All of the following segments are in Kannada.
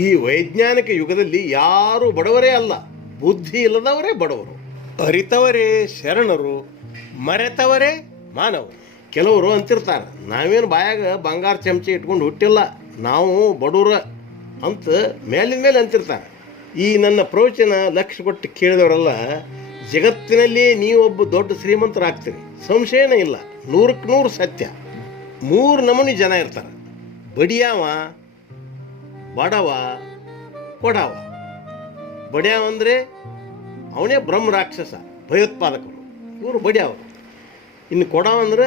ಈ ವೈಜ್ಞಾನಿಕ ಯುಗದಲ್ಲಿ ಯಾರು ಬಡವರೇ ಅಲ್ಲ, ಬುದ್ಧಿ ಇಲ್ಲದವರೇ ಬಡವರು. ಅರಿತವರೇ ಶರಣರು, ಮರೆತವರೇ ಮಾನವರು. ಕೆಲವರು ಅಂತಿರ್ತಾರೆ, ನಾವೇನು ಬಾಯಾಗ ಬಂಗಾರ ಚಮಚೆ ಇಟ್ಕೊಂಡು ಹುಟ್ಟಿಲ್ಲ, ನಾವು ಬಡವ್ರ ಅಂತ ಮೇಲಿನ ಮೇಲೆ ಅಂತಿರ್ತಾರೆ. ಈ ನನ್ನ ಪ್ರವಚನ ಲಕ್ಷ್ಯ ಕೊಟ್ಟು ಕೇಳಿದವರೆಲ್ಲ ಜಗತ್ತಿನಲ್ಲಿ ನೀವೊಬ್ಬ ದೊಡ್ಡ ಶ್ರೀಮಂತರಾಗ್ತೀರಿ, ಸಂಶಯನೇ ಇಲ್ಲ. 100ಕ್ಕೆ 100 ಸತ್ಯ. 3 ನಮೂನಿ ಜನ ಇರ್ತಾರೆ: ಬಡಿಯಾವ, ಬಡವ, ಕೊಡವ. ಬಡಿಯಾವ ಅಂದರೆ ಅವನೇ ಬ್ರಹ್ಮ ರಾಕ್ಷಸ, ಭಯೋತ್ಪಾದಕರು, ಇವರು ಬಡಿಯವರು. ಇನ್ನು ಕೊಡವ ಅಂದರೆ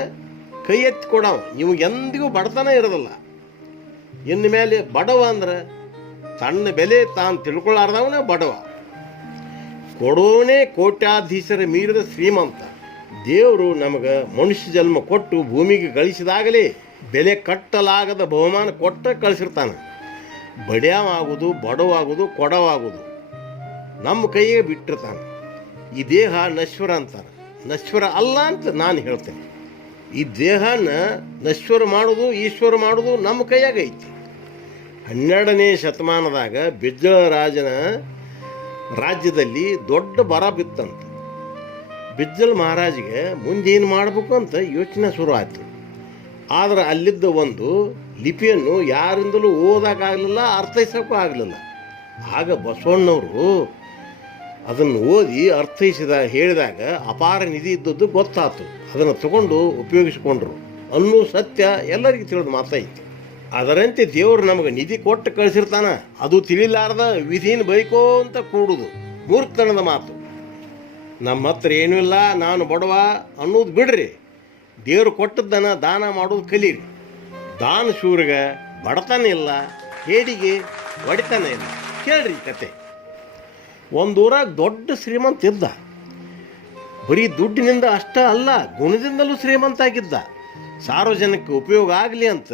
ಕೈ ಎತ್ತಿ ಕೊಡವ, ಇವಾಗ ಎಂದಿಗೂ ಬಡತನ ಇರೋದಿಲ್ಲ. ಇನ್ನು ಮೇಲೆ ಬಡವ ಅಂದ್ರೆ ತನ್ನ ಬೆಲೆ ತಾನು ತಿಳ್ಕೊಳ್ಳಾರ್ದವನೇ ಬಡವ. ಕೊಡೋನೇ ಕೋಟ್ಯಾಧೀಶರ ಮೀರಿದ ಶ್ರೀಮಂತ. ದೇವರು ನಮಗೆ ಮನುಷ್ಯ ಜನ್ಮ ಕೊಟ್ಟು ಭೂಮಿಗೆ ಕಳಿಸಿದಾಗಲೇ ಬೆಲೆ ಕಟ್ಟಲಾಗದ ಬಹುಮಾನ ಕೊಟ್ಟ ಕಳಿಸಿರ್ತಾನೆ. ಬಡಿಯವಾಗುವುದು, ಬಡವಾಗುವುದು, ಕೊಡವಾಗುವುದು ನಮ್ಮ ಕೈಗೆ ಬಿಟ್ಟಿರ್ತಾನೆ. ಈ ದೇಹ ನಶ್ವರ ಅಂತಾರೆ, ನಶ್ವರ ಅಲ್ಲ ಅಂತ ನಾನು ಹೇಳ್ತೇನೆ. ಈ ದೇಹನ ನಶ್ವರ ಮಾಡೋದು, ಈಶ್ವರ ಮಾಡೋದು ನಮ್ಮ ಕೈಯಾಗ ಐತಿ. 12ನೇ ಶತಮಾನದಾಗ ಬಿಜ್ಜಳ ರಾಜನ ರಾಜ್ಯದಲ್ಲಿ ದೊಡ್ಡ ಬರ ಬಿತ್ತಂತ. ಬಿಜ್ಜಳ ಮಹಾರಾಜಿಗೆ ಮುಂದೇನು ಮಾಡಬೇಕು ಅಂತ ಯೋಚನೆ ಶುರು ಆಯಿತು. ಆದರೆ ಅಲ್ಲಿದ್ದ ಒಂದು ಲಿಪಿಯನ್ನು ಯಾರಿಂದಲೂ ಓದೋಕ್ಕಾಗಲಿಲ್ಲ, ಅರ್ಥೈಸೋಕ್ಕೂ ಆಗಲಿಲ್ಲ. ಆಗ ಬಸವಣ್ಣವರು ಅದನ್ನು ಓದಿ ಹೇಳಿದಾಗ ಅಪಾರ ನಿಧಿ ಇದ್ದದ್ದು ಗೊತ್ತಾಯ್ತು. ಅದನ್ನು ತಗೊಂಡು ಉಪಯೋಗಿಸಿಕೊಂಡ್ರು ಅನ್ನೋ ಸತ್ಯ ಎಲ್ಲರಿಗೂ ತಿಳಿದು ಮಾತೈತಿ. ಅದರಂತೆ ದೇವರು ನಮಗೆ ನಿಧಿ ಕೊಟ್ಟು ಕಳಿಸಿರ್ತಾನ, ಅದು ತಿಳಿಲಾರ್ದ ವಿಧಿನ ಬೈಕೋ ಅಂತ ಕೂಡುದು ಮೂರ್ಖತನದ ಮಾತು. ನಮ್ಮ ಹತ್ರ ಏನೂ ಇಲ್ಲ, ನಾನು ಬಡವ ಅನ್ನೋದು ಬಿಡ್ರಿ. ದೇವರು ಕೊಟ್ಟದ್ದನ್ನು ದಾನ ಮಾಡೋದು ಕಲೀರಿ. ದಾನ ಶೂರ್ಗೆ ಬಡತನ ಇಲ್ಲ, ಹೇಡಿಗೆ ಒಡಿತನ ಇಲ್ಲ. ಕೇಳ್ರಿ ಕತೆ. ಒಂದು ಊರಾಗ ದೊಡ್ಡ ಶ್ರೀಮಂತ ಇದ್ದ. ಬರೀ ದುಡ್ಡಿನಿಂದ ಅಷ್ಟೇ ಅಲ್ಲ, ಗುಣದಿಂದಲೂ ಶ್ರೀಮಂತ ಆಗಿದ್ದ. ಸಾರ್ವಜನಿಕ ಉಪಯೋಗ ಆಗಲಿ ಅಂತ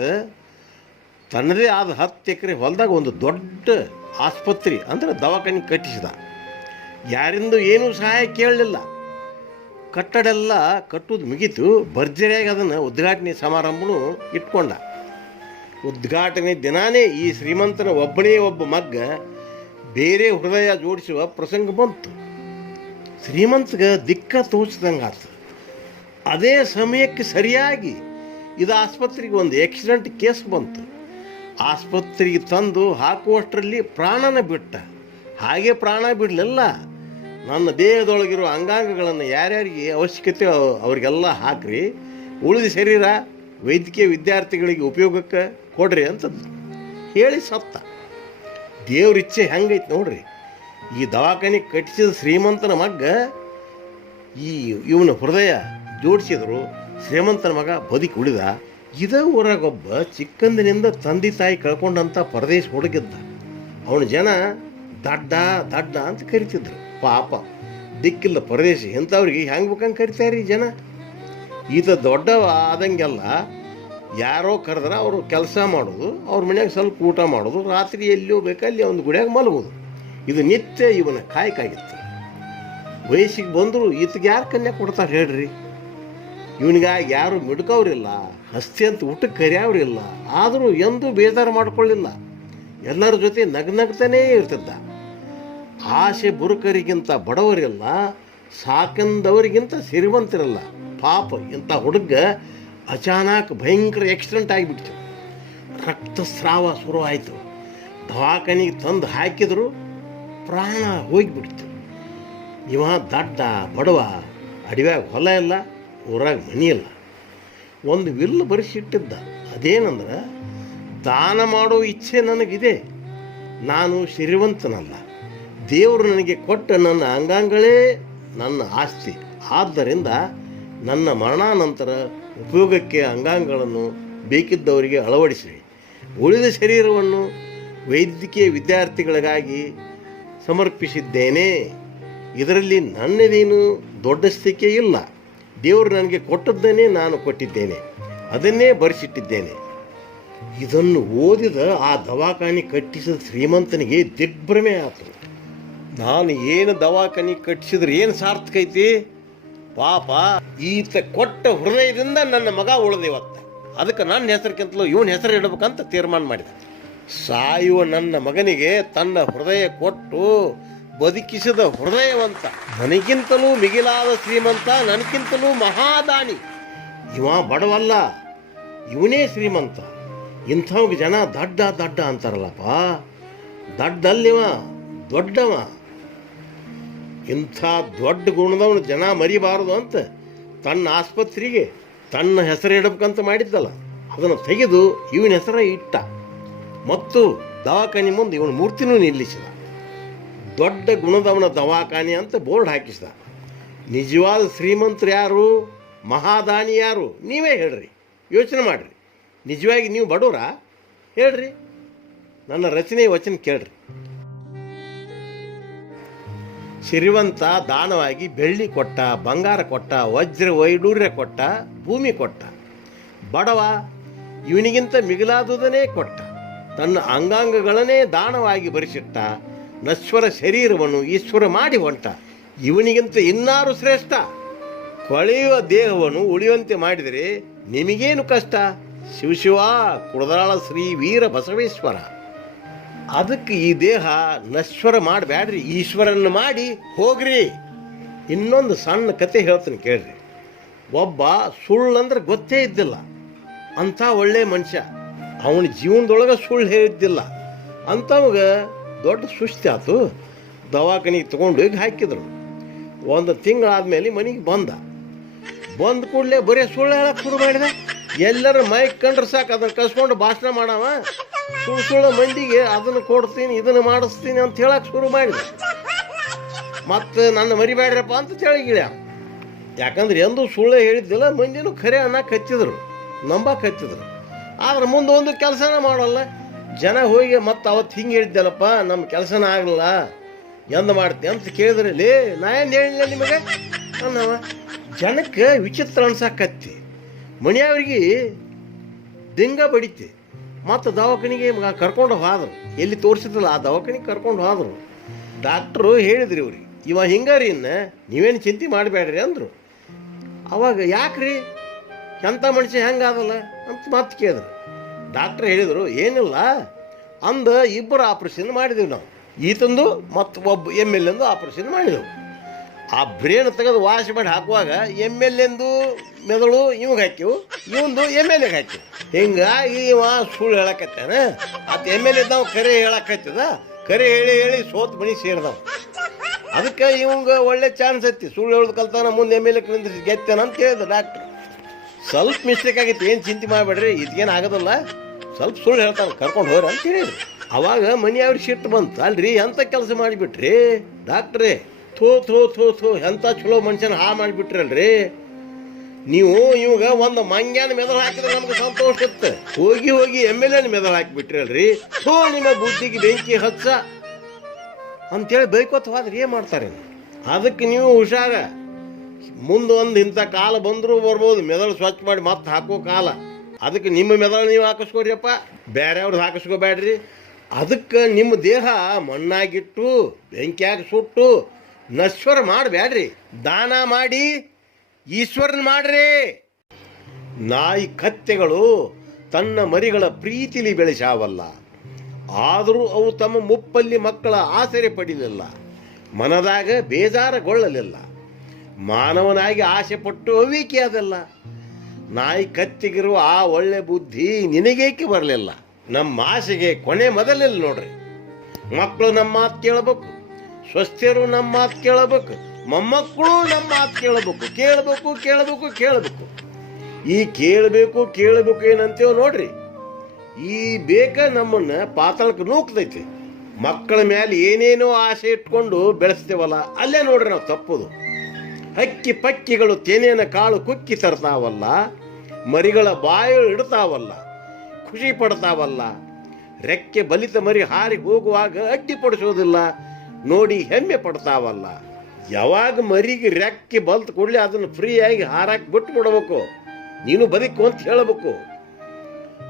ತನ್ನದೇ ಆದ 10 ಎಕರೆ ಹೊಲದಾಗ ಒಂದು ದೊಡ್ಡ ಆಸ್ಪತ್ರೆ ಅಂದರೆ ದವಾಖಾನೆ ಕಟ್ಟಿಸಿದ. ಯಾರಿಂದು ಏನೂ ಸಹಾಯ ಕೇಳಲಿಲ್ಲ. ಕಟ್ಟಡೆಲ್ಲ ಕಟ್ಟುವುದು ಮುಗೀತು. ಭರ್ಜರಿಯಾಗಿ ಅದನ್ನು ಉದ್ಘಾಟನೆ ಸಮಾರಂಭನೂ ಇಟ್ಕೊಂಡ. ಉದ್ಘಾಟನೆ ದಿನಾನೇ ಈ ಶ್ರೀಮಂತನ ಒಬ್ಬನೇ ಒಬ್ಬ ಮಗ್ಗ ಬೇರೆ ಹೃದಯ ಜೋಡಿಸುವ ಪ್ರಸಂಗ ಬಂತು. ಶ್ರೀಮಂತಗೆ ದಿಕ್ಕ ತೋಚಿದಂಗೆ ಆತು. ಅದೇ ಸಮಯಕ್ಕೆ ಸರಿಯಾಗಿ ಇದು ಆಸ್ಪತ್ರೆಗೆ ಒಂದು ಆಕ್ಸಿಡೆಂಟ್ ಕೇಸ್ ಬಂತು. ಆಸ್ಪತ್ರೆಗೆ ತಂದು ಹಾಕುವಷ್ಟರಲ್ಲಿ ಪ್ರಾಣನ ಬಿಟ್ಟ. ಹಾಗೆ ಪ್ರಾಣ ಬಿಡಲಿಲ್ಲ, ನನ್ನ ದೇಹದೊಳಗಿರೋ ಅಂಗಾಂಗಗಳನ್ನು ಯಾರ್ಯಾರಿಗೆ ಅವಶ್ಯಕತೆ ಅವರಿಗೆಲ್ಲ ಹಾಕ್ರಿ, ಉಳಿದ ಶರೀರ ವೈದ್ಯಕೀಯ ವಿದ್ಯಾರ್ಥಿಗಳಿಗೆ ಉಪಯೋಗಕ್ಕೆ ಕೊಡ್ರಿ ಅಂತ ಹೇಳಿ ಸತ್ತ. ದೇವ್ರ ಇಚ್ಛೆ ಹೆಂಗೈತೆ ನೋಡ್ರಿ. ಈ ದವಾಖಾನೆ ಕಟ್ಟಿಸಿದ ಶ್ರೀಮಂತನ ಮಗ್ಗ ಇವನ ಹೃದಯ ಜೋಡಿಸಿದ್ರು. ಶ್ರೀಮಂತನ ಮಗ ಬದುಕಿ ಉಳಿದ. ಇದೇ ಊರಾಗೊಬ್ಬ ಚಿಕ್ಕಂದಿನಿಂದ ತಂದೆ ತಾಯಿ ಕಳ್ಕೊಂಡಂಥ ಪರದೇಶ ಹುಡುಗಿದ್ದ. ಅವನ ಜನ ದಡ್ಡ ದಡ್ಡ ಅಂತ ಕರಿತಿದ್ರು. ಪಾಪ ದಿಕ್ಕಿಲ್ಲ ಪರದೇಶ, ಎಂಥವ್ರಿಗೆ ಹೆಂಗೆ ಬೇಕಂಗೆ ಕರಿತಾರೆ ಈ ಜನ. ಈತ ದೊಡ್ಡ ಆದಂಗೆಲ್ಲ ಯಾರೋ ಕರೆದ್ರೆ ಅವರು ಕೆಲಸ ಮಾಡೋದು, ಅವ್ರ ಮನ್ಯಾಗ ಸ್ವಲ್ಪ ಊಟ ಮಾಡೋದು, ರಾತ್ರಿ ಎಲ್ಲಿಯೋ ಬೇಕಲ್ಲಿ ಒಂದು ಗುಡಿಯಾಗ ಮಲಗೋದು. ಇದು ನಿತ್ಯ ಇವನ ಕಾಯಕಾಗಿತ್ತು. ವಯಸ್ಸಿಗೆ ಬಂದರೂ ಈತಗೆ ಯಾರು ಕನ್ಯಾ ಕೊಡ್ತಾರೆ ಹೇಳ್ರಿ? ಇವನಿಗಾಗಿ ಯಾರು ಮಿಡ್ಕವ್ರಿಲ್ಲ, ಹಸ್ತಿ ಅಂತ ಊಟಕ್ಕೆ ಕರಿಯವ್ರಿಲ್ಲ. ಆದರೂ ಎಂದೂ ಬೇಜಾರು ಮಾಡ್ಕೊಳ್ಳಿಲ್ಲ. ಎಲ್ಲರ ಜೊತೆ ನಗ್ನಗ್ತಾನೇ ಇರ್ತಿದ್ದ. ಆಸೆ ಬುರುಕರಿಗಿಂತ ಬಡವರಿಲ್ಲ, ಸಾಕಂದವರಿಗಿಂತ ಶ್ರೀಮಂತರಿಲ್ಲ. ಪಾಪ ಇಂಥ ಹುಡುಗ ಅಚಾನಕ್ ಭಯಂಕರ ಆಕ್ಸಿಡೆಂಟ್ ಆಗಿಬಿಡ್ತು. ರಕ್ತಸ್ರಾವ ಶುರುವಾಯಿತು. ದವಾಖಾನೆಗೆ ತಂದು ಹಾಕಿದ್ರು, ಪ್ರಾಣ ಹೋಗಿಬಿಡ್ತು. ಇವ ದಡ್ಡ ಬಡವ, ಅಡವ್ಯಾಗ ಹೊಲ ಇಲ್ಲ, ಊರಾಗ ಮನಿ ಇಲ್ಲ. ಒಂದು ವಿಲ್ ಬರೆಸಿಟ್ಟಿದ್ದ. ಅದೇನಂದ್ರೆ, ದಾನ ಮಾಡೋ ಇಚ್ಛೆ ನನಗಿದೆ, ನಾನು ಶ್ರೀಮಂತನಲ್ಲ, ದೇವರು ನನಗೆ ಕೊಟ್ಟ ನನ್ನ ಅಂಗಾಂಗಳೇ ನನ್ನ ಆಸ್ತಿ. ಆದ್ದರಿಂದ ನನ್ನ ಮರಣಾನಂತರ ಉಪಯೋಗಕ್ಕೆ ಅಂಗಾಂಗಗಳನ್ನು ಬೇಕಿದ್ದವರಿಗೆ ಅಳವಡಿಸಿ, ಉಳಿದ ಶರೀರವನ್ನು ವೈದ್ಯಕೀಯ ವಿದ್ಯಾರ್ಥಿಗಳಿಗಾಗಿ ಸಮರ್ಪಿಸಿದ್ದೇನೆ. ಇದರಲ್ಲಿ ನನ್ನದೇನು ದೊಡ್ಡಸ್ತಿಕೆ ಇಲ್ಲ. ದೇವರು ನನಗೆ ಕೊಟ್ಟದ್ದನ್ನೇ ನಾನು ಕೊಟ್ಟಿದ್ದೇನೆ, ಅದನ್ನೇ ಬರೆಸಿಟ್ಟಿದ್ದೇನೆ. ಇದನ್ನು ಓದಿದ ಆ ದವಾಖಾನೆ ಕಟ್ಟಿಸಿದ ಶ್ರೀಮಂತನಿಗೆ ದಿಗ್ಭ್ರಮೆ ಆಯಿತು. ನಾನು ಏನು ದವಾಖಾನೆ ಕಟ್ಟಿಸಿದ್ರೆ ಏನು ಸಾರ್ಥಕ ಐತಿ? ಪಾಪ ಈತ ಕೊಟ್ಟ ಹೃದಯದಿಂದ ನನ್ನ ಮಗ ಉಳಿದ ಇವತ್ತು. ಅದಕ್ಕೆ ನನ್ನ ಹೆಸರಿಗಿಂತಲೂ ಇವನ ಹೆಸರು ಇಡಬೇಕಂತ ತೀರ್ಮಾನ ಮಾಡಿದ. ಸಾಯುವ ನನ್ನ ಮಗನಿಗೆ ತನ್ನ ಹೃದಯ ಕೊಟ್ಟು ಬದುಕಿಸಿದ ಹೃದಯವಂತ, ನನಗಿಂತಲೂ ಮಿಗಿಲಾದ ಶ್ರೀಮಂತ, ನನಗಿಂತಲೂ ಮಹಾದಾನಿ. ಇವ ಬಡವಲ್ಲ, ಇವನೇ ಶ್ರೀಮಂತ. ಇಂಥವ್ಗೆ ಜನ ದಡ್ಡ ದಡ್ಡ ಅಂತಾರಲ್ಲಪ್ಪ. ದಡ್ಡಲ್ಲಿವ ದೊಡ್ಡವ. ಇಂಥ ದೊಡ್ಡ ಗುಣದವನು ಜನ ಮರಿಬಾರದು ಅಂತ ತನ್ನ ಆಸ್ಪತ್ರೆಗೆ ತನ್ನ ಹೆಸರು ಇಡಬೇಕಂತ ಮಾಡಿದ್ದಲ್ಲ, ಅದನ್ನು ತೆಗೆದು ಇವನ ಹೆಸರ ಇಟ್ಟ ಮತ್ತು ದವಾಖಾನೆ ಮುಂದೆ ಇವನ ಮೂರ್ತಿನೂ ನಿಲ್ಲಿಸಿದ. ದೊಡ್ಡ ಗುಣದವನ ದವಾಖಾನೆ ಅಂತ ಬೋರ್ಡ್ ಹಾಕಿಸಿದ. ನಿಜವಾದ ಶ್ರೀಮಂತರು ಯಾರು, ಮಹಾದಾನಿ ಯಾರು? ನೀವೇ ಹೇಳ್ರಿ, ಯೋಚನೆ ಮಾಡಿರಿ. ನಿಜವಾಗಿ ನೀವು ಬಡವರಾ? ಹೇಳ್ರಿ, ನನ್ನ ರಚನೆ ವಚನ ಕೇಳ್ರಿ. ಶ್ರೀಮಂತ ದಾನವಾಗಿ ಬೆಳ್ಳಿ ಕೊಟ್ಟ, ಬಂಗಾರ ಕೊಟ್ಟ, ವಜ್ರ ವೈಡೂರ್ಯ ಕೊಟ್ಟ, ಭೂಮಿ ಕೊಟ್ಟ. ಬಡವ ಇವನಿಗಿಂತ ಮಿಗಿಲಾದುದನ್ನೇ ಕೊಟ್ಟ, ತನ್ನ ಅಂಗಾಂಗಗಳನ್ನೇ ದಾನವಾಗಿ ಬರಿಸಿಟ್ಟ, ನಶ್ವರ ಶರೀರವನ್ನು ಈಶ್ವರ ಮಾಡಿ ಹೊಂಟ. ಇವನಿಗಿಂತ ಇನ್ನಾರು ಶ್ರೇಷ್ಠ. ಕೊಳೆಯುವ ದೇಹವನ್ನು ಉಳಿಯುವಂತೆ ಮಾಡಿದರೆ ನಿಮಗೇನು ಕಷ್ಟ? ಶಿವಶಿವ ಕುಡದಾಳ ಶ್ರೀ ವೀರ ಬಸವೇಶ್ವರ. ಅದಕ್ಕೆ ಈ ದೇಹ ನಶ್ವರ ಮಾಡಬೇಡ್ರಿ, ಈಶ್ವರನ್ನ ಮಾಡಿ ಹೋಗ್ರಿ. ಇನ್ನೊಂದು ಸಣ್ಣ ಕತೆ ಹೇಳ್ತೀನಿ ಕೇಳ್ರಿ. ಒಬ್ಬ ಸುಳ್ಳಂದ್ರೆ ಗೊತ್ತೇ ಇದ್ದಿಲ್ಲ, ಅಂಥ ಒಳ್ಳೆ ಮನುಷ್ಯ. ಅವನ ಜೀವನದೊಳಗೆ ಸುಳ್ಳು ಹೇಳಿದ್ದಿಲ್ಲ. ಅಂಥವಾಗ ದೊಡ್ಡ ಸುಸ್ತಿ ಆಯ್ತು. ದವಾಖಾನಿಗೆ ತೊಗೊಂಡು ಹೋಗಿ ಹಾಕಿದ್ರು. ಒಂದು ತಿಂಗಳಾದ್ಮೇಲೆ ಮನೆಗೆ ಬಂದ ಕೂಡಲೇ ಬರೀ ಸುಳ್ಳು ಹೇಳಕ್ಕೆ ಶುರು ಮಾಡಿದೆ. ಎಲ್ಲರೂ ಮೈಕ್ ಕಂಡ್ರೆ ಸಾಕು ಅದನ್ನು ಕಸ್ಕೊಂಡು ಭಾಷಣ ಮಾಡವ. ಸುಳ್ಳು ಮಂದಿಗೆ ಅದನ್ನು ಕೊಡ್ತೀನಿ, ಇದನ್ನು ಮಾಡಿಸ್ತೀನಿ ಅಂತ ಹೇಳಕ್ಕೆ ಶುರು ಮಾಡಿದೆ. ಮತ್ತು ನನ್ನ ಮರಿಬೇಡ್ರಪ್ಪ ಅಂತ ತಿಳಿಗಿಳ್ಯ. ಯಾಕಂದ್ರೆ ಎಂದೂ ಸುಳ್ಳು ಹೇಳಿದ್ದಿಲ್ಲ. ಮಂದಿನೂ ಖರೆ ಅನ್ನಕ್ಕೆ ಹಚ್ಚಿದ್ರು, ನಂಬಕ್ಕೆ ಹಚ್ಚಿದ್ರು. ಆದ್ರೆ ಮುಂದೆ ಒಂದು ಕೆಲಸನ ಮಾಡೋಲ್ಲ. ಜನ ಹೋಗಿ ಮತ್ತು ಅವತ್ತು ಹಿಂಗೆ ಹೇಳಿದ್ದೆಲ್ಲಪ್ಪ, ನಮ್ಮ ಕೆಲಸನ ಆಗಲ್ಲ, ಎಂದ ಮಾಡ್ತೀನಿ ಅಂತ ಕೇಳಿದ್ರೆ, ಲೇ ನಾ ಏನು ಹೇಳಿಲ್ಲ ನಿಮಗೆ ಅನ್ನವ. ಜನಕ್ಕೆ ವಿಚಿತ್ರ ಅನ್ಸಕ್ಕತ್ತಿ. ಮನೆಯವ್ರಿಗೆ ದಿಂಗ ಬಡಿತಿ. ಮತ್ತು ದವಾಖಾನಿಗೆ ಕರ್ಕೊಂಡು ಹೋದ್ರು. ಎಲ್ಲಿ ತೋರಿಸಿದ್ರಲ್ಲ ಆ ದವಾಖಾನಿಗೆ ಕರ್ಕೊಂಡು ಹೋದ್ರು. ಡಾಕ್ಟ್ರು ಹೇಳಿದ್ರಿ ಇವ್ರಿಗೆ, ಇವ ಹಿಂಗಾರಿ ಇನ್ನು ನೀವೇನು ಚಿಂತೆ ಮಾಡಬೇಡ್ರಿ ಅಂದರು. ಅವಾಗ ಯಾಕ್ರಿ ಎಂಥ ಮನುಷ್ಯ ಹೆಂಗಾದಲ್ಲ ಅಂತ ಮತ್ತೆ ಕೇಳಿದ್ರು. ಡಾಕ್ಟ್ರ್ ಹೇಳಿದರು, ಏನಿಲ್ಲ ಅಂದ ಇಬ್ಬರು ಆಪ್ರೇಷನ್ ಮಾಡಿದೆವು ನಾವು. ಈತಂದು ಮತ್ತು ಒಬ್ಬ MLA ಆಪ್ರೇಷನ್ ಮಾಡಿದೆವು. ಆ ಬ್ರೇನ್ ತೆಗೆದು ವಾಶ್ ಮಾಡಿ ಹಾಕುವಾಗ MLA ಮೆದುಳು ಇವಾಗ ಹಾಕಿವು, ಇವಂದು MLA ಹಾಕಿವು. ಹಿಂಗಾಗಿ ಇವ ಸುಳ್ಳು ಹೇಳಕತ್ತಾನ. ಅದು MLA ನಾವು ಕರೆ ಹೇಳಕತ್ತಿದ. ಕರೆ ಹೇಳಿ ಹೇಳಿ ಸೋತ್ ಮಣಿ ಸೇರಿದವ. ಅದಕ್ಕೆ ಇವಂಗೆ ಒಳ್ಳೆ ಚಾನ್ಸ್ ಐತಿ, ಸುಳ್ಳು ಹೇಳೋದು ಕಲ್ತಾನ, ಮುಂದೆ MLA ನಿಂದಿಸಿ ಗೆತ್ತಾನ ಅಂತ ಹೇಳಿದ ಡಾಕ್ಟ್ರು. ಸ್ವಲ್ಪ ಮಿಸ್ಟೇಕ್ ಆಗಿತ್ತು, ಏನು ಚಿಂತೆ ಮಾಡಬೇಡ್ರಿ, ಇದಕ್ಕೇನು ಆಗೋದಿಲ್ಲ, ಸ್ವಲ್ಪ ಸುಳ್ಳು ಹೇಳ್ತಾನೆ, ಕರ್ಕೊಂಡು ಹೋಗ್ರಿ ಅಂತ ಹೇಳಿದ್ರು. ಅವಾಗ ಮನೆಯವ್ರಿಗೆ ಸಿಟ್ಟು ಬಂತು. ಅಲ್ರಿ ಎಂಥ ಕೆಲಸ ಮಾಡಿಬಿಟ್ರಿ ಡಾಕ್ಟ್ರೇ, ಥೋ ಥೋ ಥೋ ಥೋ ಎಂಥ ಚಲೋ ಮನುಷ್ಯನ ಮಾಡಿಬಿಟ್ರಲ್ರಿ ನೀವು. ಇವಾಗ ಒಂದು ಮಂಗ್ಯಾನ ಮೆದಳು ಹಾಕಿದ್ರೆ ನಮ್ಗೆ ಸಂತೋಷ ಇತ್ತು. ಹೋಗಿ ಹೋಗಿ MLA ಮೆದಳು ಹಾಕಿಬಿಟ್ರಲ್ರಿ, ಥೋ ನಿಮ್ಮ ಬುದ್ಧಿಗೆ ಬೆಂಕಿ ಹಚ್ಚ ಅಂತೇಳಿ ಬೈಕೋತ ಹೋದ್ರೆ ಏನು ಮಾಡ್ತಾರೆ? ಅದಕ್ಕೆ ನೀವು ಹುಷಾರ. ಮುಂದೆ ಒಂದು ಇಂಥ ಕಾಲ ಬಂದರೂ ಬರ್ಬೋದು, ಮೆದಳು ಸ್ವಚ್ಛ ಮಾಡಿ ಮತ್ತೆ ಹಾಕೋ ಕಾಲ. ಅದಕ್ಕೆ ನಿಮ್ಮ ಮೆದಳು ನೀವು ಹಾಕಿಸ್ಕೊಡ್ರಿಯಪ್ಪ, ಬೇರೆಯವ್ರದ್ದು ಹಾಕಿಸ್ಕೋಬೇಡ್ರಿ. ಅದಕ್ಕೆ ನಿಮ್ಮ ದೇಹ ಮಣ್ಣಾಗಿಟ್ಟು ಬೆಂಕಿಯಾಗಿ ಸುಟ್ಟು ನಶ್ವರ ಮಾಡಬೇಡ್ರಿ. ದಾನ ಮಾಡಿ ಈಶ್ವರನ ಮಾಡ್ರಿ. ನಾಯಿ ಕತ್ತೆಗಳು ತನ್ನ ಮರಿಗಳ ಪ್ರೀತಿಲಿ ಬೆಳೆಸಾವಲ್ಲ, ಆದರೂ ಅವು ತಮ್ಮ ಮುಪ್ಪಲ್ಲಿ ಮಕ್ಕಳ ಆಸರೆ ಪಡಲಿಲ್ಲ, ಮನದಾಗ ಬೇಜಾರಗೊಳ್ಳಲಿಲ್ಲ. ಮಾನವನಾಗಿ ಆಸೆ ಪಟ್ಟು ಅವಿಕೆ ಅದಲ್ಲ. ನಾಯಿ ಕತ್ತಿಗಿರುವ ಆ ಒಳ್ಳೆ ಬುದ್ಧಿ ನಿನಗೇಕೆ ಬರಲಿಲ್ಲ? ನಮ್ಮ ಆಸೆಗೆ ಕೊನೆ ಮೊದಲಿಲ್ಲ ನೋಡ್ರಿ. ಮಕ್ಕಳು ನಮ್ಮ ಮಾತು ಕೇಳಬೇಕು, ಸ್ವಸ್ಥರು ನಮ್ಮ ಮಾತು ಕೇಳಬೇಕು, ಮೊಮ್ಮಕ್ಕಳು ನಮ್ಮ ಮಾತು ಕೇಳಬೇಕು. ಕೇಳಬೇಕು ಕೇಳಬೇಕು ಕೇಳಬೇಕು. ಈ ಕೇಳಬೇಕು ಏನಂತೇವ್ ನೋಡ್ರಿ, ಈ ಬೇಕ ನಮ್ಮನ್ನ ಪಾತಾಳಕ್ಕೆ ನೂಕ್ತೈತಿ. ಮಕ್ಕಳ ಮೇಲೆ ಏನೇನೋ ಆಸೆ ಇಟ್ಕೊಂಡು ಬೆಳೆಸ್ತೇವಲ್ಲ, ಅಲ್ಲೇ ನೋಡ್ರಿ ನಾವು ತಪ್ಪುದು. ಹಕ್ಕಿ ಪಕ್ಕಿಗಳು ತೆನೆನ ಕಾಳು ಕುಕ್ಕಿ ತರ್ತಾವಲ್ಲ, ಮರಿಗಳ ಬಾಯಿ ಇಡ್ತಾವಲ್ಲ, ಖುಷಿ ಪಡ್ತಾವಲ್ಲ. ರೆಕ್ಕೆ ಬಲಿತ ಮರಿ ಹಾರಿ ಹೋಗುವಾಗ ಅಡ್ಡಿ ಪಡಿಸೋದಿಲ್ಲ, ನೋಡಿ ಹೆಮ್ಮೆ ಪಡ್ತಾವಲ್ಲ. ಯಾವಾಗ ಮರಿಗೆ ರೆಕ್ಕೆ ಬಲ್ತು ಕೊಡ್ಲಿ ಅದನ್ನು ಫ್ರೀಯಾಗಿ ಹಾರಾಕಿ ಬಿಟ್ಟು ಬಿಡಬೇಕು. ನೀನು ಬದುಕು ಅಂತ ಹೇಳಬೇಕು.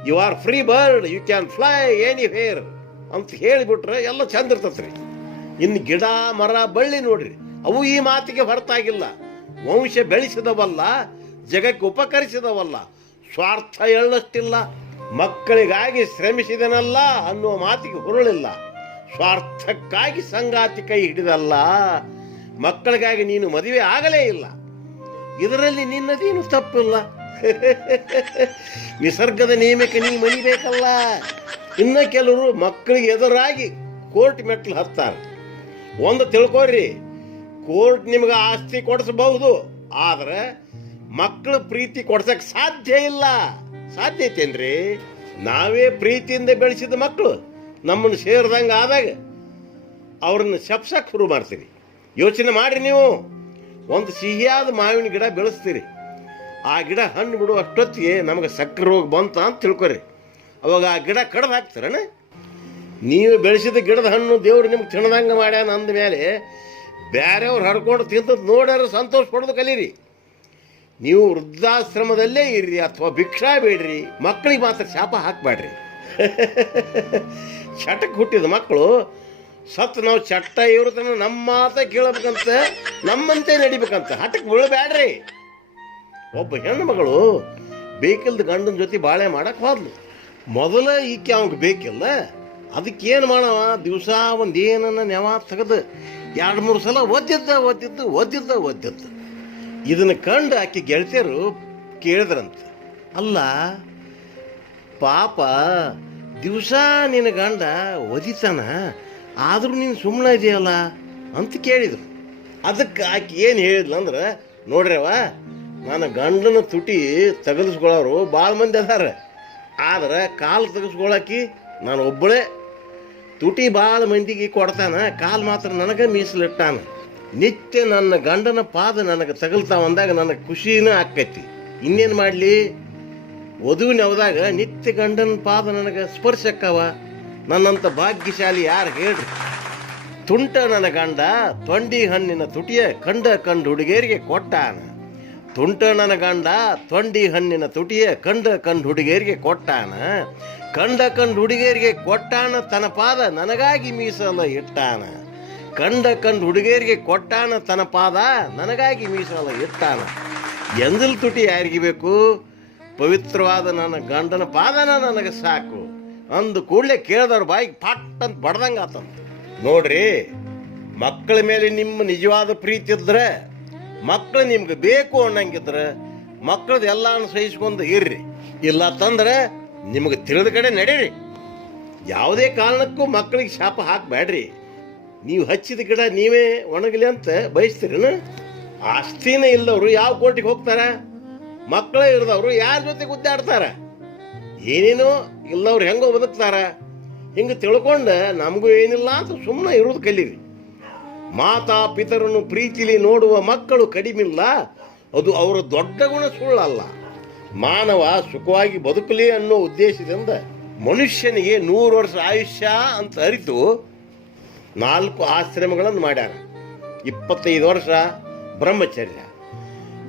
You are free bird, you can fly anywhere ಅಂತ ಹೇಳಿಬಿಟ್ರೆ ಎಲ್ಲ ಚಂದ ಇರ್ತತ್ರಿ. ಇನ್ನು ಗಿಡ ಮರ ಬಳ್ಳಿ ನೋಡ್ರಿ, ಅವು ಈ ಮಾತಿಗೆ ಹೊರತಾಗಿಲ್ಲ. ವಂಶ ಬೆಳೆಸಿದವಲ್ಲ, ಜಗಕ್ಕೆ ಉಪಕರಿಸಿದವಲ್ಲ, ಸ್ವಾರ್ಥ ಎಳ್ಳಷ್ಟಿಲ್ಲ, ಮಕ್ಕಳಿಗಾಗಿ ಶ್ರಮಿಸಿದನಲ್ಲ ಅನ್ನುವ ಮಾತಿಗೆ ಹುರುಳಿಲ್ಲ. ಸ್ವಾರ್ಥಕ್ಕಾಗಿ ಸಂಗಾತಿ ಕೈ ಹಿಡಿದಲ್ಲ. ಮಕ್ಕಳಿಗಾಗಿ ನೀನು ಮದುವೆ ಆಗಲೇ ಇಲ್ಲ. ಇದರಲ್ಲಿ ನಿನ್ನದೇನು ತಪ್ಪಿಲ್ಲ. ನಿಸರ್ಗದ ನೇಮಕ್ಕೆ ನೀ ಮನಿಬೇಕಲ್ಲ. ಇನ್ನ ಕೆಲವರು ಮಕ್ಕಳಿಗೆ ಎದುರಾಗಿ ಕೋರ್ಟ್ ಮೆಟ್ಲು ಹತ್ತಾರೆ. ಒಂದು ತಿಳ್ಕೊರಿ, ಕೋರ್ಟ್ ನಿಮ್ಗೆ ಆಸ್ತಿ ಕೊಡಿಸಬಹುದು, ಆದ್ರೆ ಮಕ್ಕಳ ಪ್ರೀತಿ ಕೊಡ್ಸಕ್ ಸಾಧ್ಯ ಇಲ್ಲ. ಸಾಧ್ಯ ಐತೇನ್ರಿ? ನಾವೇ ಪ್ರೀತಿಯಿಂದ ಬೆಳೆಸಿದ ಮಕ್ಕಳು ನಮ್ಮನ್ನು ಸೇರಿದಂಗೆ ಆದಾಗ ಅವ್ರನ್ನ ಶಪ್ಸಕ್ ಶುರು ಮಾಡ್ತೀರಿ. ಯೋಚನೆ ಮಾಡ್ರಿ, ನೀವು ಒಂದು ಸಿಹಿಯಾದ ಮಾವಿನ ಗಿಡ ಬೆಳೆಸ್ತೀರಿ. ಆ ಗಿಡ ಹಣ್ಣು ಬಿಡುವ ಅಷ್ಟೊತ್ತಿಗೆ ನಮಗೆ ಸಕ್ಕರೆ ರೋಗ ಬಂತ ಅಂತ ತಿಳ್ಕೊರಿ. ಅವಾಗ ಆ ಗಿಡ ಕಡ್ದು ಹಾಕ್ತಾರಣ. ನೀವು ಬೆಳೆಸಿದ ಗಿಡದ ಹಣ್ಣು ದೇವ್ರು ನಿಮ್ಗೆ ತಿನ್ನದಂಗೆ ಮಾಡ್ಯಾನ ಅಂದ ಮೇಲೆ ಬೇರೆಯವ್ರು ಹರ್ಕೊಂಡು ತಿಂತದ್ದು ನೋಡ್ಯಾರ ಸಂತೋಷ ಪಡೋದು ಕಲೀರಿ. ನೀವು ವೃದ್ಧಾಶ್ರಮದಲ್ಲೇ ಇರ್ರಿ ಅಥವಾ ಭಿಕ್ಷಾ ಬೇಡ್ರಿ, ಮಕ್ಕಳಿಗೆ ಮಾತ್ರ ಶಾಪ ಹಾಕಬೇಡ್ರಿ. ಚಟಕ್ಕೆ ಹುಟ್ಟಿದ ಮಕ್ಕಳು ಸತ್ತು ನಾವು ಚಟ್ಟ ಇವ್ರತನ ನಮ್ಮ ಮಾತ ಕೇಳಬೇಕಂತ, ನಮ್ಮಂತೆ ನಡಿಬೇಕಂತ ಹಠಕ್ಕೆ ಬೀಳಬೇಡ್ರಿ. ಒಬ್ಬ ಹೆಣ್ಣು ಮಗಳು ಬೇಕಿಲ್ದ ಗಂಡನ ಜೊತೆ ಬಾಳೆ ಮಾಡಕ್ಕೆ ಹೋದ್ಲು. ಮೊದಲ ಈಕೆ ಅವಂಗೆ ಬೇಕಿಲ್ಲ, ಅದಕ್ಕೇನು ಮಾಡವ, ದಿವಸ ಒಂದೇನನ್ನ ನೆವ ತೆಗೆದು 2-3 ಸಲ ಒದ್ದಿದ್ದ. ಇದನ್ನು ಕಂಡು ಆಕೆ ಗೆಳತಿಯರು ಕೇಳಿದ್ರಂತ, ಅಲ್ಲ ಪಾಪ ದಿವಸ ನಿನ್ನ ಗಂಡ ಒದಿತಾನ, ಆದರೂ ನೀನು ಸುಮ್ಮನೆ ಇದೆಯಲ್ಲ ಅಂತ ಕೇಳಿದ್ರು. ಅದಕ್ಕೆ ಆಕೆ ಏನು ಹೇಳಿದ್ಲು ಅಂದ್ರೆ, ನೋಡ್ರವ, ನನ್ನ ಗಂಡನ ತುಟಿ ತೆಗೆದಿಸ್ಕೊಳ್ಳೋರು ಭಾಳ ಮಂದಿ ಅದಾರ, ಆದ್ರೆ ಕಾಲು ತೆಗೆಸ್ಕೊಳಕಿ ನಾನು ಒಬ್ಬಳೇ. ತುಟಿ ಭಾಳ ಮಂದಿಗೆ ಕೊಡ್ತಾನ, ಕಾಲು ಮಾತ್ರ ನನಗೆ ಮೀಸಲಿಟ್ಟಾನ. ನಿತ್ಯ ನನ್ನ ಗಂಡನ ಪಾದ ನನಗೆ ತಗಲ್ತಾವ ಅಂದಾಗ ನನಗೆ ಖುಷಿನೂ ಆಕ್ಕೈತಿ. ಇನ್ನೇನು ಮಾಡಲಿ, ವಧುವಿನ ಅವದಾಗ ನಿತ್ಯ ಗಂಡನ ಪಾದ ನನಗೆ ಸ್ಪರ್ಶಕ್ಕವ. ನನ್ನಂಥ ಭಾಗ್ಯಶಾಲಿ ಯಾರು ಹೇಳ್ರಿ? ತುಂಟ ನನ್ನ ಗಂಡ ತೊಂಡಿ ಹಣ್ಣಿನ ತುಟಿಯ ಕಂಡು ಹುಡುಗಿಯರಿಗೆ ಕೊಟ್ಟಾನ. ತುಂಟ ನನ್ನ ಗಂಡ ತೊಂಡಿ ಹಣ್ಣಿನ ತುಟಿಯ ಕಂಡು ಹುಡುಗಿಯರಿಗೆ ಕೊಟ್ಟಾನ. ಕಂಡು ಹುಡುಗಿಯರಿಗೆ ಕೊಟ್ಟಾನ, ತನ್ನ ಪಾದ ನನಗಾಗಿ ಮೀಸಲ ಇಟ್ಟಾನ. ಕಂಡು ಹುಡುಗಿಯರಿಗೆ ಕೊಟ್ಟಾನ, ತನ್ನ ಪಾದ ನನಗಾಗಿ ಮೀಸಲ ಇಟ್ಟಾನ. ಎಂದಲ್ ತುಟಿ ಯಾರಿಗೆ ಬೇಕು? ಪವಿತ್ರವಾದ ನನ್ನ ಗಂಡನ ಪಾದನ ನನಗೆ ಸಾಕು ಅಂದು ಕೂಡಲೇ ಕೇಳಿದವ್ರ ಬಾಯಿಗೆ ಪಟ್ ಅಂತ ಬಡ್ದಂಗೆ ಆತಂತ. ನೋಡ್ರಿ, ಮಕ್ಕಳ ಮೇಲೆ ನಿಮ್ಮ ನಿಜವಾದ ಪ್ರೀತಿ ಇದ್ರೆ, ಮಕ್ಕಳು ನಿಮ್ಗೆ ಬೇಕು ಅನ್ನಂಗಿದ್ರೆ ಮಕ್ಕಳದ್ದು ಎಲ್ಲಾನು ಸಹಿಸ್ಕೊಂಡು ಇರ್ರಿ. ಇಲ್ಲ ತಂದ್ರೆ ನಿಮಗೆ ತಿಳಿದ ಕಡೆ ನಡೀರಿ. ಯಾವುದೇ ಕಾರಣಕ್ಕೂ ಮಕ್ಕಳಿಗೆ ಶಾಪ ಹಾಕಬೇಡ್ರಿ. ನೀವು ಹಚ್ಚಿದ ಗಿಡ ನೀವೇ ಒಣಗಲಿ ಅಂತ ಬಯಸ್ತೀರೇನ? ಆಸ್ತಿನೇ ಇಲ್ಲದವರು ಯಾವ ಕೋರ್ಟಿಗೆ ಹೋಗ್ತಾರ? ಮಕ್ಕಳೇ ಇರದವರು ಯಾರ ಜೊತೆ ಗುದ್ದಾಡ್ತಾರ? ಏನೇನೋ ಇಲ್ಲವ್ರು ಹೆಂಗೋ ಬದುಕ್ತಾರ. ಹಿಂಗೆ ತಿಳ್ಕೊಂಡು ನಮಗೂ ಏನಿಲ್ಲ ಅಂತ ಸುಮ್ಮನೆ ಇರೋದು ಕಲೀರಿ. ಮಾತಾ ಪಿತರನ್ನು ಪ್ರೀತಿಲಿ ನೋಡುವ ಮಕ್ಕಳು ಕಡಿಮಿಲ್ಲ, ಅದು ಅವರ ದೊಡ್ಡ ಗುಣ ಸುಳ್ಳಲ್ಲ. ಮಾನವ ಸುಖವಾಗಿ ಬದುಕಲಿ ಅನ್ನೋ ಉದ್ದೇಶದಿಂದ ಮನುಷ್ಯನಿಗೆ 100 ವರ್ಷ ಆಯುಷ್ಯ ಅಂತ ಅರಿತು 4 ಆಶ್ರಮಗಳನ್ನು ಮಾಡ್ಯಾರ. 25 ವರ್ಷ ಬ್ರಹ್ಮಚರ್ಯ,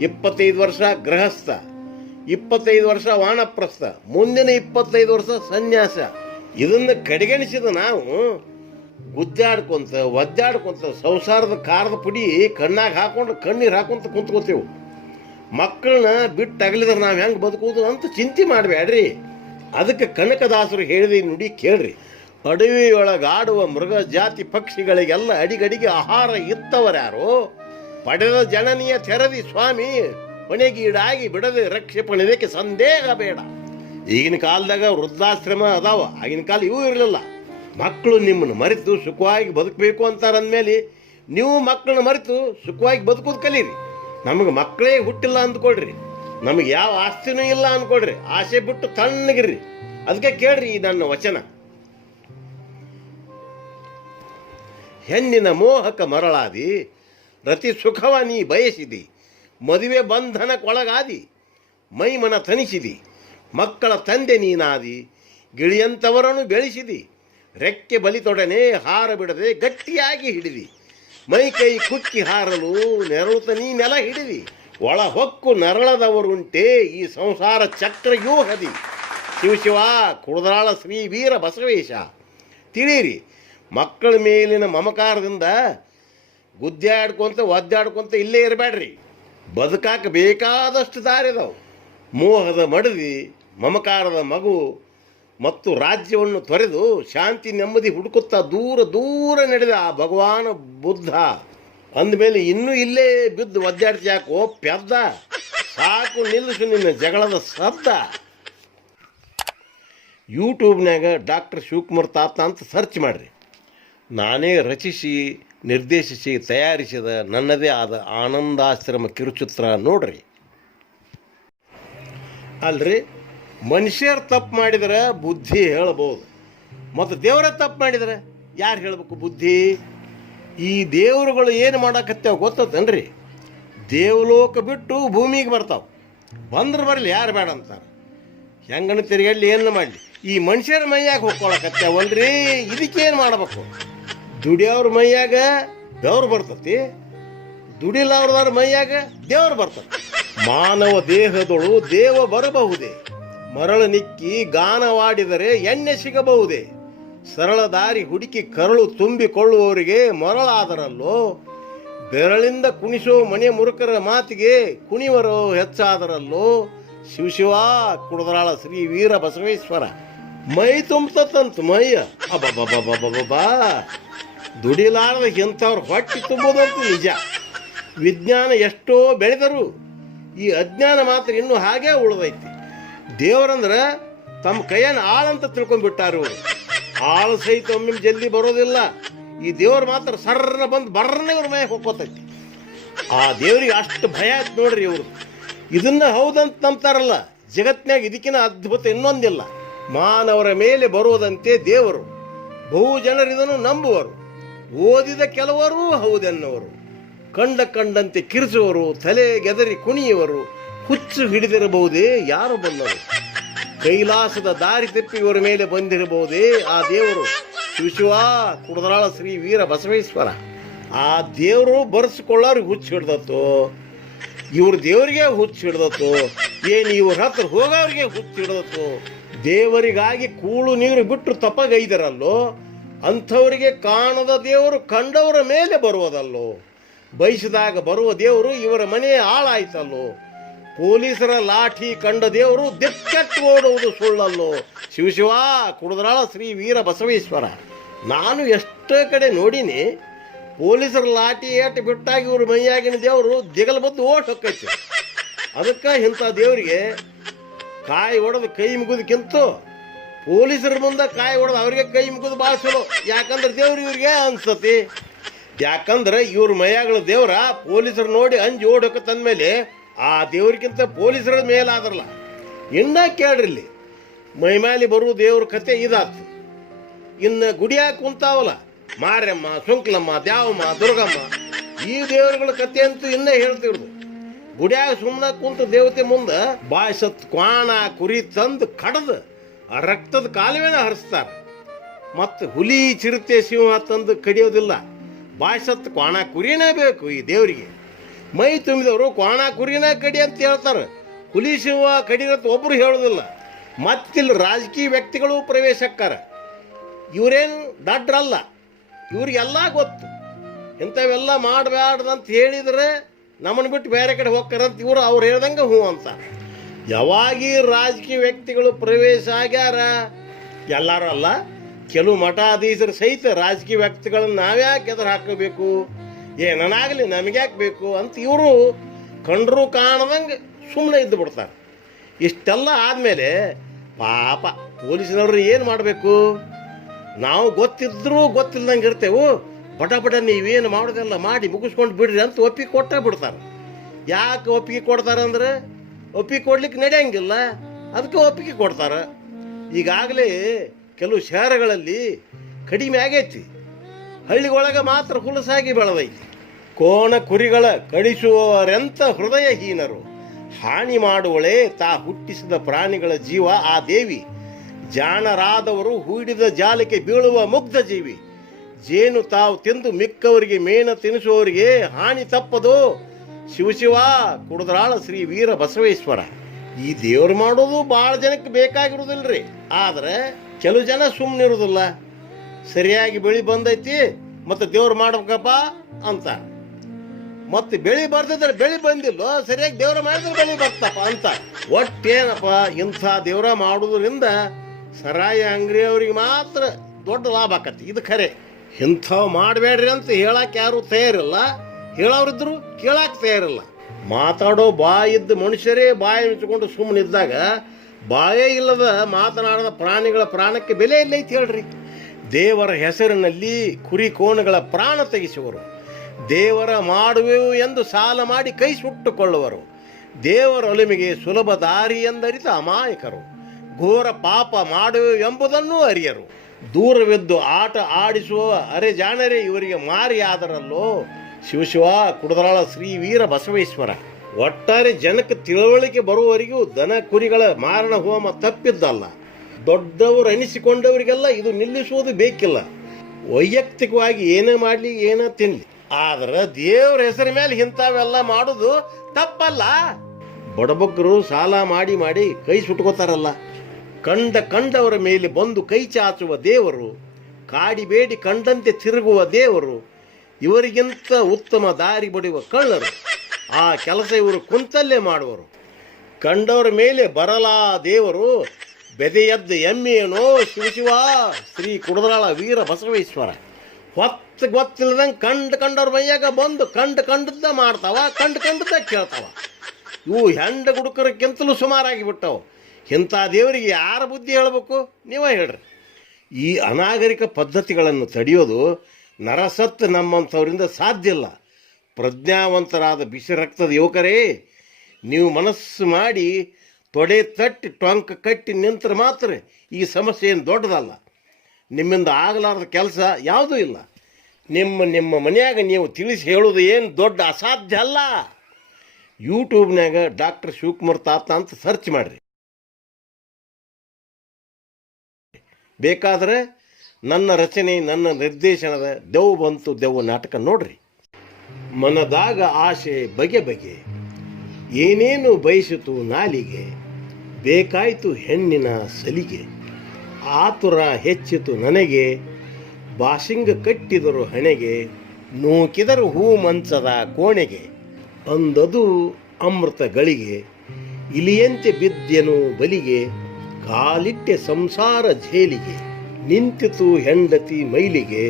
25 ವರ್ಷ ಗೃಹಸ್ಥ, 25 ವರ್ಷ ವಾನಪ್ರಸ್ಥ, ಮುಂದಿನ 25 ವರ್ಷ ಸನ್ಯಾಸ. ಇದನ್ನು ಕಡೆಗಣಿಸಿದ ನಾವು ಒದ್ದಾಡ್ಕೊಂತ ಸಂಸಾರದ ಕಾರದ ಪುಡಿ ಕಣ್ಣಾಗ ಹಾಕೊಂಡು ಕಣ್ಣೀರು ಹಾಕೊಂತ ಕುಂತ್ಕೋತೇವು. ಮಕ್ಕಳನ್ನ ಬಿಟ್ಟು ಅಗಲಿದ್ರೆ ನಾವು ಹೆಂಗೆ ಬದುಕುವುದು ಅಂತ ಚಿಂತೆ ಮಾಡಬೇಡ್ರಿ. ಅದಕ್ಕೆ ಕನಕದಾಸರು ಹೇಳಿದ ನುಡಿ ಕೇಳ್ರಿ. ಅಡವಿಯೊಳಗಾಡುವ ಮೃಗ ಜಾತಿ ಪಕ್ಷಿಗಳಿಗೆಲ್ಲ ಅಡಿಗಡಿಗೆ ಆಹಾರ ಇತ್ತವರ್ಯಾರು. ಪಡೆದ ಜನನಿಯ ತೆರದಿ ಸ್ವಾಮಿ ಹೊಣೆಗೀಡಾಗಿ ಬಿಡದೆ ರಕ್ಷಿಪಣಿದಕ್ಕೆ ಸಂದೇಹ ಬೇಡ. ಈಗಿನ ಕಾಲದಾಗ ವೃದ್ಧಾಶ್ರಮ ಅದಾವ, ಆಗಿನ ಕಾಲ ಇವು ಇರಲಿಲ್ಲ. ಮಕ್ಕಳು ನಿಮ್ಮನ್ನು ಮರೆತು ಸುಖವಾಗಿ ಬದುಕಬೇಕು ಅಂತಾರಂದ್ಮೇಲೆ ನೀವು ಮಕ್ಕಳನ್ನ ಮರೆತು ಸುಖವಾಗಿ ಬದುಕೋದು ಕಲೀರಿ. ನಮಗೆ ಮಕ್ಕಳೇ ಹುಟ್ಟಿಲ್ಲ ಅಂದ್ಕೊಳ್ರಿ, ನಮಗೆ ಯಾವ ಆಸ್ತಿನೂ ಇಲ್ಲ ಅಂದ್ಕೊಳ್ರಿ, ಆಸೆ ಬಿಟ್ಟು ತಣ್ಣಗಿರ್ರಿ. ಅದಕ್ಕೆ ಕೇಳ್ರಿ ಈ ನನ್ನ ವಚನ. ಹೆಣ್ಣಿನ ಮೋಹಕ ಮರಳಾದಿ, ರತಿ ಸುಖವ ನೀ ಬಯಸಿದಿ, ಮದುವೆ ಬಂಧನಕ್ಕೊಳಗಾದಿ, ಮೈಮನ ತನಿಸಿದಿ, ಮಕ್ಕಳ ತಂದೆ ನೀನಾದಿ, ಗಿಳಿಯಂತವರನ್ನು ಬೆಳೆಸಿದಿ, ರೆಕ್ಕೆ ಬಲಿತೊಡನೆ ಹಾರ ಬಿಡದೆ ಗಟ್ಟಿಯಾಗಿ ಹಿಡಿದಿ, ಮೈ ಕೈ ಕುಕ್ಕಿ ಹಾರಲು ನೆರಳುತ್ತ ನೀ ನೆಲ ಹಿಡಿದಿ, ಒಳ ಹೊಕ್ಕು ನರಳದವರುಂಟೆ ಈ ಸಂಸಾರ ಚಕ್ರ ಯೋಹದಿ. ಶಿವ ಕುಡದಾಳ ಶ್ರೀ ವೀರ ಬಸವೇಶ. ತಿಳಿಯಿರಿ, ಮಕ್ಕಳ ಮೇಲಿನ ಮಮಕಾರದಿಂದ ಒದ್ದಾಡ್ಕೊಂತ ಇಲ್ಲೇ ಇರಬೇಡ್ರಿ. ಬದುಕಾಕ ಬೇಕಾದಷ್ಟು ದಾರಿ ಅದಾವು. ಮೋಹದ ಮಡದಿ, ಮಮಕಾರದ ಮಗು, ಮತ್ತು ರಾಜ್ಯವನ್ನು ತೊರೆದು ಶಾಂತಿ ನೆಮ್ಮದಿ ಹುಡುಕುತ್ತಾ ದೂರ ದೂರ ನಡೆದ ಆ ಭಗವಾನ ಬುದ್ಧ ಅಂದಮೇಲೆ ಇನ್ನೂ ಇಲ್ಲೇ ಬಿದ್ದು ಒದ್ದಾಡ್ತಿ ಯಾಕೋ ಪೆದ್ದ, ಸಾಕು ನಿಲ್ಲಿಸು ನಿನ್ನ ಜಗಳದ ಶಬ್ದ. ಯೂಟ್ಯೂಬ್ನಾಗ ಡಾಕ್ಟರ್ ಶಿವಕುಮಾರ್ ತಾತ ಅಂತ ಸರ್ಚ್ ಮಾಡಿರಿ. ನಾನೇ ರಚಿಸಿ ನಿರ್ದೇಶಿಸಿ ತಯಾರಿಸಿದ ನನ್ನದೇ ಆದ ಆನಂದಾಶ್ರಮ ಕಿರುಚಿತ್ರ ನೋಡ್ರಿ. ಅಲ್ರಿ, ಮನುಷ್ಯರು ತಪ್ಪು ಮಾಡಿದ್ರೆ ಬುದ್ಧಿ ಹೇಳ್ಬೋದು, ಮತ್ತು ದೇವರ ತಪ್ಪು ಮಾಡಿದ್ರೆ ಯಾರು ಹೇಳ್ಬೇಕು ಬುದ್ಧಿ? ಈ ದೇವರುಗಳು ಏನು ಮಾಡಕತ್ತೇವೆ ಗೊತ್ತತೇನ್ರಿ? ದೇವಲೋಕ ಬಿಟ್ಟು ಭೂಮಿಗೆ ಬರ್ತಾವೆ. ಬಂದ್ರೆ ಬರಲಿ, ಯಾರು ಬೇಡ ಅಂತಾರೆ. ಹೆಂಗನ ತಿರುಗಲ್ಲಿ ಏನು ಮಾಡಲಿ, ಈ ಮನುಷ್ಯರ ಮೈಯಾಗ ಹೊಕ್ಕೊಳಕತ್ತೇವಲ್ರಿ. ಇದಕ್ಕೇನು ಮಾಡಬೇಕು? ದುಡಿಯೋರ ಮೈಯಾಗ ಬೆವರು ಬರ್ತತಿ, ದುಡಿಲಾರ್ದವ್ರ ಮೈಯಾಗ ದೇವರು ಬರ್ತದೆ. ಮಾನವ ದೇಹದೊಳು ದೇವ ಬರಬಹುದೇ, ಮರಳು ನಿಕ್ಕಿ ಗಾನವಾಡಿದರೆ ಎಣ್ಣೆ ಸಿಗಬಹುದೇ. ಸರಳ ದಾರಿ ಹುಡುಕಿ ಕರಳು ತುಂಬಿಕೊಳ್ಳುವವರಿಗೆ ಮರಳಾದರಲ್ಲೋ, ಬೆರಳಿಂದ ಕುಣಿಸೋ ಮನೆ ಮುರುಕರ ಮಾತಿಗೆ ಕುಣಿವರು ಹೆಚ್ಚಾದರಲ್ಲೋ. ಶಿವ ಕುಡದರಾಳ ಶ್ರೀ ವೀರ ಬಸವೇಶ್ವರ. ಮೈ ತುಂಬತಂತ ಮೈಯ ಅಬ್ಬಬ್ಬಬ್ಬಬ್ಬಬ್ಬಾ, ದುಡಿಲಾರದ ಇಂಥವ್ರ ಹೊಟ್ಟೆ ತುಂಬೋದಂತೂ ನಿಜ. ವಿಜ್ಞಾನ ಎಷ್ಟೋ ಬೆಳೆದರು, ಈ ಅಜ್ಞಾನ ಮಾತ್ರ ಇನ್ನೂ ಹಾಗೇ ಉಳಿದೈತಿ. ದೇವರಂದ್ರೆ ತಮ್ಮ ಕೈಯನ್ನು ಆಳಂತ ತಿಳ್ಕೊಂಡ್ಬಿಟ್ಟಾರು. ಆಳು ಸಹಿತ ಒಮ್ಮೆ ಜಲ್ದಿ ಬರೋದಿಲ್ಲ. ಈ ದೇವ್ರು ಮಾತ್ರ ಸರ್ರ ಬಂದು ಬರ್ರನೆ ಇವ್ರ ಮನೆಗೆ ಹೋಗ್ಕೋತೈತಿ. ಆ ದೇವ್ರಿಗೆ ಅಷ್ಟು ಭಯ ಆಯ್ತು ನೋಡ್ರಿ ಇವರು. ಇದನ್ನ ಹೌದಂತ ನಂಬ್ತಾರಲ್ಲ, ಜಗತ್ನಾಗ ಇದಕ್ಕಿಂತ ಅದ್ಭುತ ಇನ್ನೊಂದಿಲ್ಲ. ಮಾನವರ ಮೇಲೆ ಬರುವುದಂತೆ ದೇವರು. ಬಹು ಜನರಿದನ್ನು ನಂಬುವರು, ಓದಿದ ಕೆಲವರು ಹೌದೆನ್ನುವರು, ಕಂಡಂತೆ ಕಿರಿಸುವರು, ತಲೆ ಗೆದರಿ ಕುಣಿಯುವರು. ಹುಚ್ಚು ಹಿಡಿದಿರಬಹುದೇ ಯಾರು ಬಂದವರು? ಕೈಲಾಸದ ದಾರಿ ತಪ್ಪಿ ಇವರ ಮೇಲೆ ಬಂದಿರಬಹುದೇ ಆ ದೇವರು? ಶಿವ ಕುಡದರಾಳ ಶ್ರೀ ವೀರ ಬಸವೇಶ್ವರ. ಆ ದೇವರು ಬರ್ಸ್ಕೊಳ್ಳೋರಿಗೆ ಹುಚ್ಚು ಹಿಡ್ದತ್ತು, ಇವ್ರ ದೇವರಿಗೆ ಹುಚ್ಚು ಹಿಡ್ದತ್ತು, ಏನು ಇವ್ರ ಹತ್ರ ಹೋಗೋರಿಗೆ ಹುಚ್ಚು ಹಿಡ್ದತ್ತು. ದೇವರಿಗಾಗಿ ಕೂಳು ನೀರು ಬಿಟ್ಟು ತಪಗೈದರಲ್ಲೋ, ಅಂಥವರಿಗೆ ಕಾಣದ ದೇವರು ಕಂಡವರ ಮೇಲೆ ಬರುವುದಲ್ಲೋ. ಬಯಸಿದಾಗ ಬರುವ ದೇವರು ಇವರ ಮನೆ ಹಾಳಾಯ್ತಲ್ಲೋ. ಪೊಲೀಸರ ಲಾಠಿ ಕಂಡ ದೇವರು ದಿಕ್ಕೆಟ್ಟು ಓಡುವುದು ಸುಳ್ಳಲ್ಲೋ. ಶಿವ ಕುಡದರಾಳ ಶ್ರೀ ವೀರ ಬಸವೇಶ್ವರ. ನಾನು ಎಷ್ಟೋ ಕಡೆ ನೋಡಿನಿ, ಪೊಲೀಸರ ಲಾಠಿ ಏಟು ಬಿಟ್ಟಾಗಿ ಇವ್ರ ಮೈಯಾಗಿನ ದೇವರು ದಿಗಲ್ ಬದ್ದು ಓಟ್ ಹೊಕ್ಕೈತಿ. ಅದಕ್ಕೆ ಇಂಥ ದೇವರಿಗೆ ಕಾಯಿ ಹೊಡೆದು ಕೈ ಮುಗಿದಕ್ಕಿಂತ ಪೊಲೀಸರ ಮುಂದೆ ಕಾಯಿ ಹೊಡೆದು ಅವ್ರಿಗೆ ಕೈ ಮುಗಿದು ಭಾಳ ಚಲೋ. ಯಾಕಂದ್ರೆ ದೇವ್ರು ಇವ್ರಿಗೆ ಅನ್ಸತಿ. ಯಾಕಂದ್ರೆ ಇವ್ರ ಮೈಯಾಗಳ ದೇವ್ರ ಪೊಲೀಸರು ನೋಡಿ ಅಂಜಿ ಓಡೋಕೆ ತಂದ್ಮೇಲೆ ಆ ದೇವ್ರಿಗಿಂತ ಪೊಲೀಸರ ಮೇಲಾದ್ರಲ್ಲ. ಇನ್ನ ಕೇಳ್ರಿಲ್ಲಿ, ಮೈಮಾಲಿ ಬರುವ ದೇವ್ರ ಕತೆ ಇದಾತು. ಇನ್ನು ಗುಡಿಯಾಗ ಕುಂತಾವಲ್ಲ, ಮಾರಮ್ಮ, ಸುಂಕ್ಲಮ್ಮ, ದ್ಯಾವಮ್ಮ, ದುರ್ಗಮ್ಮ, ಈ ದೇವರುಗಳ ಕತೆ ಅಂತೂ ಇನ್ನೇ ಹೇಳ್ತಿವ್ರು. ಗುಡಿಯಾಗ ಸುಮ್ಮನೆ ಕುಂತ ದೇವತೆ ಮುಂದೆ ಬಾಯ್ಸತ್ ಕ್ವಾಣ ಕುರಿ ತಂದು ಕಡ್ದು ಆ ರಕ್ತದ ಕಾಲುವೆನ ಹರಿಸ್ತಾರೆ. ಮತ್ತು ಹುಲಿ ಚಿರತೆ ಸಿಂಹ ತಂದು ಕಡಿಯೋದಿಲ್ಲ, ಬಾಯ್ಸತ್ ಕ್ವಾಣ ಕುರಿನೇ ಬೇಕು ಈ ದೇವರಿಗೆ. ಮೈ ತುಂಬಿದವರು ಕ್ವಾಣ ಕುರಿನ ಕಡಿ ಅಂತ ಹೇಳ್ತಾರೆ, ಹುಲಿ ಸಿಂಹ ಕಡಿರತ್ ಒಬ್ಬರು ಹೇಳೋದಿಲ್ಲ. ಮತ್ತಿಲ್ಲಿ ರಾಜಕೀಯ ವ್ಯಕ್ತಿಗಳು ಪ್ರವೇಶಕ್ಕಾರ. ಇವರೇನು ದಡ್ರಲ್ಲ, ಇವ್ರಿಗೆಲ್ಲ ಗೊತ್ತು. ಇಂಥವೆಲ್ಲ ಮಾಡಬ್ಯಾಡ್ದಂತ ಹೇಳಿದರೆ ನಮ್ಮನ್ನು ಬಿಟ್ಟು ಬೇರೆ ಕಡೆ ಹೋಗ್ತಾರಂತ ಇವರು ಅವ್ರು ಹೇಳ್ದಂಗೆ ಹ್ಞೂ ಅಂತ. ಯಾವಾಗಿ ರಾಜಕೀಯ ವ್ಯಕ್ತಿಗಳು ಪ್ರವೇಶ ಆಗ್ಯಾರ, ಎಲ್ಲರೂ ಅಲ್ಲ, ಕೆಲವು ಮಠಾಧೀಶರು ಸಹಿತ ರಾಜಕೀಯ ವ್ಯಕ್ತಿಗಳನ್ನ ನಾವ್ಯಾಕೆ ಎದುರು ಹಾಕಬೇಕು, ಏನನ್ನಾಗಲಿ ನಮಗ್ಯಾಕೆ ಬೇಕು ಅಂತ ಇವರು ಕಂಡ್ರು ಕಾಣದಂಗೆ ಸುಮ್ಮನೆ ಇದ್ದು ಬಿಡ್ತಾರೆ. ಇಷ್ಟೆಲ್ಲ ಆದಮೇಲೆ ಪಾಪ ಪೊಲೀಸ್ನವ್ರು ಏನು ಮಾಡಬೇಕು? ನಾವು ಗೊತ್ತಿದ್ರೂ ಗೊತ್ತಿಲ್ದಂಗೆ ಇರ್ತೇವೆ, ಬಟ ನೀವೇನು ಮಾಡೋದೆಲ್ಲ ಮಾಡಿ ಮುಗಿಸ್ಕೊಂಡು ಬಿಡ್ರಿ ಅಂತ ಒಪ್ಪಿಗೆ ಕೊಟ್ಟೇ ಬಿಡ್ತಾರೆ. ಯಾಕೆ ಒಪ್ಪಿಗೆ ಕೊಡ್ತಾರೆ ಅಂದ್ರೆ ಒಪ್ಪಿಗೆ ಕೊಡ್ಲಿಕ್ಕೆ ನಡೆಯಂಗಿಲ್ಲ, ಅದಕ್ಕೆ ಒಪ್ಪಿಗೆ ಕೊಡ್ತಾರೆ. ಈಗಾಗಲೇ ಕೆಲವು ಶಹರಗಳಲ್ಲಿ ಕಡಿಮೆ ಆಗೈತಿ, ಹಳ್ಳಿಗೊಳಗೆ ಮಾತ್ರ ಹುಲಸಾಗಿ ಬೆಳೆದೈತಿ. ಕೋಣ ಕುರಿಗಳ ಕಡಿಸುವವರೆಂತ ಹೃದಯಹೀನರು, ಹಾನಿ ಮಾಡುವಳೆ ತಾ ಹುಟ್ಟಿಸಿದ ಪ್ರಾಣಿಗಳ ಜೀವ ಆ ದೇವಿ. ಜಾಣರಾದವರು ಹೂಡಿದ ಜಾಲಕ್ಕೆ ಬೀಳುವ ಮುಗ್ಧ ಜೀವಿ. ಜೇನು ತಾವು ತಿಂದು ಮಿಕ್ಕವರಿಗೆ ಮೇಣ ತಿನ್ನಿಸುವವರಿಗೆ ಹಾನಿ ತಪ್ಪದು. ಶಿವ ಕುಡದರಾಳ ಶ್ರೀ ವೀರ ಬಸವೇಶ್ವರ. ಈ ದೇವ್ರು ಮಾಡೋದು ಭಾಳ ಜನಕ್ಕೆ ಬೇಕಾಗಿರೋದಿಲ್ರಿ, ಆದ್ರೆ ಕೆಲವು ಜನ ಸುಮ್ಮನಿರೋದಿಲ್ಲ. ಸರಿಯಾಗಿ ಬೆಳಿ ಬಂದೈತಿ ಮತ್ತು ದೇವ್ರು ಮಾಡ್ಬೇಕಪ್ಪ ಅಂತ, ಮತ್ತೆ ಬೆಳಿ ಬರ್ತಿದ್ರೆ ಬೆಳಿ ಬಂದಿಲ್ಲ, ಸರಿಯಾಗಿ ದೇವ್ರ ಮಾಡಿದ್ರೆ ಬೆಳಿ ಬರ್ತಪ್ಪ ಅಂತ. ಒಟ್ಟೇನಪ್ಪ, ಇಂಥ ದೇವ್ರ ಮಾಡೋದ್ರಿಂದ ಸರಾಯಿ ಅಂಗಡಿಯವ್ರಿಗೆ ಮಾತ್ರ ದೊಡ್ಡ ಲಾಭ ಆಕತಿ. ಇದು ಖರೆ. ಇಂಥವು ಮಾಡಬೇಡ್ರಿ ಅಂತ ಹೇಳಕ್ಕೆ ಯಾರು ತಯಾರಿಲ್ಲ, ಹೇಳೋರಿದ್ರು ಕೇಳಕ್ಕೆ ತಯಾರಿಲ್ಲ. ಮಾತಾಡೋ ಬಾಯಿದ್ದ ಮನುಷ್ಯರೇ ಬಾಯಿ ಮುಚ್ಚಿಕೊಂಡು ಸುಮ್ಮನಿದ್ದಾಗ ಬಾಯೇ ಇಲ್ಲದ ಮಾತನಾಡದ ಪ್ರಾಣಿಗಳ ಪ್ರಾಣಕ್ಕೆ ಬೆಲೆ ಇಲ್ಲ ಐತಿ ಹೇಳ್ರಿ. ದೇವರ ಹೆಸರಿನಲ್ಲಿ ಕುರಿ ಕೋಣಗಳ ಪ್ರಾಣ ತೆಗೆಸುವರು. ದೇವರ ಮಾಡುವೆವು ಎಂದು ಸಾಲ ಮಾಡಿ ಕೈ ಸುಟ್ಟುಕೊಳ್ಳುವರು. ದೇವರ ಒಲಿಮೆಗೆ ಸುಲಭ ದಾರಿ ಎಂದರಿತ ಅಮಾಯಕರು. ಘೋರ ಪಾಪ ಮಾಡುವೆವು ಎಂಬುದನ್ನೂ ಅರಿಯರು. ದೂರವಿದ್ದು ಆಟ ಆಡಿಸುವ ಅರೆಜಾಣರೇ ಇವರಿಗೆ ಮಾರಿಯಾದರಲ್ಲೋ. ಶಿವಶಿವ ಕುಡದರಾಳ ಶ್ರೀ ವೀರ ಬಸವೇಶ್ವರ. ಒಟ್ಟಾರೆ ಜನಕ್ಕೆ ತಿಳುವಳಿಕೆ ಬರುವವರೆಗೂ ದನ ಕುರಿಗಳ ಮಾರಣ ಹೋಮ ತಪ್ಪಿದ್ದಲ್ಲ. ದೊಡ್ಡವರು ಅನಿಸಿಕೊಂಡವರಿಗೆಲ್ಲ ಇದು ನಿಲ್ಲಿಸುವುದು ಬೇಕಿಲ್ಲ. ವೈಯಕ್ತಿಕವಾಗಿ ಏನೇ ಮಾಡಲಿ ಏನೇ ತಿನ್ನಲಿ, ಆದ್ರೆ ದೇವ್ರ ಹೆಸರ ಮೇಲೆ ಇಂಥವೆಲ್ಲ ಮಾಡೋದು ತಪ್ಪಲ್ಲ. ಬಡಬಗ್ಗರು ಸಾಲ ಮಾಡಿ ಮಾಡಿ ಕೈ ಸುಟ್ಕೋತಾರಲ್ಲ. ಕಂಡವರ ಮೇಲೆ ಬಂದು ಕೈ ಚಾಚುವ ದೇವರು, ಕಾಡಿಬೇಡಿ ಕಂಡಂತೆ ತಿರುಗುವ ದೇವರು, ಇವರಿಗಿಂತ ಉತ್ತಮ ದಾರಿ ಬಡಿಯುವ ಕಳ್ಳರು. ಆ ಕೆಲಸ ಇವರು ಕುಂತಲ್ಲೇ ಮಾಡುವರು. ಕಂಡವರ ಮೇಲೆ ಬರಲಾ ದೇವರು, ಬೆದೆಯದ್ದ ಎಮ್ಮೆಯೇನೋ ಶಿವಶಿವ ಶ್ರೀ ಕುಡದರಾಳ ವೀರ ಬಸವೇಶ್ವರ. ಹೊತ್ತು ಗೊತ್ತಿಲ್ಲದಂಗೆ ಕಂಡವ್ರ ಮೈಯಾಗ ಬಂದು ಕಂಡದ್ದ ಮಾಡ್ತಾವ, ಕಂಡದ್ದ ಕೇಳ್ತಾವ. ಇವು ಹೆಂಡ ಗುಡುಕರಕ್ಕಿಂತಲೂ ಸುಮಾರಾಗಿ ಬಿಟ್ಟವು. ಇಂಥ ದೇವರಿಗೆ ಯಾರ ಬುದ್ಧಿ ಹೇಳಬೇಕು ನೀವೇ ಹೇಳ್ರಿ. ಈ ಅನಾಗರಿಕ ಪದ್ಧತಿಗಳನ್ನು ತಡೆಯೋದು ನರಸತ್ತು ನಮ್ಮಂಥವರಿಂದ ಸಾಧ್ಯ ಇಲ್ಲ. ಪ್ರಜ್ಞಾವಂತರಾದ ಬಿಸಿ ರಕ್ತದ ಯುವಕರೇ, ನೀವು ಮನಸ್ಸು ಮಾಡಿ ತೊಡೆ ತಟ್ಟಿ ಟೊಂಕ ಕಟ್ಟಿ ನಿಂತರೆ ಮಾತ್ರ ಈ ಸಮಸ್ಯೆ ಏನು ದೊಡ್ಡದಲ್ಲ. ನಿಮ್ಮಿಂದ ಆಗಲಾರದ ಕೆಲಸ ಯಾವುದೂ ಇಲ್ಲ. ನಿಮ್ಮ ಮನೆಯಾಗ ನೀವು ತಿಳಿಸಿ ಹೇಳೋದು ಏನು ದೊಡ್ಡ ಅಸಾಧ್ಯ ಅಲ್ಲ. ಯೂಟ್ಯೂಬ್ನಾಗ ಡಾಕ್ಟರ್ ಶಿವಕುಮಾರ್ ತಾತ ಅಂತ ಸರ್ಚ್ ಮಾಡಿರಿ. ಬೇಕಾದರೆ ನನ್ನ ರಚನೆ, ನನ್ನ ನಿರ್ದೇಶನದ ದೆವ್ವ ಬಂತು ದೆವ್ವ ನಾಟಕ ನೋಡ್ರಿ. ಮನದಾಗ ಆಸೆ ಬಗೆ ಬಗೆ, ಏನೇನು ಬಯಸಿತು ನಾಲಿಗೆ, ಬೇಕಾಯ್ತು ಹೆಣ್ಣಿನ ಸಲಿಗೆ, ಆತುರ ಹೆಚ್ಚಿತು ನನಗೆ, ಬಾಸಿಂಗ ಕಟ್ಟಿದರು ಹಣೆಗೆ, ನೂಕಿದರು ಹೂ ಮಂಚದ ಕೋಣೆಗೆ, ಅಂದದು ಅಮೃತ ಗಳಿಗೆ, ಇಲಿಯಂತೆ ಬಿದ್ದೆನು ಬಲಿಗೆ, ಕಾಲಿಟ್ಟೆ ಸಂಸಾರ ಝೇಲಿಗೆ, ನಿಂತಿತು ಹೆಂಡತಿ ಮೈಲಿಗೆ,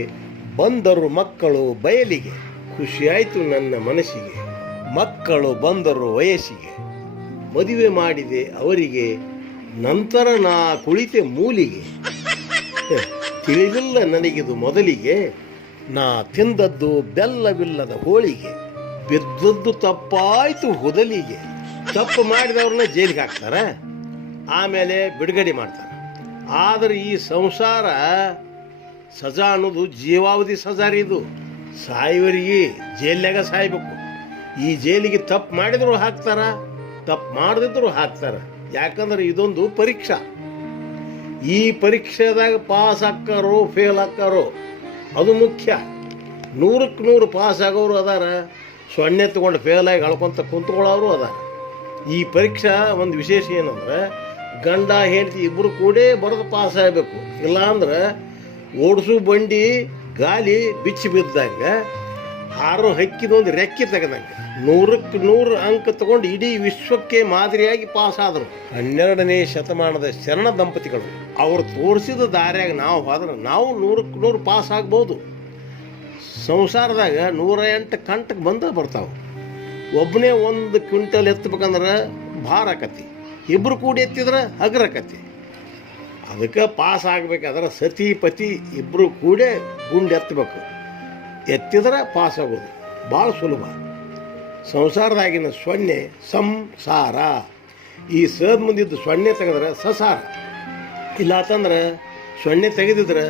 ಬಂದರು ಮಕ್ಕಳು ಬಯಲಿಗೆ, ಖುಷಿಯಾಯಿತು ನನ್ನ ಮನಸ್ಸಿಗೆ, ಮಕ್ಕಳು ಬಂದರು ವಯಸ್ಸಿಗೆ, ಮದುವೆ ಮಾಡಿದೆ ಅವರಿಗೆ, ನಂತರ ನಾ ಕುಳಿತೆ ಮೂಲಿಗೆ, ತಿಳಿಲಿಲ್ಲ ನನಗಿದು ಮೊದಲಿಗೆ, ನಾ ತಿಂದದ್ದು ಬೆಲ್ಲವಿಲ್ಲದ ಹೋಳಿಗೆ, ಬಿದ್ದದ್ದು ತಪ್ಪಾಯ್ತು ಹುದಲಿಗೆ. ತಪ್ಪು ಮಾಡಿದವ್ರನ್ನ ಜೈಲಿಗೆ ಹಾಕ್ತಾರ, ಆಮೇಲೆ ಬಿಡುಗಡೆ ಮಾಡ್ತಾರೆ. ಆದರೆ ಈ ಸಂಸಾರ ಸಜಾ ಅನ್ನೋದು ಜೀವಾವಧಿ ಸಜಾ ರೀ. ಇದು ಸಾಯುವರಿಗೆ ಜೈಲ್ನಾಗ ಸಾಯ್ಬೇಕು. ಈ ಜೈಲಿಗೆ ತಪ್ಪು ಮಾಡಿದ್ರು ಹಾಕ್ತಾರ, ತಪ್ಪು ಮಾಡದಿದ್ರು ಹಾಕ್ತಾರ. ಯಾಕಂದ್ರೆ ಇದೊಂದು ಪರೀಕ್ಷಾ. ಈ ಪರೀಕ್ಷೆದಾಗ ಪಾಸ್ ಹಾಕ್ಕಾರೋ ಫೇಲ್ ಹಾಕ್ಕಾರೋ ಅದು ಮುಖ್ಯ. 100ಕ್ಕೆ 100 ಪಾಸ್ ಆಗೋರು ಅದಾರ, ಸೊನ್ನೆ ತಗೊಂಡು ಫೇಲ್ ಆಗಿ ಅಳ್ಕೊಂತ ಕುಂತ್ಕೊಳ್ಳೋರು ಅದಾರ. ಈ ಪರೀಕ್ಷಾ ಒಂದು ವಿಶೇಷ ಏನಂದ್ರೆ ಗಂಡ ಹೆಂಡತಿ ಇಬ್ಬರು ಕೂಡ ಬರೆದು ಪಾಸ್ ಆಗಬೇಕು. ಇಲ್ಲಾಂದ್ರೆ ಓಡಿಸು ಬಂಡಿ ಗಾಲಿ ಬಿಚ್ಚಿ ಬಿದ್ದಂಗೆ, ಹಾರೋ ಹಕ್ಕಿದೊಂದು ರೆಕ್ಕೆ ತೆಗೆದಂಗೆ 100ಕ್ಕೆ 100 ಅಂಕ ತಗೊಂಡು ಇಡೀ ವಿಶ್ವಕ್ಕೆ ಮಾದರಿಯಾಗಿ ಪಾಸ್ ಆದರು 12ನೇ ಶತಮಾನದ ಶರಣ ದಂಪತಿಗಳು. ಅವರು ತೋರಿಸಿದ ದಾರಿಯಾಗ ನಾವು ಹೋದ್ರೆ ನಾವು 100ಕ್ಕೆ 100 ಪಾಸ್ ಆಗ್ಬೋದು. ಸಂಸಾರದಾಗ 108 ಕಂಟಕ್ಕೆ ಬರ್ತಾವೆ. ಒಬ್ಬನೇ 1 ಕ್ವಿಂಟಲ್ ಎತ್ತಬೇಕಂದ್ರೆ ಭಾರ ಆಕತಿ, ಇಬ್ಬರು ಕೂಡಿ ಎತ್ತಿದ್ರೆ ಹಗರಕತಿ. ಅದಕ್ಕೆ ಪಾಸ್ ಆಗಬೇಕಾದ್ರೆ ಸತಿ ಪತಿ ಇಬ್ಬರು ಕೂಡೇ ಗುಂಡು ಎತ್ತಬೇಕು. ಎತ್ತಿದ್ರೆ ಪಾಸ್ ಆಗೋದು ಭಾಳ ಸುಲಭ. ಸಂಸಾರದಾಗಿನ ಸೊನ್ನೆ ಸಂಸಾರ. ಈ ಸದ್ ಮುಂದಿದ್ದು ಸೊನ್ನೆ ತೆಗೆದ್ರೆ ಸಸಾರ. ಇಲ್ಲಾತಂದ್ರೆ ಸೊನ್ನೆ ತೆಗೆದಿದ್ರೆ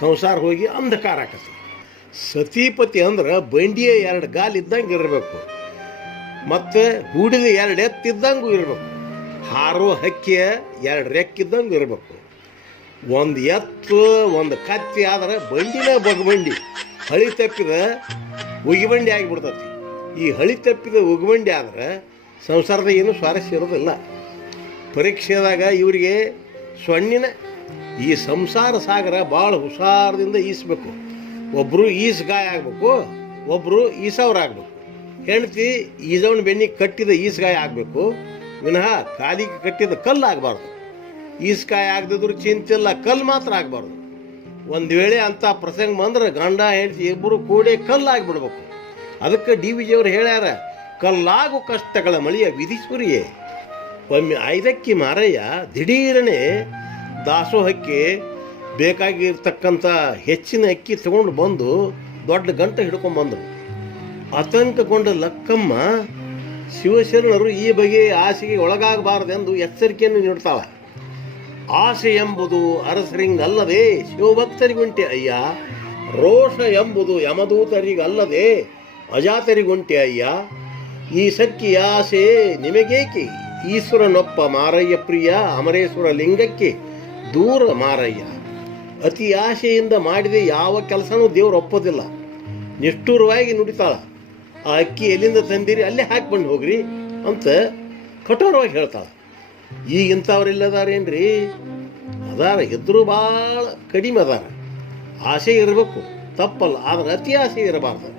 ಸಂಸಾರ ಹೋಗಿ ಅಂಧಕಾರ ಆಕತಿ. ಸತಿಪತಿ ಅಂದ್ರೆ ಬಂಡಿಯ 2 ಗಾಲಿ ಇದ್ದಂಗೆ ಇರಬೇಕು, ಮತ್ತು ಹೂಡಿದ 2 ಎತ್ತಿದ್ದಂಗೂ ಇರಬೇಕು. ಹಾರೋ ಹಕ್ಕಿಯ 2 ರೆಕ್ಕಿದ್ದಂಗೆ ಇರಬೇಕು. ಒಂದು ಎತ್ತು ಒಂದು ಕತ್ತಿ ಆದ್ರೆ ಬಂಡಿನೇ ಬಗ್ಬಂಡಿ, ಹಳಿ ತಪ್ಪಿದ ಉಗಿಬಂಡಿ ಆಗಿಬಿಡ್ತತಿ. ಈ ಹಳಿ ತಪ್ಪಿದ ಉಗಿಬಂಡಿ ಆದ್ರೆ ಸಂಸಾರದಾಗ ಏನೂ ಸ್ವಾರಸ್ಯ ಇರೋದಿಲ್ಲ. ಪರೀಕ್ಷೆದಾಗ ಇವರಿಗೆ ಸೊನ್ನಿನ ಈ ಸಂಸಾರ ಸಾಗರ ಭಾಳ ಹುಷಾರದಿಂದ ಈಸಬೇಕು. ಒಬ್ಬರು ಈಸ್ಗಾಯ ಆಗಬೇಕು, ಒಬ್ಬರು ಈಸವ್ರು ಆಗಬೇಕು. ಹೆಂಡತಿ ಈಜವನ ಬೆನ್ನಿಗೆ ಕಟ್ಟಿದ ಈಸ್ಗಾಯ ಆಗಬೇಕು, ವಿನಃ ಕಾಲಿಗೆ ಕಟ್ಟಿದ ಕಲ್ಲು ಆಗಬಾರ್ದು. ಈಸ್ಕಾಯಿ ಆಗದಿದ್ರು ಚಿಂತಿಲ್ಲ, ಕಲ್ಲು ಮಾತ್ರ ಆಗಬಾರ್ದು. ಒಂದು ವೇಳೆ ಅಂಥ ಪ್ರಸಂಗ ಬಂದ್ರೆ ಗಂಡ ಹೆಂಡತಿ ಇಬ್ಬರು ಕೂಡಿ ಕಲ್ಲಾಗಿಬಿಡ್ಬೇಕು. ಅದಕ್ಕೆ ಡಿ ವಿ ಜಿಯವರು ಹೇಳ್ಯಾರ, ಕಲ್ಲಾಗು ಕಷ್ಟಗಳ ಮಳೆಯ ವಿಧಿಸುರಿಯೇ. ಒಮ್ಮೆ 5 ಅಕ್ಕಿ ಮಾರಯ್ಯ ದಿಢೀರನೆ ದಾಸೋಹಕ್ಕೆ ಬೇಕಾಗಿರ್ತಕ್ಕಂಥ ಹೆಚ್ಚಿನ ಅಕ್ಕಿ ತಗೊಂಡು ಬಂದು ದೊಡ್ಡ ಗಂಟೆ ಹಿಡ್ಕೊಂಡ್ಬಂದರು. ಆತಂಕಗೊಂಡ ಲಕ್ಕಮ್ಮ ಶಿವಶರಣರು ಈ ಬಗೆಯ ಆಸೆಗೆ ಒಳಗಾಗಬಾರದೆಂದು ಎಚ್ಚರಿಕೆಯನ್ನು ನೀಡ್ತಾಳೆ. ಆಸೆ ಎಂಬುದು ಅರಸರಿಂಗಲ್ಲದೆ ಶಿವಭಕ್ತರಿಗುಂಟೆ ಅಯ್ಯ, ರೋಷ ಎಂಬುದು ಯಮದೂತರಿಗಲ್ಲದೆ ಅಜಾತರಿಗುಂಟೆ ಅಯ್ಯ. ಈ ಸಕ್ಕಿಯ ಆಸೆ ನಿಮಗೇಕೆ? ಈಶ್ವರನೊಪ್ಪ ಮಾರಯ್ಯ ಪ್ರಿಯ, ಅಮರೇಶ್ವರ ಲಿಂಗಕ್ಕೆ ದೂರ ಮಾರಯ್ಯ. ಅತಿ ಆಶೆಯಿಂದ ಮಾಡಿದ ಯಾವ ಕೆಲಸನೂ ದೇವರು ಒಪ್ಪೋದಿಲ್ಲ. ನಿಷ್ಠುರವಾಗಿ ನುಡಿತಾಳ. ಆ ಅಕ್ಕಿ ಎಲ್ಲಿಂದ ತಂದಿರಿ ಅಲ್ಲೇ ಹಾಕ್ಬಂದು ಹೋಗ್ರಿ ಅಂತ ಕಠೋರವಾಗಿ ಹೇಳ್ತಾಳೆ. ಈಗ ಇಂಥವ್ರಿಲ್ಲದಾರೇನ್ರಿ? ಅದಾರ, ಇದ್ರೂ ಭಾಳ ಕಡಿಮೆ ಅದಾರ. ಆಸೆ ಇರಬೇಕು, ತಪ್ಪಲ್ಲ, ಆದರೆ ಅತಿ ಆಸೆ ಇರಬಾರ್ದು.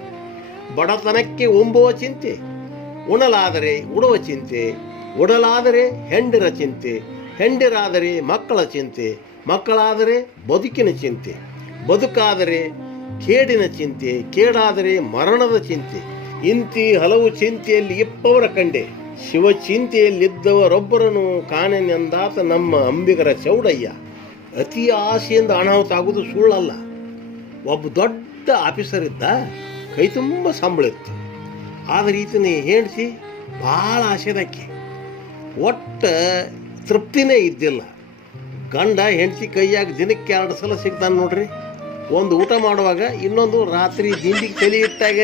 ಬಡತನಕ್ಕೆ ಒಂಬುವ ಚಿಂತೆ, ಉಣಲಾದರೆ ಉಡುವ ಚಿಂತೆ, ಉಡಲಾದರೆ ಹೆಂಡಿರ ಚಿಂತೆ, ಹೆಂಡಿರಾದರೆ ಮಕ್ಕಳ ಚಿಂತೆ, ಮಕ್ಕಳಾದರೆ ಬದುಕಿನ ಚಿಂತೆ, ಬದುಕಾದರೆ ಕೇಡಿನ ಚಿಂತೆ, ಕೇಡಾದರೆ ಮರಣದ ಚಿಂತೆ. ಇಂತಿ ಹಲವು ಚಿಂತೆಯಲ್ಲಿ ಇಪ್ಪವರ ಕಂಡೆ, ಶಿವ ಚಿಂತೆಯಲ್ಲಿದ್ದವರೊಬ್ಬರನ್ನು ಕಾಣೆನೆಂದಾತ ನಮ್ಮ ಅಂಬಿಗರ ಚೌಡಯ್ಯ. ಅತಿ ಆಸೆಯಿಂದ ಅನಾಹುತ ಆಗುವುದು ಸುಳ್ಳಲ್ಲ. ಒಬ್ಬ ದೊಡ್ಡ ಆಫೀಸರ್ ಇದ್ದ, ಕೈ ತುಂಬ ಸಂಬಳ ಇತ್ತು. ಆದರೆ ಈತನೇ ಹೆಂಡ್ತಿ ಭಾಳ ಆಸೆದಕ್ಕೆ, ಒಟ್ಟ ತೃಪ್ತಿನೇ ಇದ್ದಿಲ್ಲ. ಗಂಡ ಹೆಂಡತಿ ಕೈಯಾಗ ದಿನಕ್ಕೆ 2 ಸಲ ಸಿಗ್ತಾನೆ ನೋಡ್ರಿ. ಒಂದು ಊಟ ಮಾಡುವಾಗ, ಇನ್ನೊಂದು ರಾತ್ರಿ ದಿಂಡಿಗೆ ತಲೆ ಇಟ್ಟಾಗ.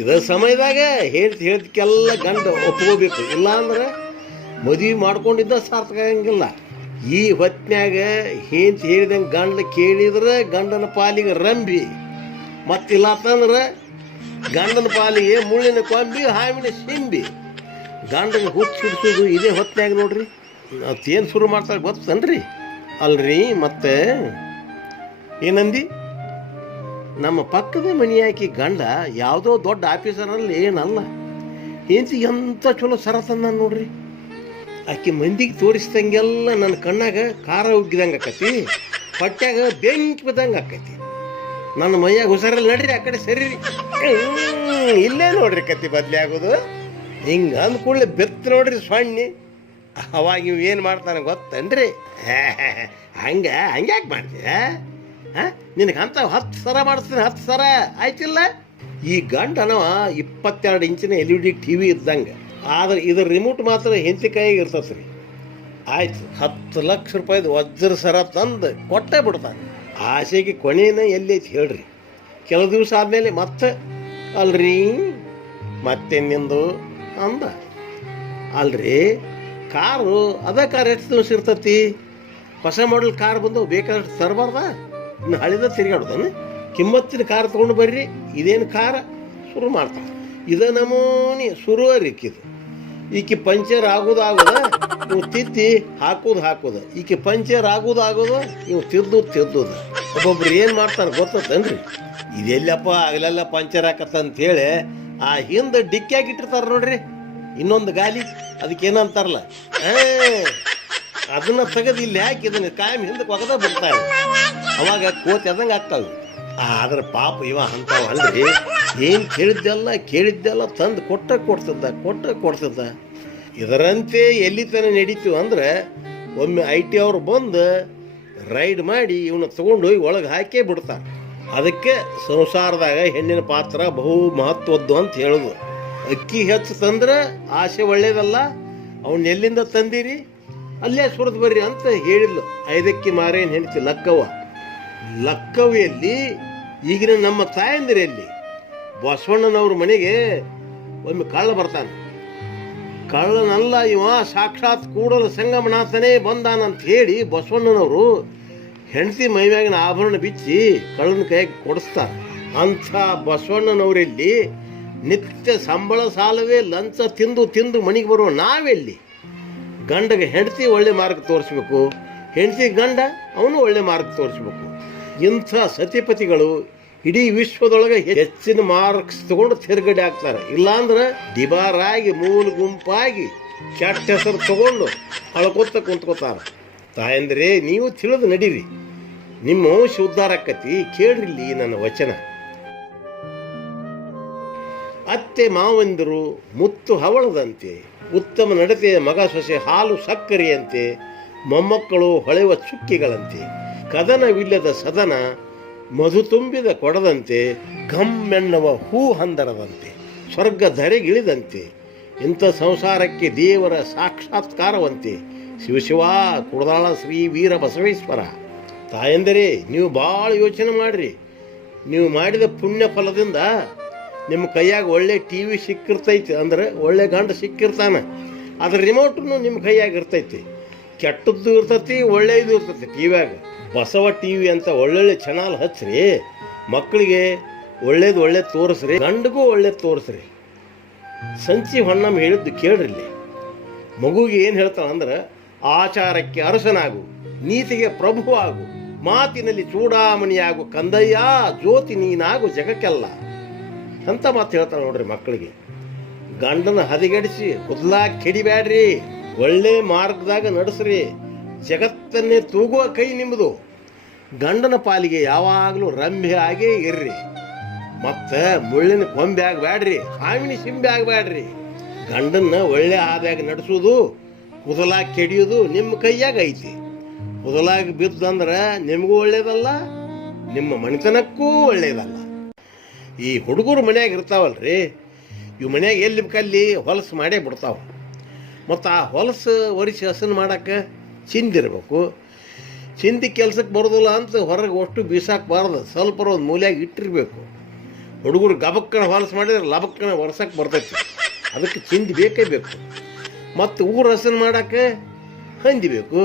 ಇದ ಸಮಯದಾಗ ಹೇಳ್ದಕ್ಕೆಲ್ಲ ಗಂಡ ಒಪ್ಕೋಬೇಕು, ಇಲ್ಲ ಅಂದ್ರೆ ಮದುವೆ ಮಾಡ್ಕೊಂಡಿದ್ದ ಸಾರ್ಥಕ ಆಗಂಗಿಲ್ಲ. ಈ ಹೊತ್ನ್ಯಾಗ ಹೆಂಡತಿ ಹೇಳಿದಂಗೆ ಗಂಡ ಕೇಳಿದ್ರೆ ಗಂಡನ ಪಾಲಿಗೆ ರಂಬಿ, ಮತ್ತಿಲ್ಲ ಅಂತಂದ್ರೆ ಗಂಡನ ಪಾಲಿಗೆ ಮುಳ್ಳಿನ ಕೊಂಬಿ, ಹಾವಿನ ಸಿಂಬಿ. ಗಂಡನ ಹುಚ್ಚಿಡ್ಸೋದು ಇದೇ ಹೊತ್ನ್ಯಾಗ ನೋಡ್ರಿ. ಅದೇನು ಶುರು ಮಾಡ್ತಾರೆ ಗೊತ್ತನ್ರಿ? ಅಲ್ರಿ, ಮತ್ತೆ ಏನಂದಿ? ನಮ್ಮ ಪಕ್ಕದ ಮನೆಯಾಕಿ ಗಂಡ ಯಾವುದೋ ದೊಡ್ಡ ಆಫೀಸರಲ್ಲಿ ಏನಲ್ಲ, ಹೆಂಡತಿ ಎಂಥ ಚಲೋ ಸರ ತಂದ ನೋಡ್ರಿ. ಆಕೆ ಮಂದಿಗೆ ತೋರಿಸ್ದಂಗೆಲ್ಲ ನನ್ನ ಕಣ್ಣಾಗ ಖಾರ ಉಗ್ಗಿದಂಗೆ ಆಕತಿ, ಹೊಟ್ಯಾಗ ಬೆಂಕಿ ಬಿದ್ದಂಗೆ ಆಕೈತಿ. ನನ್ನ ಮೈಯಾಗ ಹುಷಾರಲ್ಲಿ ನಡ್ರಿ, ಆ ಕಡೆ ಸರಿ ಇಲ್ಲೇ ನೋಡ್ರಿ ಕತ್ತಿ ಬದಲಿ ಆಗೋದು. ಹಿಂಗೆ ಅಂದ್ಕೂಡಲೇ ಬೆತ್ತ ನೋಡ್ರಿ ಸೊಣ್ಣಿ. ಅವಾಗ ಇವು ಏನು ಮಾಡ್ತಾನೆ ಗೊತ್ತನ್ರಿ? ಹಂಗ್ಯಾಕೆ ಮಾಡ್ತೀಯ? ನಿನಗೆ ಅಂತ 10 ಸರ ಮಾಡಿಸ್ತೀನಿ, 10 ಸರ ಆಯ್ತಿಲ್ಲ. ಈ ಗಂಡನವ 22 ಇಂಚಿನ LED TV ಇದ್ದಂಗೆ, ಆದ್ರೆ ಇದ್ರ ರಿಮೋಟ್ ಮಾತ್ರ ಹೆಂಡತಿ ಕೈಯಾಗ ಇರ್ತದೆ ರೀ. ಆಯ್ತು, 10 ಲಕ್ಷ ರೂಪಾಯಿದು ವಜ್ರ ಸರ ತಂದು ಕೊಟ್ಟೇ ಬಿಡ್ತಾನೆ. ಆಸೆಗೆ ಕೊನೆಯೇ ಎಲ್ಲಿ ಐತಿ ಹೇಳ್ರಿ? ಕೆಲವು ದಿವಸ ಆದಮೇಲೆ ಮತ್ತೆ ಅಲ್ರಿ ಮತ್ತೆ ನಿಂದು ಅಂದ. ಅಲ್ರಿ, ಕಾರು ಕಾರ್ ಎಷ್ಟು ದಿವಸ ಇರ್ತತಿ? ಹೊಸ ಮಾಡೆಲ್ ಕಾರ್ ಬಂದು ಬೇಕಾದಷ್ಟು ತರಬಾರ್ದ? ಇನ್ನು ಹಳಿದ ತಿರುಗಾಡ್ದಾನೆ. ಕಿಮ್ಮತ್ತಿನ ಕಾರ್ ತೊಗೊಂಡು ಬರ್ರಿ, ಇದೇನು ಕಾರ ಶುರು ಮಾಡ್ತಾನೆ. ಇದ ನಮೂನಿ ಶುರು ರಿಕ್ಕಿದು. ಈಕೆ ಪಂಚರ್ ಆಗೋದಾಗೋದ, ಇವು ತಿದ್ದಿ ಹಾಕೋದು. ಈಕೆ ಪಂಚರ್ ಆಗೋದಾಗೋದು, ಇವು ತಿದ್ದೋದು. ಒಬ್ಬೊಬ್ರು ಏನು ಮಾಡ್ತಾರೆ ಗೊತ್ತೇನ್ರಿ? ಇದೆಲ್ಲಪ್ಪ ಆಗಲೆಲ್ಲ ಪಂಚರ್ ಹಾಕತ್ತಂತೇಳಿ ಆ ಹಿಂದೆ ಡಿಕ್ಕಿಯಾಗಿ ಇಟ್ಟಿರ್ತಾರೆ ನೋಡ್ರಿ, ಇನ್ನೊಂದು ಗಾಲಿ, ಅದಕ್ಕೇನಂತಾರಲ್ಲ, ಅದನ್ನ ತೆಗೆದು ಇಲ್ಲಿ ಹಾಕಿ ಇದನ್ನ ಕಾಯಂ ಹಿಂದಕ್ಕೆ ಒಗದ ಬಿಡ್ತಾರೆ. ಅವಾಗ ಕೋತಿ ಅದಂಗೆ ಆಗ್ತಾವೆ. ಆದ್ರೆ ಪಾಪ ಇವ ಅಂತಾವ ಅಲ್ರಿ, ಏನು ಕೇಳಿದ್ದೆಲ್ಲ ತಂದು ಕೊಡ್ತದ. ಇದರಂತೆ ಎಲ್ಲಿ ತನ ನಡೀತೀವಿ ಅಂದ್ರೆ ಒಮ್ಮೆ IT ಅವ್ರು ಬಂದು ರೈಡ್ ಮಾಡಿ ಇವನ್ನ ತಗೊಂಡು ಹೋಗಿ ಒಳಗೆ ಹಾಕೇ ಬಿಡ್ತಾರೆ. ಅದಕ್ಕೆ ಸಂಸಾರದಾಗ ಹೆಣ್ಣಿನ ಪಾತ್ರ ಬಹು ಮಹತ್ವದ್ದು ಅಂತ ಹೇಳೋದು. ಅಕ್ಕಿ ಹೆಚ್ಚು ತಂದ್ರೆ ಆಸೆ ಒಳ್ಳೇದಲ್ಲ, ಅವನ್ನ ಎಲ್ಲಿಂದ ತಂದಿರಿ ಅಲ್ಲೇ ಸುರಿದು ಬರ್ರಿ ಅಂತ ಹೇಳಿದ್ಲು 5 ಅಕ್ಕಿ ಮಾರೇನು ಹೆಂಡತಿ ಲಕ್ಕವಿಯಲ್ಲಿ. ಈಗಿನ ನಮ್ಮ ತಾಯಂದಿರಲ್ಲಿ ಬಸವಣ್ಣನವ್ರ ಮನೆಗೆ ಒಮ್ಮೆ ಕಳ್ಳ ಬರ್ತಾನೆ. ಕಳ್ಳನಲ್ಲ ಇವ, ಸಾಕ್ಷಾತ್ ಕೂಡಲ ಸಂಗಮನಾಥನೇ ಬಂದಾನಂತ ಹೇಳಿ ಬಸವಣ್ಣನವರು ಹೆಂಡತಿ ಮೈಮ್ಯಾಗಿನ ಆಭರಣ ಬಿಚ್ಚಿ ಕಳ್ಳನ ಕೈಯಾಗಿ ಕೊಡಿಸ್ತಾರೆ. ಅಂಥ ಬಸವಣ್ಣನವರಲ್ಲಿ ನಿತ್ಯ ಸಂಬಳ ಸಾಲವೇ ಲಂಚ ತಿಂದು ಮನೆಗೆ ಬರುವ ನಾವೆಲ್ಲಿ? ಗಂಡಗೆ ಹೆಂಡತಿ ಒಳ್ಳೆ ಮಾರ್ಗ ತೋರಿಸ್ಬೇಕು, ಹೆಂಡತಿ ಗಂಡ ಅವನು ಒಳ್ಳೆ ಮಾರ್ಗ ತೋರಿಸ್ಬೇಕು. ಇಂಥ ಸತಿಪತಿಗಳು ಇಡೀ ವಿಶ್ವದೊಳಗೆ ಹೆಚ್ಚಿನ ಮಾರ್ಕ್ಸ್ ತಗೊಂಡು ತಿರುಗಡೆ ಆಗ್ತಾರೆ. ಇಲ್ಲಾಂದ್ರೆ ಡಿಬಾರಾಗಿ ಮೂಲ ಗುಂಪಾಗಿ ಕೆಟ್ಟ ಹೆಸರು ತಗೊಂಡು ಅಳ್ಕೊತ ಕುಂತ್ಕೋತಾರೆ. ತಾಯಂದ್ರೆ ನೀವು ತಿಳಿದು ನಡೀರಿ, ನಿಮ್ಮ ವಂಶ ಉದ್ಧಾರ ಆಕ್ಕತಿ. ಕೇಳ್ರಿಲ್ಲಿ ನನ್ನ ವಚನ. ಅತ್ತೆ ಮಾವಂದಿರು ಮುತ್ತು ಹವಳದಂತೆ, ಉತ್ತಮ ನಡತೆಯ ಮಗ ಸೊಸೆ ಹಾಲು ಸಕ್ಕರೆಯಂತೆ, ಮೊಮ್ಮಕ್ಕಳು ಹೊಳೆವ ಚುಕ್ಕಿಗಳಂತೆ, ಕದನವಿಲ್ಲದ ಸದನ ಮಧು ತುಂಬಿದ ಕೊಡದಂತೆ, ಘಮ್ಮೆನ್ನುವ ಹೂ ಹಂದರದಂತೆ, ಸ್ವರ್ಗ ಧರೆಗಿಳಿದಂತೆ, ಇಂಥ ಸಂಸಾರಕ್ಕೆ ದೇವರ ಸಾಕ್ಷಾತ್ಕಾರವಂತೆ. ಶಿವಶಿವ ಕುಡದಾಳ ಶ್ರೀ ವೀರ ಬಸವೇಶ್ವರ. ತಾಯಂದರೆ ನೀವು ಭಾಳ ಯೋಚನೆ ಮಾಡಿರಿ. ನೀವು ಮಾಡಿದ ಪುಣ್ಯ ಫಲದಿಂದ ನಿಮ್ಮ ಕೈಯಾಗ ಒಳ್ಳೆ ಟಿ ವಿ ಸಿಕ್ಕಿರ್ತೈತಿ, ಅಂದ್ರೆ ಒಳ್ಳೆ ಗಂಡ ಸಿಕ್ಕಿರ್ತಾನೆ. ಅದ್ರ ರಿಮೋಟನ್ನು ನಿಮ್ಮ ಕೈಯಾಗ ಇರ್ತೈತಿ. ಕೆಟ್ಟದ್ದು ಇರ್ತೈತಿ, ಒಳ್ಳೆಯದು ಇರ್ತೈತಿ. ಟಿ ವ್ಯಾಗ ಬಸವ ಟಿ ವಿ ಅಂತ ಒಳ್ಳೊಳ್ಳೆ ಚಾನಲ್ ಹಚ್ಚ್ರಿ. ಮಕ್ಕಳಿಗೆ ಒಳ್ಳೇದು ತೋರಿಸ್ರಿ, ಗಂಡಗೂ ಒಳ್ಳೇದು ತೋರಿಸ್ರಿ. ಸಂಚಿ ಹೊನ್ನಮ್ಮ ಹೇಳಿದ್ದು ಕೇಳ್ರಿಲ್ಲಿ. ಮಗುಗೆ ಏನು ಹೇಳ್ತಾಳಂದ್ರೆ, ಆಚಾರಕ್ಕೆ ಅರಸನಾಗು, ನೀತಿಗೆ ಪ್ರಭು ಆಗು, ಮಾತಿನಲ್ಲಿ ಚೂಡಾಮಣಿಯಾಗು, ಕಂದಯ್ಯ ಜ್ಯೋತಿ ನೀನಾಗು ಜಗಕ್ಕೆಲ್ಲ ಅಂತ ಮಾತು ಹೇಳ್ತಾಳೆ ನೋಡ್ರಿ ಮಕ್ಕಳಿಗೆ. ಗಂಡನ ಹದಿಗೆಡಿಸಿ ಕುದ್ಲಾಗಿ ಕೆಡಿಬ್ಯಾಡ್ರಿ, ಒಳ್ಳೆ ಮಾರ್ಗದಾಗ ನಡೆಸ್ರಿ. ಜಗತ್ತನ್ನೇ ತೂಗುವ ಕೈ ನಿಮ್ಮದು. ಗಂಡನ ಪಾಲಿಗೆ ಯಾವಾಗಲೂ ರಂಭೆ ಆಗೇ ಇರ್ರಿ. ಮತ್ತು ಮುಳ್ಳಿನ ಕೊಂಬೆ ಆಗಬೇಡ್ರಿ, ಹಾವಿನ ಸಿಂಬೆ ಆಗಬೇಡ್ರಿ. ಗಂಡನ್ನ ಒಳ್ಳೆ ಹಾದಿಯಾಗ ನಡೆಸೋದು, ಕುದಲಾಗಿ ಕೆಡಿಯೋದು ನಿಮ್ಮ ಕೈಯಾಗ ಐತಿ. ಕುದಲಾಗಿ ಬಿದ್ದಂದ್ರೆ ನಿಮಗೂ ಒಳ್ಳೇದಲ್ಲ, ನಿಮ್ಮ ಮನೆತನಕ್ಕೂ ಒಳ್ಳೇದಲ್ಲ. ಈ ಹುಡುಗರು ಮನ್ಯಾಗ ಇರ್ತಾವಲ್ರಿ, ಇವು ಮನ್ಯಾಗ ಎಲ್ಲಿ ಕಲ್ಲಿ ಹೊಲಸು ಮಾಡೇ ಬಿಡ್ತಾವೆ. ಮತ್ತು ಆ ಹೊಲಸು ಒರೆಸಿ ಹಸನು ಮಾಡೋಕ್ಕೆ ಚಿಂದಿರ್ಬೇಕು. ಚಿಂದಿ ಕೆಲ್ಸಕ್ಕೆ ಬರೋದಿಲ್ಲ ಅಂತ ಹೊರಗೆ ಅಷ್ಟು ಬೀಸಾಕಬಾರ್ದು, ಸ್ವಲ್ಪ ಒಂದು ಮೂಲೆಯಾಗಿ ಇಟ್ಟಿರ್ಬೇಕು. ಹುಡುಗರು ಗಬಕ್ಕನ ಹೊಲಸು ಮಾಡಿದ್ರೆ ಲಬಕ್ಕನ ಒರೆಸಕ್ಕೆ ಬರ್ತೈತಿ. ಅದಕ್ಕೆ ಚಿಂದಿ ಬೇಕೇ ಬೇಕು. ಮತ್ತು ಊರು ಹಸನು ಮಾಡೋಕ್ಕೆ ಹಂದಿಬೇಕು.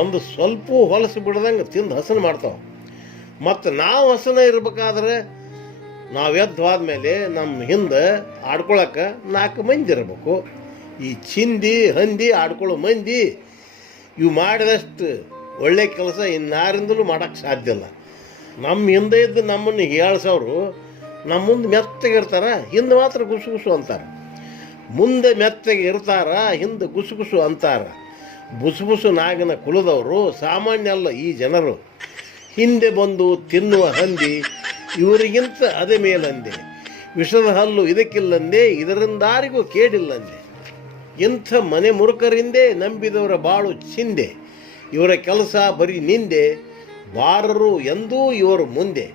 ಒಂದು ಸ್ವಲ್ಪ ಹೊಲಸು ಬಿಡ್ದಂಗೆ ತಿಂದು ಹಸನು ಮಾಡ್ತಾವೆ. ಮತ್ತು ನಾವು ಹಸನ ಇರ್ಬೇಕಾದ್ರೆ ನಾವು ಎದ್ದು ಹೋದ್ಮೇಲೆ ನಮ್ಮ ಹಿಂದೆ ಆಡ್ಕೊಳಕ್ಕೆ 4 ಮಂದಿ ಇರಬೇಕು. ಈ ಚಿಂದಿ ಹಂದಿ ಆಡ್ಕೊಳ್ಳೋ ಮಂದಿ ಇವು ಮಾಡಿದಷ್ಟು ಒಳ್ಳೆ ಕೆಲಸ ಇನ್ನಾರಿಂದಲೂ ಮಾಡೋಕ್ಕೆ ಸಾಧ್ಯ ಇಲ್ಲ. ನಮ್ಮ ಹಿಂದೆ ಇದ್ದು ನಮ್ಮನ್ನು ಹೇಳ್ಸೋರು ನಮ್ಮ ಮುಂದೆ ಮೆತ್ತಗೆ ಇರ್ತಾರ, ಹಿಂದೆ ಮಾತ್ರ ಗುಸುಗುಸು ಅಂತಾರೆ. ಮುಂದೆ ಮೆತ್ತಗೆ ಇರ್ತಾರ, ಹಿಂದೆ ಗುಸುಗುಸು ಅಂತಾರ. ಬುಸುಬುಸು ನಾಗನ ಕುಲದವರು ಸಾಮಾನ್ಯ ಅಲ್ಲ ಈ ಜನರು. ಹಿಂದೆ ಬಂದು ತಿನ್ನುವ ಹಂದಿ ಇವರಿಗಿಂತ ಅದೇ ಮೇಲಂದೆ, ವಿಷದ ಹಲ್ಲು ಇದಕ್ಕಿಲ್ಲಂದೆ, ಇದರಿಂದಾರಿಗೂ ಕೇಡಿಲ್ಲಂದೆ. ಇಂಥ ಮನೆ ಮುರುಕರಿಂದೇ ನಂಬಿದವರ ಬಾಳು ಚಿಂದೆ, ಇವರ ಕೆಲಸ ಬರೀ ನಿಂದೆ, ಬಾರರು ಎಂದೂ ಇವರು ಮುಂದೆ.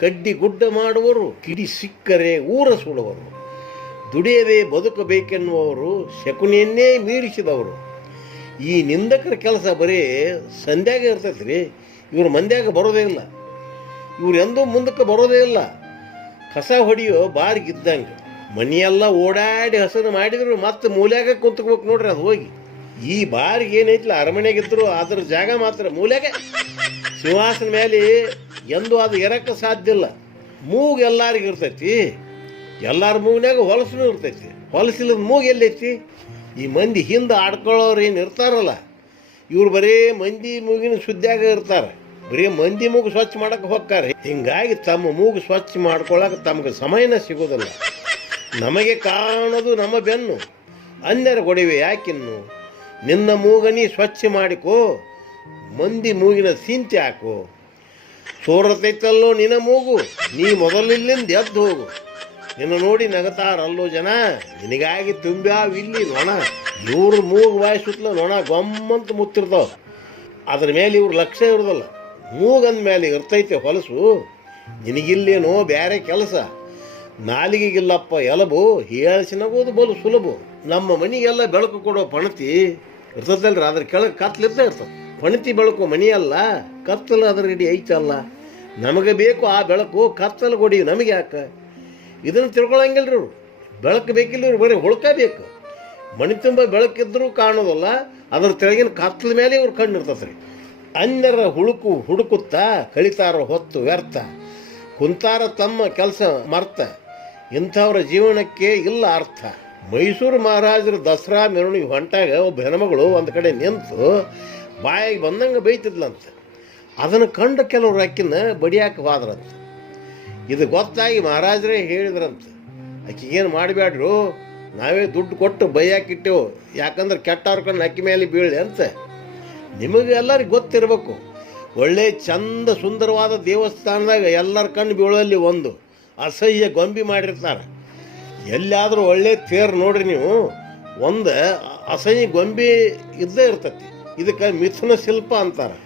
ಕಡ್ಡಿ ಗುಡ್ಡ ಮಾಡುವರು, ಕಿಡಿ ಸಿಕ್ಕರೆ ಊರ ಸುಡುವರು, ದುಡಿಯದೆ ಬದುಕಬೇಕೆನ್ನುವವರು ಶಕುನಿಯನ್ನೇ ಮೀರಿಸಿದವರು. ಈ ನಿಂದಕರ ಕೆಲಸ ಬರೀ ಸಂಧ್ಯಾಗ ಇರ್ತೈತೆ ರೀ, ಇವ್ರು ಮಂದ್ಯಾಗ ಬರೋದೇ ಇಲ್ಲ. ಇವ್ರು ಎಂದೂ ಮುಂದಕ್ಕೆ ಬರೋದೇ ಇಲ್ಲ. ಕಸ ಹೊಡಿಯೋ ಬಾರಿಗಿದ್ದಂಗೆ ಮನೆಯೆಲ್ಲ ಓಡಾಡಿ ಹಸನು ಮಾಡಿದ್ರು ಮತ್ತೆ ಮೂಲ್ಯಾಗ ಕುಂತ್ಕೋಬೇಕು ನೋಡ್ರಿ. ಅದು ಹೋಗಿ ಈ ಬಾರಿಗೆ ಏನೈತಿಲ್ಲ ಅರಮನೆಗಿದ್ರು ಅದ್ರ ಜಾಗ ಮಾತ್ರ ಮೂಲ್ಯಾಗ. ಸಿಂಹಾಸನ ಮೇಲೆ ಎಂದೂ ಅದು ಎರಕ್ಕೆ ಸಾಧ್ಯ ಇಲ್ಲ. ಮೂಗು ಎಲ್ಲರಿಗೂ ಇರ್ತೈತಿ, ಎಲ್ಲರ ಮೂಗಿನಾಗ ಹೊಲಸೂ ಇರ್ತೈತಿ. ಹೊಲಸಿಲ್ಲದ ಮೂಗು ಎಲ್ಲೈತಿ? ಈ ಮಂದಿ ಹಿಂದೆ ಆಡ್ಕೊಳ್ಳೋರು ಏನು ಇರ್ತಾರಲ್ಲ, ಇವ್ರು ಬರೀ ಮಂದಿ ಮೂಗಿನ ಸುದ್ದಿಯಾಗ ಇರ್ತಾರೆ. ಬರೀ ಮಂದಿ ಮೂಗು ಸ್ವಚ್ಛ ಮಾಡಕ್ಕೆ ಹೋಗ್ತಾರೆ. ಹಿಂಗಾಗಿ ತಮ್ಮ ಮೂಗು ಸ್ವಚ್ಛ ಮಾಡ್ಕೊಳ್ಳೋಕೆ ತಮಗೆ ಸಮಯನ ಸಿಗೋದಿಲ್ಲ. ನಮಗೆ ಕಾಣೋದು ನಮ್ಮ ಬೆನ್ನು, ಅನ್ಯರ ಗೊಡವೆ ಯಾಕಿನ್ನು? ನಿನ್ನ ಮೂಗನಿ ಸ್ವಚ್ಛ ಮಾಡಿಕೋ, ಮಂದಿ ಮೂಗಿನ ಸಿಂತೆ ಹಾಕು. ಸೋರತೈತಲ್ಲೋ ನಿನ್ನ ಮೂಗು, ನೀ ಮೊದಲಿಲ್ಲಿಂದ ಎದ್ದು ಹೋಗು. ನಿನ್ನ ನೋಡಿ ನಗತಾರಲ್ಲೋ ಜನ, ನಿನಗಾಗಿ ತುಂಬ್ಯಾವ ಇಲ್ಲಿ ನೊಣ. ಇವ್ರ ಮೂಗು ಬಾಯಿ ಸುತ್ತಲ ನೊಣ ಗೊಮ್ಮಂತ ಮುತ್ತಿರ್ತಾವ. ಅದ್ರ ಮೇಲೆ ಇವ್ರ ಲಕ್ಷ್ಯ ಇರೋದಲ್ಲ. ಮೂಗಂದ ಮೇಲೆ ಇರ್ತೈತೆ ಹೊಲಸು, ನಿನಗಿಲ್ಲೇನೋ ಬೇರೆ ಕೆಲಸ. ನಾಲಿಗೆಗಿಲ್ಲಪ್ಪ ಎಲಬು, ಹೇಳ್ಸಿನಗೋದು ಬಲು ಸುಲಭು. ನಮ್ಮ ಮನೆಗೆಲ್ಲ ಬೆಳಕು ಕೊಡೋ ಪಣತಿ ಇರ್ತದಲ್ರಿ, ಅದ್ರ ಕೆಳಗೆ ಕತ್ಲಿದ್ದ ಇರ್ತದೆ. ಪಣತಿ ಬೆಳಕು ಮನೆಯಲ್ಲ, ಕತ್ತಲು ಅದ್ರ ರೆಡಿ ಐತಲ್ಲ. ನಮಗೆ ಬೇಕು ಆ ಬೆಳಕು, ಕತ್ತಲು ಕೊಡಿ ನಮಗೆ ಯಾಕೆ? ಇದನ್ನು ತಿಳ್ಕೊಳಂಗಿಲ್ರಿ ಇವ್ರು. ಬೆಳಕು ಬೇಕಿಲ್ಲ ಇವ್ರು, ಬರೀ ಹುಳ್ಕಬೇಕು. ಮನೆ ತುಂಬ ಬೆಳಕಿದ್ರೂ ಕಾಣೋದಲ್ಲ, ಅದ್ರ ತೆಳಗಿನ ಕತ್ತಲ ಮೇಲೆ ಇವ್ರು ಕಣ್ಣಿರ್ತದ್ರಿ. ಅನ್ಯರ ಹುಡುಕುತ್ತಾ ಕಳಿತಾರ ಹೊತ್ತು ವ್ಯರ್ಥ, ಕುಂತಾರ ತಮ್ಮ ಕೆಲಸ ಮರ್ತ, ಇಂಥವ್ರ ಜೀವನಕ್ಕೆ ಇಲ್ಲ ಅರ್ಥ. ಮೈಸೂರು ಮಹಾರಾಜರ ದಸರಾ ಮೆರವಣಿಗೆ ಹೊಂಟಾಗ ಒಬ್ಬ ಹೆಣ್ಮಗಳು ಒಂದು ಕಡೆ ನಿಂತು ಬಾಯಿಗೆ ಬಂದಂಗೆ ಬೈತಿದ್ಲಂತ. ಅದನ್ನು ಕಂಡು ಕೆಲವ್ರು ಅಕ್ಕಿನ ಬಡಿಯಾಕೆ ಹೋದ್ರಂತ. ಇದು ಗೊತ್ತಾಗಿ ಮಹಾರಾಜರೇ ಹೇಳಿದ್ರಂತ, ಆಕಿಗೇನು ಮಾಡಬೇಡ್ರು, ನಾವೇ ದುಡ್ಡು ಕೊಟ್ಟು ಬೈಯಾಕಿಟ್ಟೆವು, ಯಾಕಂದ್ರೆ ಕೆಟ್ಟವ್ರ ಕಣ್ಣು ಅಕ್ಕಿ ಮೇಲೆ ಬೀಳಿ ಅಂತ. ನಿಮಗೆ ಎಲ್ಲರಿಗೆ ಗೊತ್ತಿರಬೇಕು. ಒಳ್ಳೆ ಚಂದ ಸುಂದರವಾದ ದೇವಸ್ಥಾನದಾಗ ಎಲ್ಲರ ಕಣ್ಣು ಬೀಳುವಲ್ಲಿ ಒಂದು ಅಸಹ್ಯ ಗೊಂಬೆ ಮಾಡಿರ್ತಾರೆ. ಎಲ್ಲಾದರೂ ಒಳ್ಳೆ ತೇರು ನೋಡ್ರಿ ನೀವು, ಒಂದು ಅಸಹ್ಯ ಗೊಂಬೆ ಇದ್ದೇ ಇರ್ತೈತಿ. ಇದಕ್ಕೆ ಮಿಥುನ ಶಿಲ್ಪ ಅಂತಾರೆ.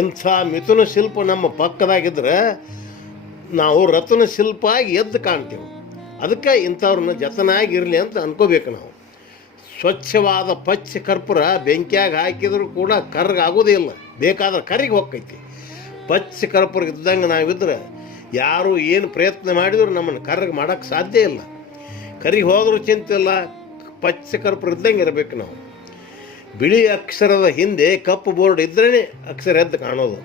ಇಂಥ ಮಿಥುನ ಶಿಲ್ಪ ನಮ್ಮ ಪಕ್ಕದಾಗಿದ್ರೆ ನಾವು ರತ್ನ ಶಿಲ್ಪ ಆಗಿ ಎದ್ದು ಕಾಣ್ತೀವಿ. ಅದಕ್ಕೆ ಇಂಥವ್ರನ್ನ ಜತನಾಗಿರಲಿ ಅಂತ ಅನ್ಕೋಬೇಕು ನಾವು. ಸ್ವಚ್ಛವಾದ ಪಚ್ಚ ಕರ್ಪೂರ ಬೆಂಕಿಯಾಗಿ ಹಾಕಿದರೂ ಕೂಡ ಕರ್ಗಾಗೋದೇ ಇಲ್ಲ, ಬೇಕಾದ್ರೆ ಕರಿಗೆ ಹೋಗ್ತೈತಿ. ಪಚ್ಚ ಕರ್ಪೂರ ಇದ್ದಂಗೆ ನಾವಿದ್ರೆ ಯಾರು ಏನು ಪ್ರಯತ್ನ ಮಾಡಿದ್ರು ನಮ್ಮನ್ನು ಕರ್ಗೆ ಮಾಡೋಕ್ಕೆ ಸಾಧ್ಯ ಇಲ್ಲ. ಕರಿಗೆ ಹೋದ್ರೂ ಚಿಂತಿಲ್ಲ, ಪಚ್ಚ ಕರ್ಪೂರ ಇದ್ದಂಗೆ ಇರಬೇಕು ನಾವು. ಬಿಳಿ ಅಕ್ಷರದ ಹಿಂದೆ ಕಪ್ಪು ಬೋರ್ಡ್ ಇದ್ರೇ ಅಕ್ಷರ ಎದ್ದು ಕಾಣೋದು.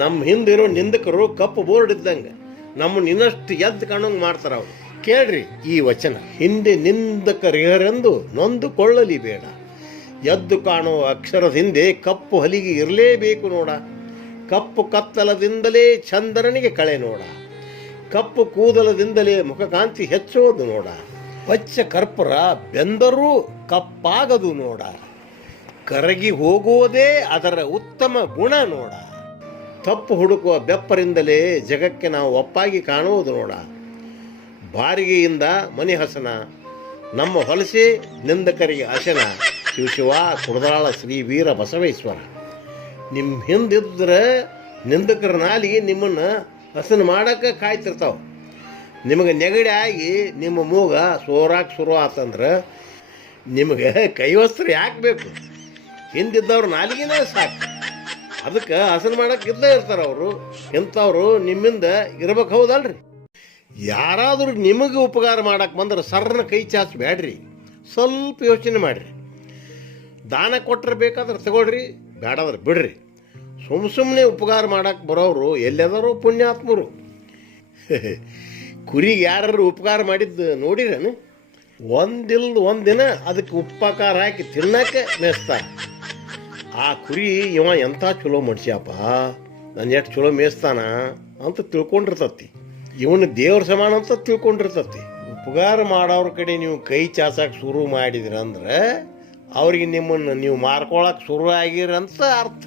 ನಮ್ಮ ಹಿಂದಿರೋ ನಿಂದಕರು ಕಪ್ಪು ಬೋರ್ಡ್ ಇದ್ದಂಗೆ ನಮ್ಮನ್ನು ಇನ್ನಷ್ಟು ಎದ್ದು ಕಾಣೋಂಗೆ ಮಾಡ್ತಾರೆ ಅವರು. ಕೇಳ್ರಿ ಈ ವಚನ, ಹಿಂದೆ ನಿಂದಕರಿಗರೆಂದು ನೊಂದುಕೊಳ್ಳಲಿ ಬೇಡ, ಎದ್ದು ಕಾಣುವ ಅಕ್ಷರದ ಹಿಂದೆ ಕಪ್ಪು ಹಲಿಗೆ ಇರಲೇಬೇಕು ನೋಡ. ಕಪ್ಪು ಕತ್ತಲದಿಂದಲೇ ಚಂದ್ರನಿಗೆ ಕಳೆ ನೋಡ, ಕಪ್ಪು ಕೂದಲದಿಂದಲೇ ಮುಖಕಾಂತಿ ಹೆಚ್ಚೋದು ನೋಡ. ಪಚ್ಚ ಕರ್ಪೂರ ಬೆಂದರೂ ಕಪ್ಪಾಗದು ನೋಡ, ಕರಗಿ ಹೋಗುವುದೇ ಅದರ ಉತ್ತಮ ಗುಣ ನೋಡ. ತಪ್ಪು ಹುಡುಕುವ ಬೆಪ್ಪರಿಂದಲೇ ಜಗಕ್ಕೆ ನಾವು ಒಪ್ಪಾಗಿ ಕಾಣುವುದು ನೋಡ. ಬಾರಿಗೆಯಿಂದ ಮನೆ ಹಸನ, ನಮ್ಮ ಹೊಲಸೆ ನಿಂದಕರಿಗೆ ಅಶನ. ಶಿವ ಕುಡದಾಳ ಶ್ರೀ ವೀರ ಬಸವೇಶ್ವರ. ನಿಮ್ಮ ಹಿಂದಿದ್ರೆ ನಿಂದಕರ ನಾಲಿಗೆ ನಿಮ್ಮನ್ನು ಹಸನ ಮಾಡೋಕ್ಕೆ ಕಾಯ್ತಿರ್ತಾವೆ. ನಿಮಗೆ ನೆಗಡಿ ಆಗಿ ನಿಮ್ಮ ಮೂಗ ಸೋರಾಕ್ ಶುರು ಆತಂದ್ರೆ ನಿಮಗೆ ಕೈವಸ್ತ್ರ ಯಾಕೆ ಬೇಕು? ಹಿಂದಿದ್ದವ್ರು ನಾಲಿಗೆನೇ ಸಾಕು. ಅದಕ್ಕೆ ಹಸನ ಮಾಡೋಕೆ ಇದ್ದೇ ಇರ್ತಾರೆ ಅವರು. ಇಂಥವ್ರು ನಿಮ್ಮಿಂದ ಇರ್ಬೇಕು, ಹೌದಲ್ರಿ? ಯಾರಾದರೂ ನಿಮಗೆ ಉಪಕಾರ ಮಾಡಕ್ಕೆ ಬಂದ್ರೆ ಸರ್ನ ಕೈ ಚಾಚಬೇಡ್ರಿ, ಸ್ವಲ್ಪ ಯೋಚನೆ ಮಾಡಿರಿ. ದಾನ ಕೊಟ್ಟರೆ ಬೇಕಾದ್ರೆ ತಗೊಳ್ರಿ, ಬೇಡಾದ್ರೆ ಬಿಡ್ರಿ. ಸುಮ್ಮನೆ ಉಪಕಾರ ಮಾಡಕ್ಕೆ ಬರೋರು ಎಲ್ಲೆದಾರೋ ಪುಣ್ಯಾತ್ಮರು. ಕುರಿಗೆ ಯಾರು ಉಪಕಾರ ಮಾಡಿದ್ದು ನೋಡಿರೇನು? ಒಂದಿನ ಅದಕ್ಕೆ ಉಪಕಾರ ಹಾಕಿ ತಿನ್ನಕ್ಕೆ ಮೇಯಿಸ್ತಾರೆ. ಆ ಕುರಿ ಇವ ಎಂಥ ಚಲೋ ಮನುಷ್ಯಪ್ಪ, ನಾನು ಎಷ್ಟು ಚಲೋ ಮೇಯಿಸ್ತಾನ ಅಂತ ತಿಳ್ಕೊಂಡಿರ್ತತಿ. ಇವನು ದೇವ್ರ ಸಮಾನ ಅಂತ ತಿಳ್ಕೊಂಡಿರ್ತತಿ. ಉಪಕಾರ ಮಾಡೋರ ಕಡೆ ನೀವು ಕೈ ಚಾಚಕ್ಕೆ ಶುರು ಮಾಡಿದ್ರಂದ್ರೆ ಅವ್ರಿಗೆ ನಿಮ್ಮನ್ನು ನೀವು ಮಾರ್ಕೊಳಕ್ಕೆ ಶುರು ಆಗಿರಂತ ಅರ್ಥ.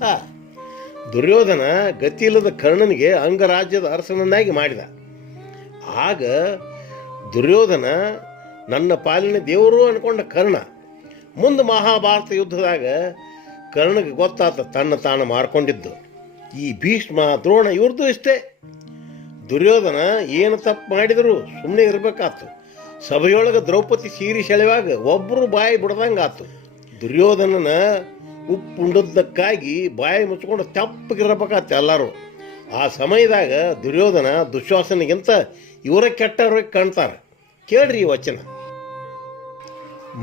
ದುರ್ಯೋಧನ ಗತಿಯಿಲ್ಲದ ಕರ್ಣನಿಗೆ ಅಂಗರಾಜ್ಯದ ಅರಸನನ್ನಾಗಿ ಮಾಡಿದ. ಆಗ ದುರ್ಯೋಧನ ನನ್ನ ಪಾಲಿನ ದೇವರು ಅನ್ಕೊಂಡ ಕರ್ಣ. ಮುಂದೆ ಮಹಾಭಾರತ ಯುದ್ಧದಾಗ ಕರ್ಣಗೆ ಗೊತ್ತಾತ ತನ್ನ ತಾನು ಮಾರ್ಕೊಂಡಿದ್ದು. ಈ ಭೀಷ್ಮ ದ್ರೋಣ ಇವ್ರದ್ದು ಇಷ್ಟೇ. ದುರ್ಯೋಧನ ಏನು ತಪ್ಪು ಮಾಡಿದರೂ ಸುಮ್ಮನೆ ಇರಬೇಕಾತು. ಸಭೆಯೊಳಗೆ ದ್ರೌಪದಿ ಸೀರೆ ಸೆಳೆವಾಗ ಒಬ್ಬರು ಬಾಯಿ ಬಿಡ್ದಂಗಾತು. ದುರ್ಯೋಧನನ ಉಪ್ಪುಂಡದ್ದಕ್ಕಾಗಿ ಬಾಯಿ ಮುಚ್ಕೊಂಡು ತೆಪ್ಪಗಿರ್ಬೇಕಾತು ಎಲ್ಲರೂ. ಆ ಸಮಯದಾಗ ದುರ್ಯೋಧನ ದುಶ್ವಾಸನಿಗಿಂತ ಇವರ ಕೆಟ್ಟವ್ರಿಗೆ ಕಾಣ್ತಾರೆ. ಕೇಳ್ರಿ ಈ ವಚನ.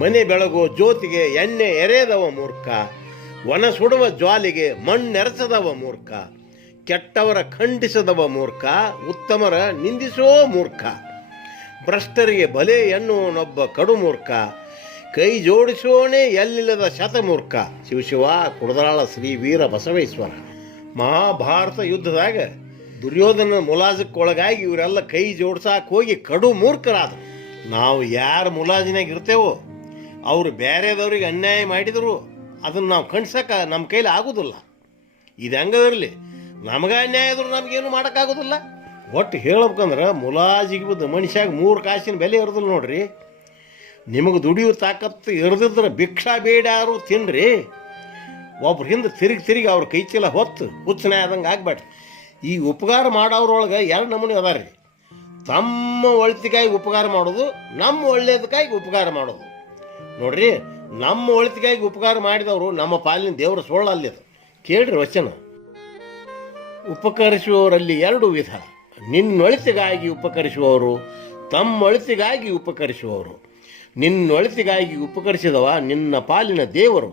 ಮನೆ ಬೆಳಗೋ ಜ್ಯೋತಿಗೆ ಎಣ್ಣೆ ಎರೆದವ ಮೂರ್ಖ, ವನ ಸುಡುವ ಜ್ವಾಲಿಗೆ ಮಣ್ಣೆರಸದವ ಮೂರ್ಖ, ಕೆಟ್ಟವರ ಖಂಡಿಸದವ ಮೂರ್ಖ, ಉತ್ತಮರ ನಿಂದಿಸೋ ಮೂರ್ಖ, ಭ್ರಷ್ಟರಿಗೆ ಬಲೆ ಎನ್ನುವನೊಬ್ಬ ಕಡು ಮೂರ್ಖ, ಕೈ ಜೋಡಿಸೋಣೆ ಎಲ್ಲಿಲ್ಲದ ಶತಮೂರ್ಖ. ಶಿವ ಕುಡದಾಳ ಶ್ರೀ ವೀರ ಬಸವೇಶ್ವರ. ಮಹಾಭಾರತ ಯುದ್ಧದಾಗ ದುರ್ಯೋಧನ ಮುಲಾಜಕ್ಕೊಳಗಾಗಿ ಇವರೆಲ್ಲ ಕೈ ಜೋಡ್ಸಾಕ್ ಹೋಗಿ ಕಡು ಮೂರ್ಖರಾದರು. ನಾವು ಯಾರು ಮುಲಾಜಿನಾಗ ಇರ್ತೇವೋ ಅವರು ಬೇರೆದವ್ರಿಗೆ ಅನ್ಯಾಯ ಮಾಡಿದರು ಅದನ್ನು ನಾವು ಕಣ್ಸಕ್ಕೆ ನಮ್ಮ ಕೈಲಿ ಆಗೋದಿಲ್ಲ. ಇದು ಹೆಂಗಿರಲಿ, ನಮಗೆ ಅನ್ಯಾಯ ಆದರೂ ನಮಗೇನು ಮಾಡೋಕ್ಕಾಗೋದಿಲ್ಲ. ಒಟ್ಟು ಹೇಳ್ಬೇಕಂದ್ರೆ ಮುಲಾಜಿಗೆ ಬಿದ್ದು ಮನುಷ್ಯಾಗ 3 ಕಾಸಿನ ಬೆಲೆ ಇರೋದಿಲ್ಲ ನೋಡ್ರಿ. ನಿಮಗೆ ದುಡಿಯೋ ತಾಕತ್ತು ಇರದಿದ್ರೆ ಭಿಕ್ಷಾ ಬೇಡಾರು ತಿನ್ರಿ. ಒಬ್ರು ಹಿಂದೆ ತಿರುಗಿ ಅವ್ರ ಕೈ ಚೀಲ ಹೊತ್ತು ಹುಚ್ಚನೆ ಆದಂಗೆ ಆಗ್ಬೇಡ್ರಿ. ಈ ಉಪಕಾರ ಮಾಡೋರೊಳಗೆ 2 ನಮೂನೆ ಅದ ರೀ. ತಮ್ಮ ಒಳಿತಿಗಾಗಿ ಉಪಕಾರ ಮಾಡೋದು, ನಮ್ಮ ಒಳ್ಳೇದಕ್ಕಾಗಿ ಉಪಕಾರ ಮಾಡೋದು. ನೋಡ್ರಿ, ನಮ್ಮ ಒಳಿತಿಗಾಗಿ ಉಪಕಾರ ಮಾಡಿದವರು ನಮ್ಮ ಪಾಲಿನ ದೇವರ ಸೋಳಲ್ಲಿ ಅದು. ಕೇಳ್ರಿ ವಚನ. ಉಪಕರಿಸುವವರಲ್ಲಿ 2 ವಿಧ. ನಿನ್ನೊಳಿತಿಗಾಗಿ ಉಪಕರಿಸುವವರು, ತಮ್ಮೊಳಿತಿಗಾಗಿ ಉಪಕರಿಸುವವರು. ನಿನ್ನೊಳಿತಿಗಾಗಿ ಉಪಕರಿಸಿದವ ನಿನ್ನ ಪಾಲಿನ ದೇವರು,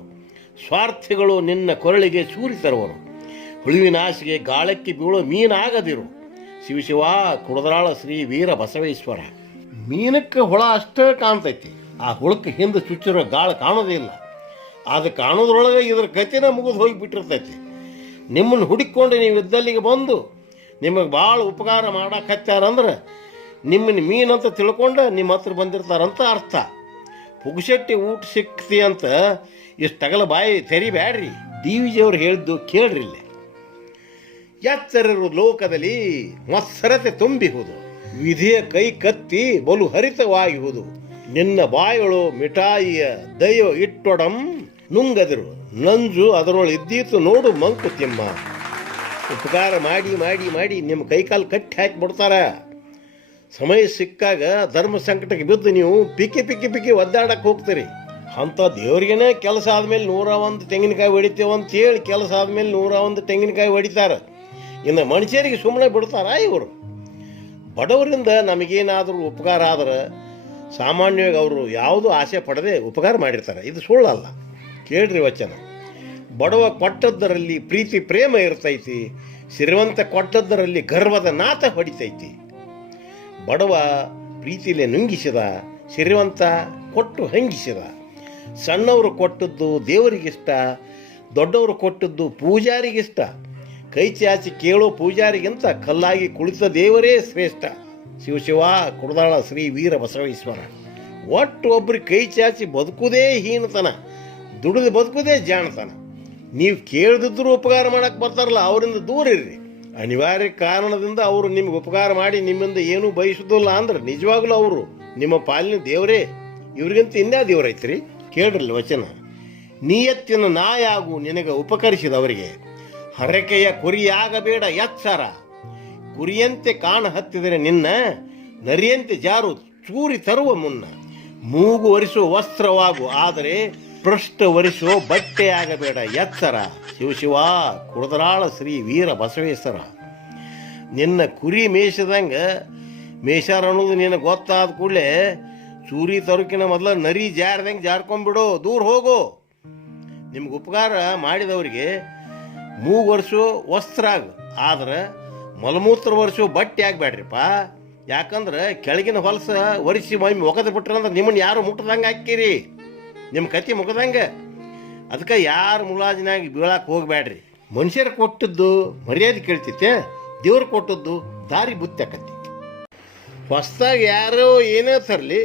ಸ್ವಾರ್ಥಿಗಳು ನಿನ್ನ ಕೊರಳಿಗೆ ಸೂರಿ ತರುವರು. ಹುಳುವಿನ ಆಸೆಗೆ ಗಾಳಕ್ಕೆ ಬೀಳೋ ಮೀನಾಗದಿರು. ಶಿವ ಕುಡದರಾಳ ಶ್ರೀ ವೀರ ಬಸವೇಶ್ವರ. ಮೀನಕ್ಕೆ ಹುಳ ಅಷ್ಟೇ ಕಾಣ್ತೈತಿ, ಆ ಹುಳಕ್ಕೆ ಹಿಂದೆ ಚುಚ್ಚಿರೋ ಗಾಳ ಕಾಣೋದೇ ಇಲ್ಲ. ಅದು ಕಾಣೋದ್ರೊಳಗೆ ಇದ್ರ ಗತಿನ ಮುಗಿದು ಹೋಗಿಬಿಟ್ಟಿರ್ತೈತಿ. ನಿಮ್ಮನ್ನು ಹುಡುಕೊಂಡು ನೀವು ಇದ್ದಲ್ಲಿಗೆ ಬಂದು ನಿಮಗೆ ಭಾಳ ಉಪಕಾರ ಮಾಡಕತ್ತಾರಂದ್ರೆ ನಿಮ್ಮನ್ನು ಮೀನಂತ ತಿಳ್ಕೊಂಡು ನಿಮ್ಮ ಹತ್ರ ಬಂದಿರ್ತಾರಂತ ಅರ್ಥ. ಪುಗ್ಸೆಟ್ಟಿ ಊಟ ಸಿಕ್ತಿ ಅಂತ ಇಷ್ಟಗಲ ಬಾಯಿ ತೆರಿಬ್ಯಾಡ್ರಿ. ಡಿ ವಿ ಜಿಯವರು ಹೇಳಿದ್ದು ಕೇಳ್ರಿ ಇಲ್ಲಿ. ಎಚ್ಚರರು ಲೋಕದಲ್ಲಿ ಮತ್ಸರತೆ ತುಂಬಿಹುದು, ವಿಧಿಯ ಕೈ ಕತ್ತಿ ಬಲು ಹರಿತವಾಗಿಹುದು. ನಿನ್ನ ಬಾಯೊಳು ಮಿಠಾಯಿಯ ದಯೋ ಇಟ್ಟೊಡಂ ನುಂಗದಿರು, ನಂಜು ಅದರೊಳಿದ್ದೀತು ನೋಡು ಮಂಕುತಿಮ್ಮ. ಉಪಕಾರ ಮಾಡಿ ಮಾಡಿ ಮಾಡಿ ನಿಮ್ಮ ಕೈಕಾಲು ಕಟ್ಟಿ ಹಾಕಿಬಿಡ್ತಾರ. ಸಮಯ ಸಿಕ್ಕಾಗ ಧರ್ಮ ಸಂಕಟಕ್ಕೆ ಬಿದ್ದು ನೀವು ಪಿಕ್ಕಿ ಪಿಕ್ಕಿ ಪಿಕ್ಕಿ ಒದ್ದಾಡಕ್ಕೆ ಹೋಗ್ತೀರಿ. ಅಂಥ ದೇವ್ರಿಗೇನೆ ಕೆಲಸ ಆದಮೇಲೆ 101 ತೆಂಗಿನಕಾಯಿ ಹೊಡಿತೇವೆ ಅಂತೇಳಿ ಕೆಲಸ ಆದಮೇಲೆ 101 ತೆಂಗಿನಕಾಯಿ ಹೊಡಿತಾರೆ. ಇನ್ನು ಮನುಷ್ಯರಿಗೆ ಸುಮ್ಮನೆ ಬಿಡ್ತಾರ ಇವರು? ಬಡವರಿಂದ ನಮಗೇನಾದರೂ ಉಪಕಾರ ಆದ್ರೆ ಸಾಮಾನ್ಯವಾಗಿ ಅವರು ಯಾವುದೂ ಆಸೆ ಪಡದೆ ಉಪಕಾರ ಮಾಡಿರ್ತಾರೆ. ಇದು ಸುಳ್ಳಲ್ಲ, ಕೇಳ್ರಿ ವಚನ. ಬಡವ ಕೊಟ್ಟದ್ದರಲ್ಲಿ ಪ್ರೀತಿ ಪ್ರೇಮ ಇರ್ತೈತಿ, ಶ್ರೀಮಂತ ಕೊಟ್ಟದ್ದರಲ್ಲಿ ಗರ್ವದ ನಾತ ಹೊಡಿತೈತಿ. ಬಡವ ಪ್ರೀತಿಲೆ ನುಂಗಿಸಿದ, ಶ್ರೀಮಂತ ಕೊಟ್ಟು ಹಂಗಿಸಿದ. ಸಣ್ಣವರು ಕೊಟ್ಟದ್ದು ದೇವರಿಗಿಷ್ಟ, ದೊಡ್ಡವರು ಕೊಟ್ಟದ್ದು ಪೂಜಾರಿಗಿಷ್ಟ. ಕೈ ಚಾಚಿ ಕೇಳೋ ಪೂಜಾರಿಗಿಂತ ಕಲ್ಲಾಗಿ ಕುಳಿತ ದೇವರೇ ಶ್ರೇಷ್ಠ. ಶಿವಶಿವ ಕುಡದಾಳ ಶ್ರೀ ವೀರ ಬಸವೇಶ್ವರ. ಒಟ್ಟು ಒಬ್ರಿಗೆ ಕೈ ಚಾಚಿ ಬದುಕುವುದೇ ಹೀನತನ, ದುಡಿದು ಬದುಕುವುದೇ ಜಾಣತನ. ನೀವು ಕೇಳದಿದ್ದರೂ ಉಪಕಾರ ಮಾಡಕ್ಕೆ ಬರ್ತಾರಲ್ಲ, ಅವರಿಂದ ದೂರ ಇರ್ರಿ. ಅನಿವಾರ್ಯ ಕಾರಣದಿಂದ ಅವರು ನಿಮ್ಗೆ ಉಪಕಾರ ಮಾಡಿ ನಿಮ್ಮಿಂದ ಏನೂ ಬಯಸೋದಿಲ್ಲ ಅಂದ್ರೆ ನಿಜವಾಗ್ಲೂ ಅವರು ನಿಮ್ಮ ಪಾಲಿನ ದೇವರೇ. ಇವ್ರಿಗಂತ ಇನ್ಯಾ ದೇವರೈತ್ರಿ? ಕೇಳ್ರಲ್ಲ ವಚನ. ನಿಯತ್ತಿನ ನಾಯಾಗು ನಿನಗೆ ಉಪಕರಿಸಿದವರಿಗೆ, ಹರಕೆಯ ಕುರಿಯಾಗಬೇಡ ಎಚ್ಚರ. ಕುರಿಯಂತೆ ಕಾಣ ಹತ್ತಿದರೆ ನಿನ್ನ, ನರಿಯಂತೆ ಜಾರು ಚೂರಿ ತರುವ ಮುನ್ನ. ಮೂಗು ಒರೆಸುವ ವಸ್ತ್ರವಾಗು, ಆದರೆ ಪೃಷ್ಠ ಒರೆಸುವ ಬಟ್ಟೆಯಾಗಬೇಡ ಎಚ್ಚರ. ಶಿವಶಿವ ಕುಡದರಾಳ ಶ್ರೀ ವೀರ ಬಸವೇಶ್ವರ. ನಿನ್ನ ಕುರಿ ಮೇಷದಂಗೆ ಮೇಷಾರ ಅನ್ನೋದು ನಿನಗೆ ಗೊತ್ತಾದ ಕೂಡಲೇ ಚೂರಿ ತರುಕಿನ ಮೊದಲ ನರಿ ಜಾರ್ದಂಗೆ ಜಾರ್ಕೊಂಡ್ಬಿಡು, ದೂರ ಹೋಗು. ನಿಮ್ಗೆ ಉಪಕಾರ ಮಾಡಿದವರಿಗೆ ಮೂಗು ಒರೆಸೋ ವಸ್ತ್ರ ಆಗು, ಆದ್ರೆ ಮಲಮೂತ್ರ ಒರೆಸೋ ಬಟ್ಟೆ ಆಗಬೇಡ್ರಿಪ್ಪ. ಯಾಕಂದ್ರೆ ಕೆಳಗಿನ ಹೊಲಸ ಒರೆಸಿ ಮಮ್ಮಿ ಒಗದು ಬಿಟ್ರಂದ್ರೆ ನಿಮ್ಮನ್ನು ಯಾರು ಮುಟ್ಟದಂಗೆ ಹಾಕಿರಿ, ನಿಮ್ಮ ಕತಿ ಮುಗದಂಗೆ. ಅದಕ್ಕೆ ಯಾರು ಮುಲಾಜಿನಾಗಿ ಬೀಳಕ್ಕೆ ಹೋಗಬೇಡ್ರಿ. ಮನುಷ್ಯರು ಕೊಟ್ಟದ್ದು ಮರ್ಯಾದೆ ಕೇಳ್ತೈತೆ, ದೇವ್ರು ಕೊಟ್ಟದ್ದು ದಾರಿ ಬುತ್ತಿ ಆಕತಿ. ಹೊಸ್ದಾಗಿ ಯಾರೋ ಏನೇ ತರಲಿ,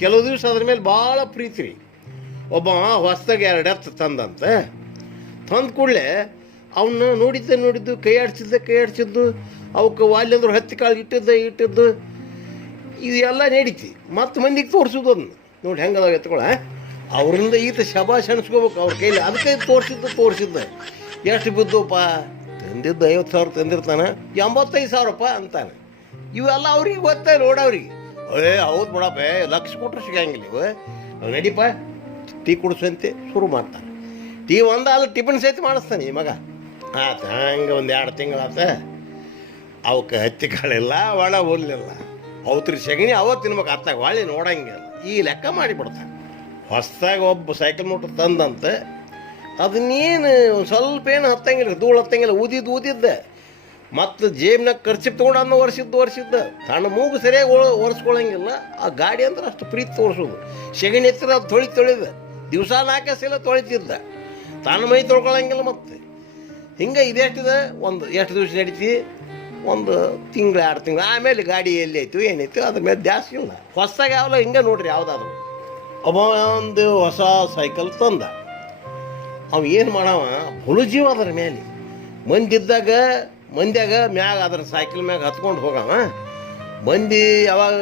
ಕೆಲವು ದಿವಸ ಅದ್ರ ಮೇಲೆ ಭಾಳ ಪ್ರೀತಿ ರೀ. ಒಬ್ಬ ಹೊಸ್ದಾಗಿ 2 ಎತ್ತು ತಂದಂತ, ತಂದು ಕೂಡಲೇ ಅವನ್ನ ನೋಡಿದ್ದು ಕೈ ಆಡ್ಸಿದ್ದು ಅವಕ್ಕೆ ವಾಲ್ಯ ಅಂದ್ರೆ 10 ಕಾಳು ಇಟ್ಟಿದ್ದು ಇದೆಲ್ಲ ನಡೀತಿ. ಮತ್ತು ಮಂದಿಗೆ ತೋರಿಸೋದು ಅದನ್ನ ನೋಡಿ ಹೆಂಗದಾವ ಎತ್ಕೊಳ. ಅವರಿಂದ ಈತ ಶಬಾಷ್ ಅನ್ಸ್ಕೋಬೇಕು ಅವ್ರ ಕೈಲಿ. ಅದಕ್ಕೆ ತೋರಿಸಿದ್ದ ಎಷ್ಟು ಬಿದ್ದೋಪ್ಪ ತಂದಿದ್ದು 50,000 ತಂದಿರ್ತಾನೆ, 85,000 ಅಂತಾನೆ. ಇವೆಲ್ಲ ಅವ್ರಿಗೆ ಗೊತ್ತಾಗ ನೋಡವ್ರಿಗೆ. ಹೌದು ಬಿಡಪ್ಪ, ಲಕ್ಷ ಕೊಟ್ಟರು ಸಿಗಂಗಿಲ್ಲ ಇವು, ನಡೀಪ ಟೀ ಕುಡಿಸಂತೆ ಶುರು ಮಾಡ್ತಾನೆ. ಟೀ ಒಂದಾದ್ರೆ ಟಿಫಿನ್ ಸಹಿತ ಮಾಡಿಸ್ತಾನೆ ಈ ಮಗ. ಆತ ಹಂಗೆ 1-2 ತಿಂಗಳಾತ. ಅವಕ್ಕೆ ಹತ್ತಿ ಕಾಳಿಲ್ಲ, ಒಳ ಹೋಲಿಲ್ಲ, ಅವತ್ರಿ ಸಗಣಿ ಅವತ್ತು ತಿನ್ಬೇಕು. ಅತ್ತಾಗ ಹೊಳ್ಳಿ ನೋಡಂಗಿಲ್ಲ, ಈ ಲೆಕ್ಕ ಮಾಡಿಬಿಡ್ತಾನೆ. ಹೊಸ್ದಾಗಿ ಒಬ್ಬ ಸೈಕಲ್ ಮೋಟ್ರ್ ತಂದಂತೆ, ಅದನ್ನೇನು ಸ್ವಲ್ಪ ಏನು ಹತ್ತಂಗಿಲ್ಲ, ಧೂಳು ಹತ್ತಂಗಿಲ್ಲ, ಊದಿದ್ದೆ. ಮತ್ತು ಜೇಬ್ನಾಗ ಖರ್ಚಿಪ್ ತೊಗೊಂಡು ಅದನ್ನ ಒರೆಸಿದ್ದ. ತನ್ನ ಮೂಗು ಸರಿಯಾಗಿ ಒರೆಸ್ಕೊಳಂಗಿಲ್ಲ. ಆ ಗಾಡಿ ಅಂದ್ರೆ ಅಷ್ಟು ಪ್ರೀತಿ ತೋರಿಸೋದು. ಸೆಗಣಿ ಎತ್ತಿರ ಅದು ತೊಳಿದ ದಿವಸ 4 ಸಲ ತೊಳಿತಿದ್ದ. ತನ್ನ ಮೈ ತೊಳ್ಕೊಳಂಗಿಲ್ಲ. ಮತ್ತು ಹಿಂಗೆ ಇದೆಷ್ಟಿದೆ, ಎಷ್ಟು ದಿವಸ ನಡೀತಿ, 1 ತಿಂಗಳು 2 ತಿಂಗಳು. ಆಮೇಲೆ ಗಾಡಿ ಎಲ್ಲಿ ಐತು ಏನೈತು ಅದ್ರ ಮೇಲೆ ಜಾಸ್ತಿ ಇಲ್ಲ. ಹೊಸ್ದಾಗಿ ಯಾವಲ್ಲ ಹಿಂಗೆ ನೋಡ್ರಿ. ಯಾವುದಾದ್ರು ಒಬ್ಬ ಒಂದು ಹೊಸ ಸೈಕಲ್ ತಂದ, ಅವ ಏನು ಮಾಡವ ಹುಳು ಜೀವ ಅದರ ಮೇಲೆ. ಮಂದ್ಯಾಗ ಮ್ಯಾಗ ಅದ್ರ ಸೈಕಲ್ ಮ್ಯಾಗ ಹತ್ಕೊಂಡು ಹೋಗವ. ಮಂದಿ ಯಾವಾಗ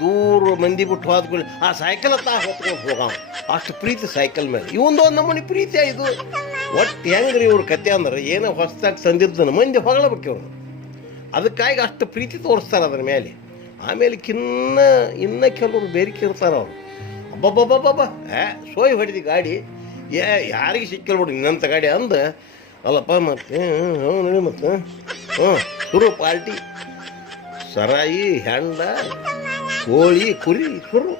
ದೂರ ಮಂದಿ ಬಿಟ್ಟು ಹೋದ್ಕೊಳ್ಳಿ ಆ ಸೈಕಲ್ ಹೊತ್ಕೊಂಡು ಹೋಗವ. ಅಷ್ಟು ಪ್ರೀತಿ ಸೈಕಲ್ ಮೇಲೆ. ಇವೊಂದು ನಮ್ಮನೆ ಪ್ರೀತಿ ಇದು. ಒಟ್ಟು ಹೆಂಗ್ರಿ ಇವ್ರ ಕತೆ ಅಂದ್ರೆ, ಏನೋ ಹೊಸ್ದಾಗಿ ತಂದಿದ್ದನ್ನು ಮಂದಿ ಹೊಗಳಬೇಕು ಇವ್ರು. ಅದಕ್ಕಾಗಿ ಅಷ್ಟು ಪ್ರೀತಿ ತೋರಿಸ್ತಾರೆ ಅದ್ರ ಮೇಲೆ. ಆಮೇಲೆ ಇನ್ನೂ ಕೆಲವರು ಬೇರಿಕೆ ಇರ್ತಾರೆ ಅವರು. ಅಬ್ಬಬ್ಬಬ್ಬಬ್ಬ ಸೋಯ್ ಹೊಡಿದಿ ಗಾಡಿ, ಯಾರಿಗೆ ಸಿಕ್ಕಿಲ್ಬಿಡ್ರಿ ಇನ್ನಂಥ ಗಾಡಿ ಅಂದ. ಅಲ್ಲಪ್ಪ ಮತ್ತೆ ನೋಡಿ ಮತ್ತು ಶುರು ಪಾರ್ಟಿ. ಸರಾಯಿ, ಹೆಂಡ, ಕೋಳಿ, ಕುರಿ ಶುರು.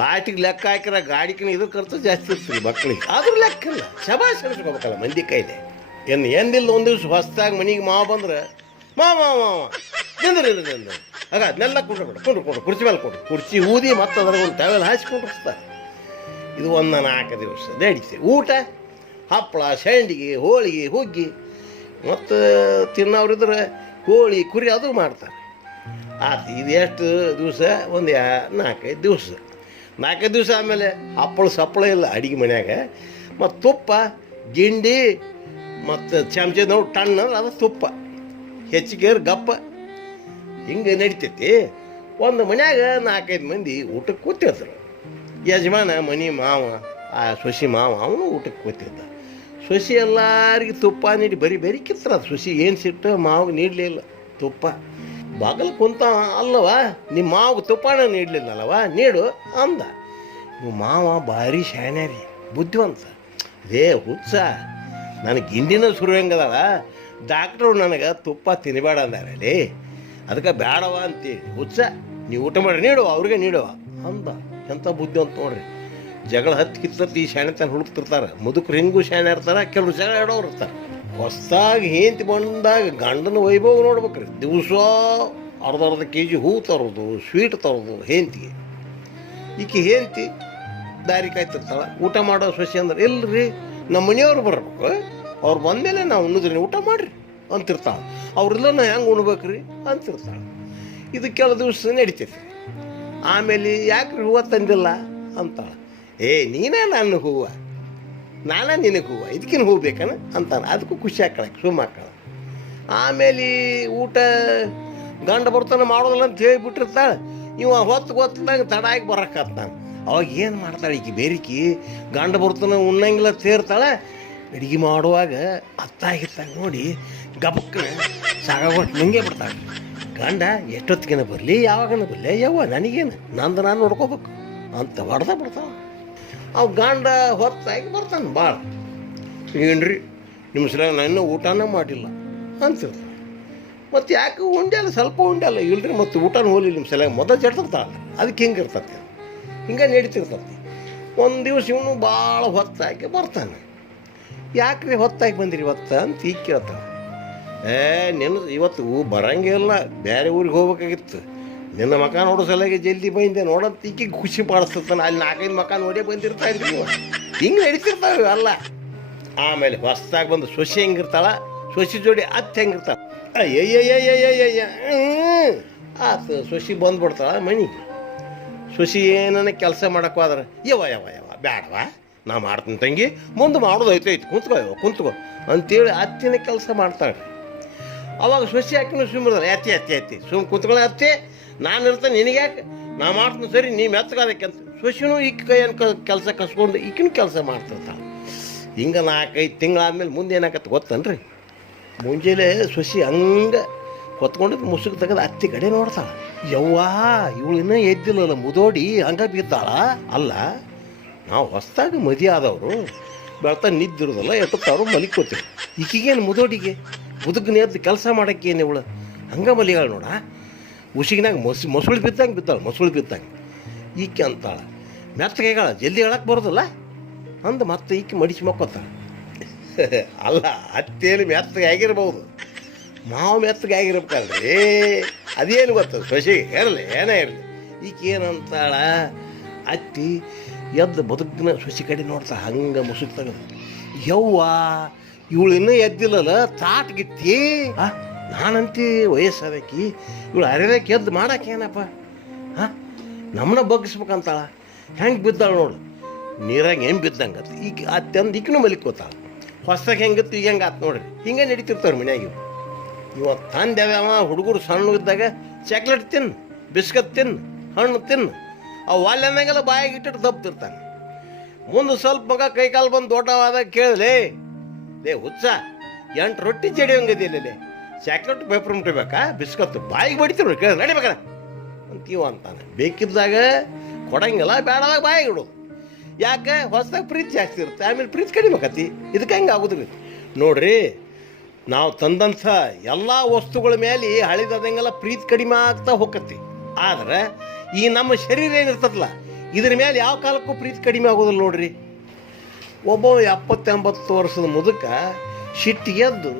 ಲಾಟಿಗೆ ಲೆಕ್ಕ ಹಾಕಿರ ಗಾಡಿಕಿನ ಇದು ಖರ್ಚು ಜಾಸ್ತಿ ಇರ್ತೀರಿ ಮಕ್ಕಳಿಗೆ. ಆದ್ರೂ ಲೆಕ್ಕ ಇಲ್ಲ. ಶಬಾಷ್ ಅನ್ಸ್ಕೋಬೇಕಲ್ಲ ಮಂದಿ ಕೈದೆ. ಎಂದಿಲ್ಲ ಒಂದು ದಿವ್ಸ ಹೊಸ್ದಾಗಿ ಮನೆಗೆ ಮಾವ ಬಂದ್ರೆ, ಮಾವ ತಿಂದ್ರಿ ಆಗ ಅದನ್ನೆಲ್ಲ ಕೊಂಡ್ರು ಕುರ್ಚಿ ಮೇಲೆ ಕೊಡ್ರಿ. ಕುರ್ಚಿ ಊದಿ ಮತ್ತು ಅದ್ರ ಒಂದು ಟವೆಲ್ ಹಾಸ್ಕೊಂಡಿರ್ತಾರೆ. ಇದು 4 ದಿವಸ ನಡೀತೆ. ಊಟ ಹಪ್ಪಳ, ಸಂಡಿಗೆ, ಹೋಳಿಗೆ, ಹುಗ್ಗಿ, ಮತ್ತು ತಿನ್ನೋರಿದ್ರೆ ಕೋಳಿ, ಕುರಿ ಅದು ಮಾಡ್ತಾರೆ. ಆತು. ಇದು ಎಷ್ಟು ದಿವಸ? ಒಂದು 4-5 ದಿವಸ. 4 ದಿವಸ ಆಮೇಲೆ ಹಪ್ಪಳ ಸಪ್ಪಳ ಇಲ್ಲ ಅಡುಗೆ ಮನ್ಯಾಗ. ಮತ್ತು ತುಪ್ಪ ಗಿಂಡಿ ಮತ್ತು ಚಮಚ ನೋಡಿ ಟಣ್ಣ ಅದು ತುಪ್ಪ ಹೆಚ್ಚಿಗೆ ಗಪ್ಪ ಹಿಂಗೆ ನಡಿತೈತಿ. ಒಂದು ಮನ್ಯಾಗ 4-5 ಮಂದಿ ಊಟಕ್ಕೆ ಕೂತಿರ್ತಾರೆ. ಯಜಮಾನ ಮನೆ ಮಾವ, ಆ ಸೊಸಿ ಮಾವ ಅವನು ಊಟಕ್ಕೆ ಕೂತಿದ್ದ. ಸೊಸಿ ಎಲ್ಲರಿಗೆ ತುಪ್ಪ ನೀಡಿ ಬರಿ ಕಿತ್ತರ. ಅದು ಸೊಸಿ ಏನು ಸಿಟ್ಟು ಮಾವಿಗೆ ನೀಡಲಿಲ್ಲ ತುಪ್ಪ. ಬಾಗಲ್ ಕುಂತ ಅಲ್ಲವ ನಿಮ್ಮ ಮಾವಿಗೆ ತುಪ್ಪನ ನೀಡಲಿಲ್ಲಲ್ಲವ ನೀಡು ಅಂದ. ನೀವು ಮಾವ ಭಾರಿ ಶಾಣೆ ರೀ, ಬುದ್ಧಿವಂತ. ರೇ ಹುಚ್ಚ, ನನಗೆ ಗಿಂಡಿನ ಶುರು ಹೆಂಗದಲ್ಲ, ಡಾಕ್ಟ್ರು ನನಗೆ ತುಪ್ಪ ತಿನ್ನಬೇಡ ಅಂದಾರಲ್ಲಿ, ಅದಕ್ಕೆ ಬೇಡವ ಅಂತೇಳಿ. ಹುಚ್ಚ ನೀವು ಊಟ ಮಾಡಿ ನೀಡುವ ಅವ್ರಿಗೆ ನೀಡುವ ಅಂದ. ಎಂಥ ಬುದ್ಧಿವಂತ ನೋಡ್ರಿ. ಜಗಳ ಕಿತ್ತರ್ತಿ ಈ ಶಾಣೆತನ ಹುಡುಕ್ತಿರ್ತಾರೆ. ಮುದುಕರು ಹಿಂಗೂ ಶಾಣೆ ಇರ್ತಾರೆ, ಕೆಲವರು ಜಗಳ ಆಡೋರು ಇರ್ತಾರೆ. ಹೊಸ್ದಾಗಿ ಹೆಂಡತಿ ಬಂದಾಗ ಗಂಡನ ವೈಭವ ನೋಡ್ಬೇಕ್ರಿ. ದಿವಸ ಅರ್ಧ ಕೆಜಿ ಹೂ ತರೋದು, ಸ್ವೀಟ್ ತರೋದು ಹೆಂಡತಿಗೆ. ಈಕೆ ಹೆಂಡತಿ ದಾರಿ ಕಾಯ್ತಿರ್ತಾಳೆ. ಊಟ ಮಾಡೋ ಸೊಸೆ ಅಂದ್ರೆ ಇಲ್ಲರಿ ನಮ್ಮ ಮನೆಯವ್ರು ಬರ್ಬೇಕು, ಅವ್ರು ಬಂದಮೇಲೆ ನಾವು ಉಣ್ಣುದ್ರಿ ಊಟ ಮಾಡಿರಿ ಅಂತಿರ್ತಾಳೆ. ಅವ್ರೆಲ್ಲ ನಾ ಹೆಂಗೆ ಉಣ್ಬೇಕ್ರಿ ಅಂತಿರ್ತಾಳೆ. ಇದು ಕೆಲ ದಿವಸ ನಡಿತೈತಿ. ಆಮೇಲೆ ಯಾಕ್ರಿ ಹೂವು ತಂದಿಲ್ಲ ಅಂತಾಳೆ. ನೀನೇ ನನ್ನ ಹೂವು, ನಾನೇ ನಿನಗೆ ಹೂವು, ಇದಕ್ಕಿನ ಹೂವು ಬೇಕನ ಅಂತಾನೆ. ಅದಕ್ಕೂ ಖುಷಿ ಹಾಕಳಕ್ಕೆ ಸುಮ್ಮ ಹಾಕಳ. ಆಮೇಲೆ ಊಟ ಗಂಡ ಬರ್ತಾನೆ ಮಾಡೋದಿಲ್ಲ ಅಂತ ಹೇಳಿಬಿಟ್ಟಿರ್ತಾಳೆ. ಇವ ಹೊತ್ತದಾಗ ತಡ ಆಗಿ ಬರಕತ್ತಾನೆ. ಅವಾಗ ಏನು ಮಾಡ್ತಾಳೆ ಈಕಿ ಬೇರಿಕಿ, ಗಂಡ ಬರ್ತಾನೆ ಉಣ್ಣಂಗಿಲ್ಲ ಸೇರ್ತಾಳೆ. ಅಡುಗೆ ಮಾಡುವಾಗ ಅತ್ತಾಗಿತ್ತಾಗ ನೋಡಿ ಗಬಕ್ಕ ಸಾಗಾಗೊಟ್ಟು ನುಂಗೇ ಬಿಡ್ತಾಳೆ. ಗಂಡ ಎಷ್ಟೊತ್ತಿಗೆನ ಬರಲಿ, ಯಾವಾಗನ ಬರಲಿ, ಯವ್ವ ನನಗೇನು, ನಂದು ನಾನು ನೋಡ್ಕೋಬೇಕು ಅಂತ ಹೊಡೆದ ಬಿಡ್ತಾವೆ. ಅವು ಗಂಡ ಹೊತ್ತಾಗಿ ಬರ್ತಾನೆ ಭಾಳ. ಏನ್ರಿ ನಿಮ್ಮ ಸಲ ನಾನು ಊಟನ ಮಾಡಿಲ್ಲ ಅಂತಿರ್ತಾನೆ. ಮತ್ತು ಯಾಕೆ ಉಂಡ್ಯಲ್ಲ, ಸ್ವಲ್ಪ ಉಂಡ್ಯಲ್ಲ, ಇಲ್ರಿ ಮತ್ತು ಊಟನ ಹೋಗಲಿ ನಿಮ್ಮ ಸಲ ಮೊದಲು ಜಡ್ತಿರ್ತಾಳೆ. ಅದಕ್ಕೆ ಹಿಂಗೆ ಇರ್ತತಿ, ಹಿಂಗೆ ನಡೀತಿರ್ತತಿ. ಒಂದು ದಿವಸ ಇವನು ಭಾಳ ಹೊತ್ತಾಗಿ ಬರ್ತಾನೆ. ಯಾಕ್ರಿ ಹೊತ್ತಾಗಿ ಬಂದಿರಿ ಇವತ್ತು ಅಂತ ಈಗ ಕೇಳ್ತಾನೆ. ನಿನ್ನ ಇವತ್ತು ಬರಂಗಿಲ್ಲ, ಬೇರೆ ಊರಿಗೆ ಹೋಗ್ಬೇಕಾಗಿತ್ತು, ನಿನ್ನ ಮಕ ನೋಡೋ ಸಲಗೆ ಜಲ್ದಿ ಬಂದೆ ನೋಡಂತ ಈಕಿಗೆ ಖುಷಿ ಪಡಿಸ್ತಾನೆ. ಅಲ್ಲಿ 4-5 ಮಕ ನೋಡೇ ಬಂದಿರ್ತಾ ಇದ್ರಿ ನೀವು. ಹಿಂಗೆ ನಡೀತಿರ್ತಾವೆ ಅಲ್ಲ. ಆಮೇಲೆ ಹೊಸ್ದಾಗಿ ಬಂದು ಸೊಸೆ ಹೆಂಗಿರ್ತಾಳ, ಸೊಸೆ ಜೋಡಿ ಅತ್ತೆ ಹೆಂಗಿರ್ತಾಳೆ. ಅಯ್ಯಯ್ಯಯ್ಯಯ್ಯಯ್ಯ ಆತು ಸೊಸಿ ಬಂದ್ಬಿಡ್ತಾಳ ಮನೆಗೆ. ಸೊಸಿ ಏನನ್ನ ಕೆಲಸ ಮಾಡಕ್ಕೆ ಹೋದ್ರೆ ಯವ ಬೇಡವಾ, ನಾ ಮಾಡ್ತೀನಿ ತಂಗಿ, ಮುಂದೆ ಮಾಡೋದು ಐತೈತಿ, ಕುಂತ್ಕೋ ಅಂತೇಳಿ ಅತ್ತಿನ ಕೆಲಸ ಮಾಡ್ತಾಳೆ. ಅವಾಗ ಸೊಸಿ ಹಾಕಿನ ಸುಮ್ಮನೆ ಅತ್ತಿ ಸುಮ್ಮ ಕುಂತ್ಕೊಳ್ಳೋ ಅತ್ತೆ, ನಾನು ಇರ್ತೇನೆ, ನಿನಗ್ಯಾಕೆ, ನಾ ಮಾಡ್ತೀನಿ ಸರಿ, ನೀ ಮೆತ್ತಗಾದಕ್ಕೆ ಅಂತ ಸೊಸಿನೂ ಈಕ ಕೈಯನ್ನು ಕೆಲಸ ಕಸ್ಕೊಂಡು ಈಕಿನ ಕೆಲಸ ಮಾಡ್ತಿರ್ತಾಳೆ. ಹಿಂಗೆ 4-5 ತಿಂಗಳಾದ್ಮೇಲೆ ಮುಂದೆ ಏನಾಗತ್ತೆ ಗೊತ್ತನ್ರಿ. ಮುಂಜಾನೆ ಸೊಸಿ ಹಂಗೆ ಹೊತ್ಕೊಂಡಿದ್ದು ಮುಸುಕು ತೆಗೆದು ಅತ್ತಿ ಕಡೆ ನೋಡ್ತಾಳೆ. ಯವ್ವಾ ಇವಳು ಇನ್ನೂ ಎದ್ದಿಲ್ಲಲ್ಲ, ಮುದೋಡಿ ಹಂಗೆ ಬಿದ್ದಾಳ. ಅಲ್ಲ ನಾವು ಹೊಸ್ದಾಗಿ ಮದುವೆ ಆದವರು ಬೆಳ್ತಾ ನಿದ್ದಿರೋದಲ್ಲ, ಎಟ್ಟುತ್ತವ್ರು ಮಲಿಕೋತೀವಿ. ಈಕಿಗೇನು ಮುದೋಡಿಗೆ ಮುದುಗನ ಎದ್ದು ಕೆಲಸ ಮಾಡೋಕ್ಕೇನು ಇವಳು ಹಂಗೆ ಮಲಿಗಾಳ ನೋಡ. ಉಸಿಗಿನಾಗ ಮೊಸಳು ಬಿದ್ದಂಗೆ ಈಕೆ ಅಂತಾಳೆ. ಮೆತ್ತಗೆಗಳ ಜಲ್ದಿ ಹೇಳಕ್ಕೆ ಬರೋದಿಲ್ಲ ಅಂದು ಮತ್ತೆ ಈಕೆ ಮಡಿಸಿ ಮಕ್ಕೋತಾಳೆ. ಅಲ್ಲ ಅತ್ತೇನು ಮೆತ್ತಗೆ ಆಗಿರ್ಬೋದು, ಮಾವು ಮೆತ್ತಗೆ ಆಗಿರ್ಬೇಕಲ್ರಿ. ಅದೇನು ಗೊತ್ತದ ಸೊಸೆಗೆ ಇರಲಿ ಏನೇ ಇರಲಿ. ಈಕೆ ಏನಂತಾಳ, ಅತ್ತಿ ಎದ್ದು ಬದುಕಿನ ಸೊಸಿ ಕಡೆ ನೋಡ್ತಾಳೆ ಹಂಗೆ ಮುಸುಕ್ ತೆಗೆದು. ಯವ್ವ ಇವಳು ಇನ್ನೂ ಎದ್ದಿಲ್ಲಲ್ಲ, ತಾಟ್ಗಿತ್ತಿ. ನಾನಂತಿ ವಯಸ್ಸಾದಕಿ, ಇವಳು ಅರೆದಕ್ಕೆ ಎದ್ದು ಮಾಡಕ್ಕೇನಪ್ಪ, ನಮ್ಮನ್ನ ಬಗ್ಗಿಸ್ಬೇಕಂತಾಳ. ಹೆಂಗೆ ಬಿದ್ದಾಳೆ ನೋಡು, ನೀರಾಗ ಹೆಂಗೆ ಬಿದ್ದಂಗತ್ತ. ಈಗ ಅತ್ತಂದು ಈಕನೂ ಮಲಿಕೋತಾಳೆ. ಹೊಸ್ದಾಗಿ ಹೆಂಗಿತ್ತು ಈಗ ಹೆಂಗೆ ಆತು ನೋಡ್ರಿ. ಹಿಂಗೆ ನಡೀತಿರ್ತಾವ್ರಿ ಮನ್ಯಾಗ. ಇವತ್ತು ತಂದೆವ ಹುಡುಗರು ಸಣ್ಣ ಇದ್ದಾಗ ಚಾಕ್ಲೇಟ್ ತಿನ್ನು, ಬಿಸ್ಕತ್ ತಿನ್ನು, ಹಣ್ಣು ತಿನ್ನು, ಅವು ವಾಲ್ಯನಾಗೆಲ್ಲ ಬಾಯಾಗಿ ಇಟ್ಟಿಟ್ಟು ದಬ್ತಿರ್ತಾನೆ. ಮುಂದೆ ಸ್ವಲ್ಪ ಮಗ ಕೈಕಾಲು ಬಂದು ದೊಡ್ಡವಾದಾಗ ಕೇಳಲೇ, ಹುಚ್ಚ 8 ರೊಟ್ಟಿ ಜಡಿ ಹಂಗದಿಲ್ಲೇ, ಚಾಕ್ಲೇಟ್ ಪೇಪರ್ ಮುಟ್ಟಿಬೇಕಾ, ಬಿಸ್ಕತ್ತು ಬಾಯಿಗೆ ಬಡಿತಿರು ಕೇಳ ನಡಿಬೇಕಲ್ಲ ಅಂತೀವ ಅಂತಾನೆ. ಬೇಕಿದ್ದಾಗ ಕೊಡಂಗಿಲ್ಲ, ಬೇಡವಾಗ ಬಾಯಿಗೆ ಇಡೋದು. ಯಾಕೆ ಹೊಸದಾಗ ಪ್ರೀತಿ ಜಾಸ್ತಿ ಇರುತ್ತೆ, ಆಮೇಲೆ ಪ್ರೀತಿ ಕಡಿಬೇಕತಿ. ಇದಕ್ಕೆ ಹೆಂಗೆ ಆಗೋದ್ರಿ ನೋಡ್ರಿ. ನಾವು ತಂದಂಥ ಎಲ್ಲ ವಸ್ತುಗಳ ಮೇಲೆ ಹಳಿದಂಗೆಲ್ಲ ಪ್ರೀತಿ ಕಡಿಮೆ ಆಗ್ತಾ ಹೋಗತಿ. ಆದ್ರೆ ಈ ನಮ್ಮ ಶರೀರ ಏನಿರ್ತದಲ್ಲ, ಇದ್ರ ಮೇಲೆ ಯಾವ ಕಾಲಕ್ಕೂ ಪ್ರೀತಿ ಕಡಿಮೆ ಆಗೋದಿಲ್ಲ ನೋಡ್ರಿ. ಒಬ್ಬ 70-80 ವರ್ಷದ ಮುದುಕ ಸಿಟ್ಟಿಗೆದ್ದು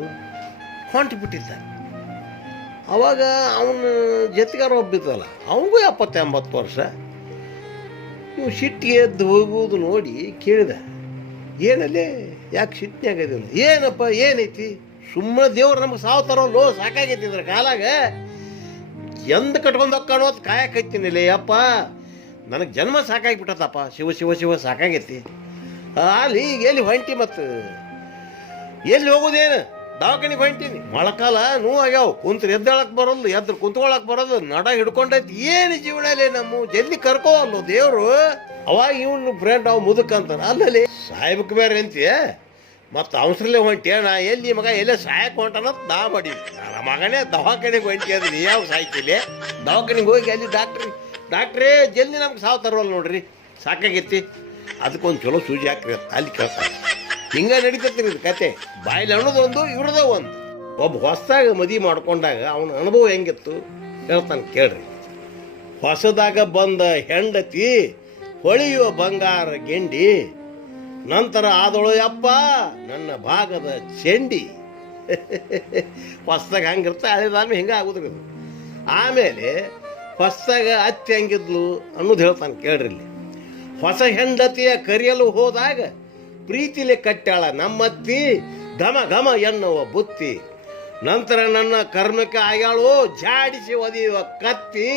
ಹೊಂಟು ಬಿಟ್ಟಿದ್ದ. ಅವಾಗ ಅವನ ಜೊತೆಗಾರ ಒಬ್ಬಿದ್ದಲ್ಲ, ಅವನಿಗೂ 70-80 ವರ್ಷ. ನೀವು ಸಿಟ್ಟಿಗೆ ಎದ್ದು ಹೋಗುವುದು ನೋಡಿ ಕೇಳಿದ, ಏನಲ್ಲೇ ಯಾಕೆ ಸಿಟ್ಟಿನಾಗದಿಲ್ಲ, ಏನಪ್ಪ ಏನೈತಿ, ಸುಮ್ಮನೆ ದೇವ್ರು ನಮಗೆ ಸಾವು ತರೋಲ್ಲೋ, ಸಾಕಾಗೈತಿದ್ರ ಕಾಲಾಗ ಎಂದ ಕಟ್ಕೊಂಡು ಹೋಗ್ಕಾಣೋದು ಕಾಯಕೈತಿನಿಲ್ಲ. ಅಪ್ಪ ನನಗೆ ಜನ್ಮ ಸಾಕಾಗಿಬಿಟ್ಟತ್ತಪ್ಪ, ಶಿವ ಶಿವ ಶಿವ ಸಾಕಾಗೈತಿ. ಅಲ್ಲಿ ಈಗ ಎಲ್ಲಿ ಹೊಂಟಿ ಮತ್ತು ಎಲ್ಲಿ ಹೋಗೋದೇನು ದವಾಖಾನಿಗೆ ಹೊಂಟೀನಿ, ಮೊಳಕಾಲ ನೋವು ಆಗ್ಯಾವ, ಕುಂತ್ರು ಎದ್ದೇಳಕ್ ಬರೋದು, ಎದ್ರು ಕುಂತ್ಕೊಳಕ್ ಬರೋದು, ನಡ ಹಿಡ್ಕೊಂಡೈತಿ. ಏನು ಜೀವನಲ್ಲೇ ನಮ್ಮ ಜಲ್ದಿ ಕರ್ಕೋವಲ್ಲು ದೇವ್ರು. ಅವಾಗ ಇವನು ಫ್ರೆಂಡ್ ಅವ್ ಮುದುಕ ಅಂತಾನ, ಅಲ್ಲಲ್ಲಿ ಸಾಯ್ಬೇಕು ಬೇರೆ ಅಂತೀಯ, ಮತ್ತು ಅವಸರಲ್ಲೇ ಹೊಂಟಿ ನಾ ಎಲ್ಲಿ ಮಗ ಎಲ್ಲೇ ಸಾಯಕ್ಕೆ ಹೊಂಟಾನಂತ ನಾ ಮಾಡಿ ನನ್ನ ಮಗನೇ ದವಾಖಾನೆಗೆ ಹೊಂಟಿ ಅದು ನೀ ಯಾವ ಸಾಯ್ತಿಲ್ಲ. ದವಾಖಾನೆಗೆ ಹೋಗಿ ಅಲ್ಲಿ ಡಾಕ್ಟ್ರೇ ಜಲ್ದಿ ನಮ್ಗೆ ಸಾವು ತರೋಲ್ಲ ನೋಡ್ರಿ, ಸಾಕಾಗೈತಿ, ಅದಕ್ಕೊಂದು ಚಲೋ ಸೂಜಿ ಹಾಕ್ರಿ ಅಲ್ಲಿ ಕೇಳ್ತಾರೆ. ಹಿಂಗೆ ನಡೀತೈತಿ ಇದು ಕತೆ. ಬಾಯಲ್ಲಿ ಅನ್ನೋದೊಂದು ಇವ್ರದೇ ಒಂದು. ಒಬ್ಬ ಹೊಸದಾಗ ಮದುವೆ ಮಾಡ್ಕೊಂಡಾಗ ಅವನ ಅನುಭವ ಹೆಂಗಿತ್ತು ಹೇಳ್ತಾನೆ ಕೇಳ್ರಿ. ಹೊಸದಾಗ ಬಂದ ಹೆಂಡತಿ ಹೊಳೆಯುವ ಬಂಗಾರ ಗೆಂಡಿ, ನಂತರ ಆದಳು ಯಪ್ಪ ನನ್ನ ಭಾಗದ ಚೆಂಡಿ. ಹೊಸದಾಗ ಹಂಗಿರ್ತ ಹಳೆದಾದ್ಮೇಲೆ ಹಿಂಗೆ ಆಗೋದ್ರಿ ಇದು. ಆಮೇಲೆ ಹೊಸದಾಗ ಅತ್ತಿ ಹಂಗಿದ್ಲು ಅನ್ನೋದು ಹೇಳ್ತಾನೆ ಕೇಳ್ರಿ ಇಲ್ಲಿ. ಹೊಸ ಹೆಂಡತಿಯ ಕರೆಯಲು ಹೋದಾಗ ಪ್ರೀತಿಲೆ ಕಟ್ಟಾಳ ನಮ್ಮತ್ತಿ ಘಮ ಘಮ ಎನ್ನುವ ಬುತ್ತಿ, ನಂತರ ನನ್ನ ಕರ್ಮಕ್ಕೆ ಆಗ್ಯಾಳು ಜಾಡಿಸಿ ಒದೆಯುವ ಕತ್ತಿ,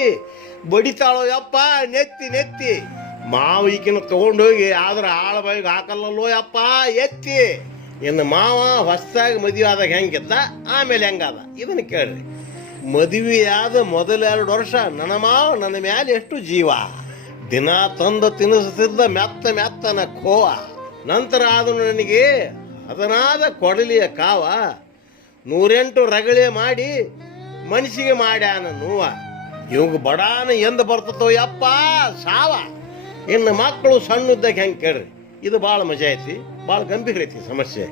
ಬಡಿತಾಳೋ ಯಪ್ಪ ನೆತ್ತಿ ನೆತ್ತಿ, ಮಾವ ಈಗಿನ ತಗೊಂಡೋಗಿ ಆದ್ರೆ ಆಳ ಬಾಯಿಗೆ ಹಾಕಲ್ಲಲ್ಲೋ ಯಪ್ಪ ಎತ್ತಿ. ಇನ್ನು ಮಾವ ಹೊಸದಾಗಿ ಮದುವೆ ಆದಾಗ ಹೆಂಗಿದ್ದ ಆಮೇಲೆ ಹೆಂಗಾದ ಇದನ್ನು ಕೇಳ್ರಿ. ಮದುವೆಯಾದ ಮೊದಲ 2 ವರ್ಷ ನನ್ನ ಮಾವ ನನ್ನ ಮ್ಯಾಲೆ ಎಷ್ಟು ಜೀವ, ದಿನ ತಂದು ತಿನ್ನಿಸ್ತಿದ್ದ ಮೆತ್ತ ಮೆತ್ತನ ಖೋವ, ನಂತರ ಆದನು ನನಗೆ ಅದನಾದ ಕೊಡಲಿಯ ಕಾವ, 108 ರಗಳೆ ಮಾಡಿ ಮನಸ್ಸಿಗೆ ಮಾಡ್ಯಾನ ನೋವ, ಇವಾಗ ಬಡಾನ ಎಂದು ಬರ್ತತೋ ಯಪ್ಪ ಸಾವ. ಇನ್ನು ಮಕ್ಕಳು ಸಣ್ಣದಾಗ ಹೆಂಗೆ ಕೇಳ್ರಿ, ಇದು ಭಾಳ ಮಜಾ ಐತಿ, ಭಾಳ ಗಂಭೀರ ಐತಿ ಸಮಸ್ಯೆ.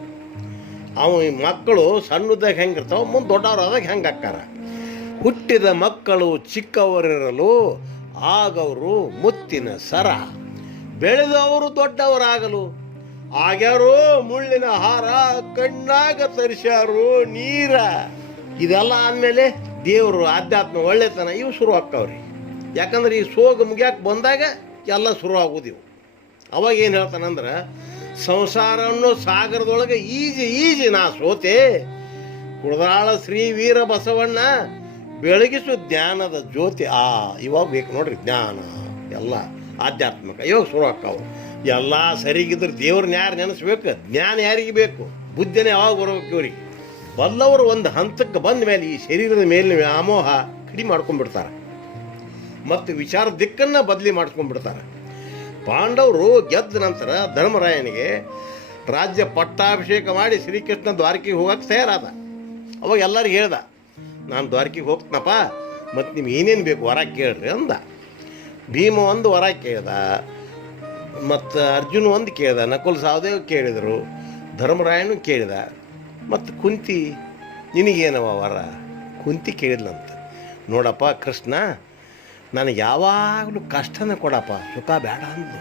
ಈ ಮಕ್ಕಳು ಸಣ್ಣದಾಗ ಹೆಂಗಿರ್ತಾವ, ಮುಂದೆ ದೊಡ್ಡವರಾದಾಗ ಹೆಂಗೆ ಅಕ್ಕಾರ. ಹುಟ್ಟಿದ ಮಕ್ಕಳು ಚಿಕ್ಕವರಿರಲು ಆಗವರು ಮುತ್ತಿನ ಸರ, ಬೆಳೆದವರು ದೊಡ್ಡವರಾಗಲು ಆಗ್ಯಾರು ಮುಳ್ಳಿನ ಹಾರ, ಕಣ್ಣಾಗ ತರಿಸ್ಯಾರು ನೀರ. ಇದೆಲ್ಲ ಆದಮೇಲೆ ದೇವರು ಆಧ್ಯಾತ್ಮ ಒಳ್ಳೆತನ ಇವು ಶುರು ಆಕ್ಕವ್ರಿ. ಯಾಕಂದ್ರೆ ಈ ಸೋಗ ಮುಗ್ಯಾಕೆ ಬಂದಾಗ ಎಲ್ಲ ಶುರು ಆಗೋದಿವು. ಅವಾಗ ಏನು ಹೇಳ್ತಾನಂದ್ರೆ, ಸಂಸಾರ ಅನ್ನೋ ಸಾಗರದೊಳಗೆ ಈಜಿ ನಾ ಸೋತೆ, ಕುಡದಾಳ ಶ್ರೀ ವೀರ ಬಸವಣ್ಣ ಬೆಳಗಿಸು ಜ್ಞಾನದ ಜ್ಯೋತಿ. ಇವಾಗ ಬೇಕು ನೋಡ್ರಿ ಜ್ಞಾನ, ಎಲ್ಲ ಆಧ್ಯಾತ್ಮಿಕ ಇವಾಗ ಶುರು ಆಕ್ಕಾವು. ಎಲ್ಲ ಸರಿಗಿದ್ರೆ ದೇವ್ರನ್ನ ಯಾರು ನೆನೆಸ್ಬೇಕು, ಜ್ಞಾನ ಯಾರಿಗೆ ಬೇಕು, ಬುದ್ಧಿನೇ ಯಾವಾಗ ಬರ್ಬೇಕು ಇವ್ರಿಗೆ. ಬಲ್ಲವರು ಒಂದು ಹಂತಕ್ಕೆ ಬಂದ ಮೇಲೆ ಈ ಶರೀರದ ಮೇಲಿನ ವ್ಯಾಮೋಹ ಕಡಿಮೆ ಮಾಡ್ಕೊಂಡ್ಬಿಡ್ತಾರೆ ಮತ್ತು ವಿಚಾರ ದಿಕ್ಕನ್ನು ಬದಲಿ ಮಾಡ್ಕೊಂಡ್ಬಿಡ್ತಾರೆ. ಪಾಂಡವರು ಗೆದ್ದ ನಂತರ ಧರ್ಮರಾಯನಿಗೆ ರಾಜ್ಯ ಪಟ್ಟಾಭಿಷೇಕ ಮಾಡಿ ಶ್ರೀಕೃಷ್ಣ ದ್ವಾರಕೆಗೆ ಹೋಗಕ್ಕೆ ತಯಾರಾದ. ಅವಾಗ ಎಲ್ಲರಿಗೂ ಹೇಳ್ದ, ನಾನು ದ್ವಾರಕೆಗೆ ಹೋಗ್ತೀನಪ್ಪ, ಮತ್ತು ನಿಮ್ಗೆ ಏನೇನು ಬೇಕು ವರ ಕೇಳ್ರಿ ಅಂದ. ಭೀಮ ಒಂದು ವರ ಕೇಳ್ದ, ಮತ್ತು ಅರ್ಜುನ ಒಂದು ಕೇಳ್ದ, ನಕುಲ್ ಸಹದೇವ್ ಕೇಳಿದರು, ಧರ್ಮರಾಯನು ಕೇಳಿದ, ಮತ್ತು ಕುಂತಿ ನಿನಗೇನವ ವರ ಕುಂತಿ ಕೇಳಿದ್ಲಂತ. ನೋಡಪ್ಪ ಕೃಷ್ಣ, ನನಗೆ ಯಾವಾಗಲೂ ಕಷ್ಟನೇ ಕೊಡಪ್ಪ, ಸುಖ ಬೇಡ ಅಂದ್ಲು.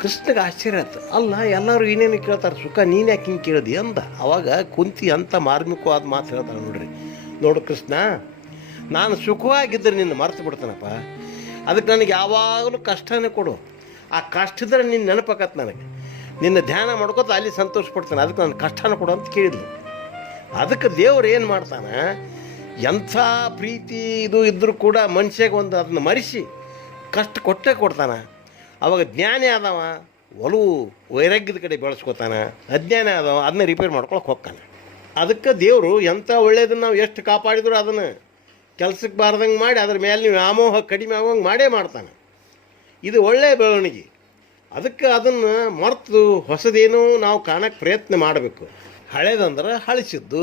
ಕೃಷ್ಣಗೆ ಆಶ್ಚರ್ಯ ಆಯ್ತು, ಅಲ್ಲ ಎಲ್ಲರೂ ಏನೇನು ಕೇಳ್ತಾರೆ, ಸುಖ ನೀನು ಯಾಕೆ ಹಿಂಗೆ ಕೇಳಿದಿ ಅಂದ. ಅವಾಗ ಕುಂತಿ ಅಂತ ಮಾರ್ಮಿಕವಾದ ಮಾತು ಹೇಳ್ತಾರೆ ನೋಡ್ರಿ. ನೋಡು ಕೃಷ್ಣ, ನಾನು ಸುಖವಾಗಿದ್ದರೆ ನಿನ್ನ ಮರ್ತು ಬಿಡ್ತಾನಪ್ಪ, ಅದಕ್ಕೆ ನನಗೆ ಯಾವಾಗಲೂ ಕಷ್ಟನೇ ಕೊಡು. ಆ ಕಷ್ಟದ್ರೆ ನಿನ್ನ ನೆನಪಾಕತ್ತೆ ನನಗೆ, ನಿನ್ನ ಧ್ಯಾನ ಮಾಡ್ಕೋತ ಅಲ್ಲಿ ಸಂತೋಷ ಪಡ್ತಾನೆ, ಅದಕ್ಕೆ ನಾನು ಕಷ್ಟನ ಕೊಡು ಅಂತ ಕೇಳಿದ್ಲು. ಅದಕ್ಕೆ ದೇವ್ರು ಏನು ಮಾಡ್ತಾನೆ, ಎಂಥ ಪ್ರೀತಿ ಇದು ಇದ್ದರೂ ಕೂಡ ಮನುಷ್ಯಗೆ ಒಂದು ಅದನ್ನ ಮರೆಸಿ ಕಷ್ಟ ಕೊಟ್ಟೇ ಕೊಡ್ತಾನೆ. ಅವಾಗ ಜ್ಞಾನಿ ಆದವ ಒಲವು ವೈರಾಗ್ಯದ ಕಡೆ ಬೆಳೆಸ್ಕೊತಾನೆ, ಅಜ್ಞಾನಿ ಆದವ ಅದನ್ನ ರಿಪೇರ್ ಮಾಡ್ಕೊಳಕ್ಕೆ ಹೋಗ್ತಾನೆ. ಅದಕ್ಕೆ ದೇವರು ಎಂಥ ಒಳ್ಳೆಯದನ್ನು ನಾವು ಎಷ್ಟು ಕಾಪಾಡಿದ್ರು ಅದನ್ನು ಕೆಲಸಕ್ಕೆ ಬಾರ್ದಂಗೆ ಮಾಡಿ ಅದ್ರ ಮೇಲೆ ನೀವು ವ್ಯಾಮೋಹ ಕಡಿಮೆ ಆಗೋಂಗೆ ಮಾಡೇ ಮಾಡ್ತಾನೆ. ಇದು ಒಳ್ಳೆಯ ಬೆಳವಣಿಗೆ. ಅದಕ್ಕೆ ಅದನ್ನು ಮರೆತು ಹೊಸದೇನೋ ನಾವು ಕಾಣಕ್ಕೆ ಪ್ರಯತ್ನ ಮಾಡಬೇಕು. ಹಳೇದಂದ್ರೆ ಹಳಿಸಿದ್ದು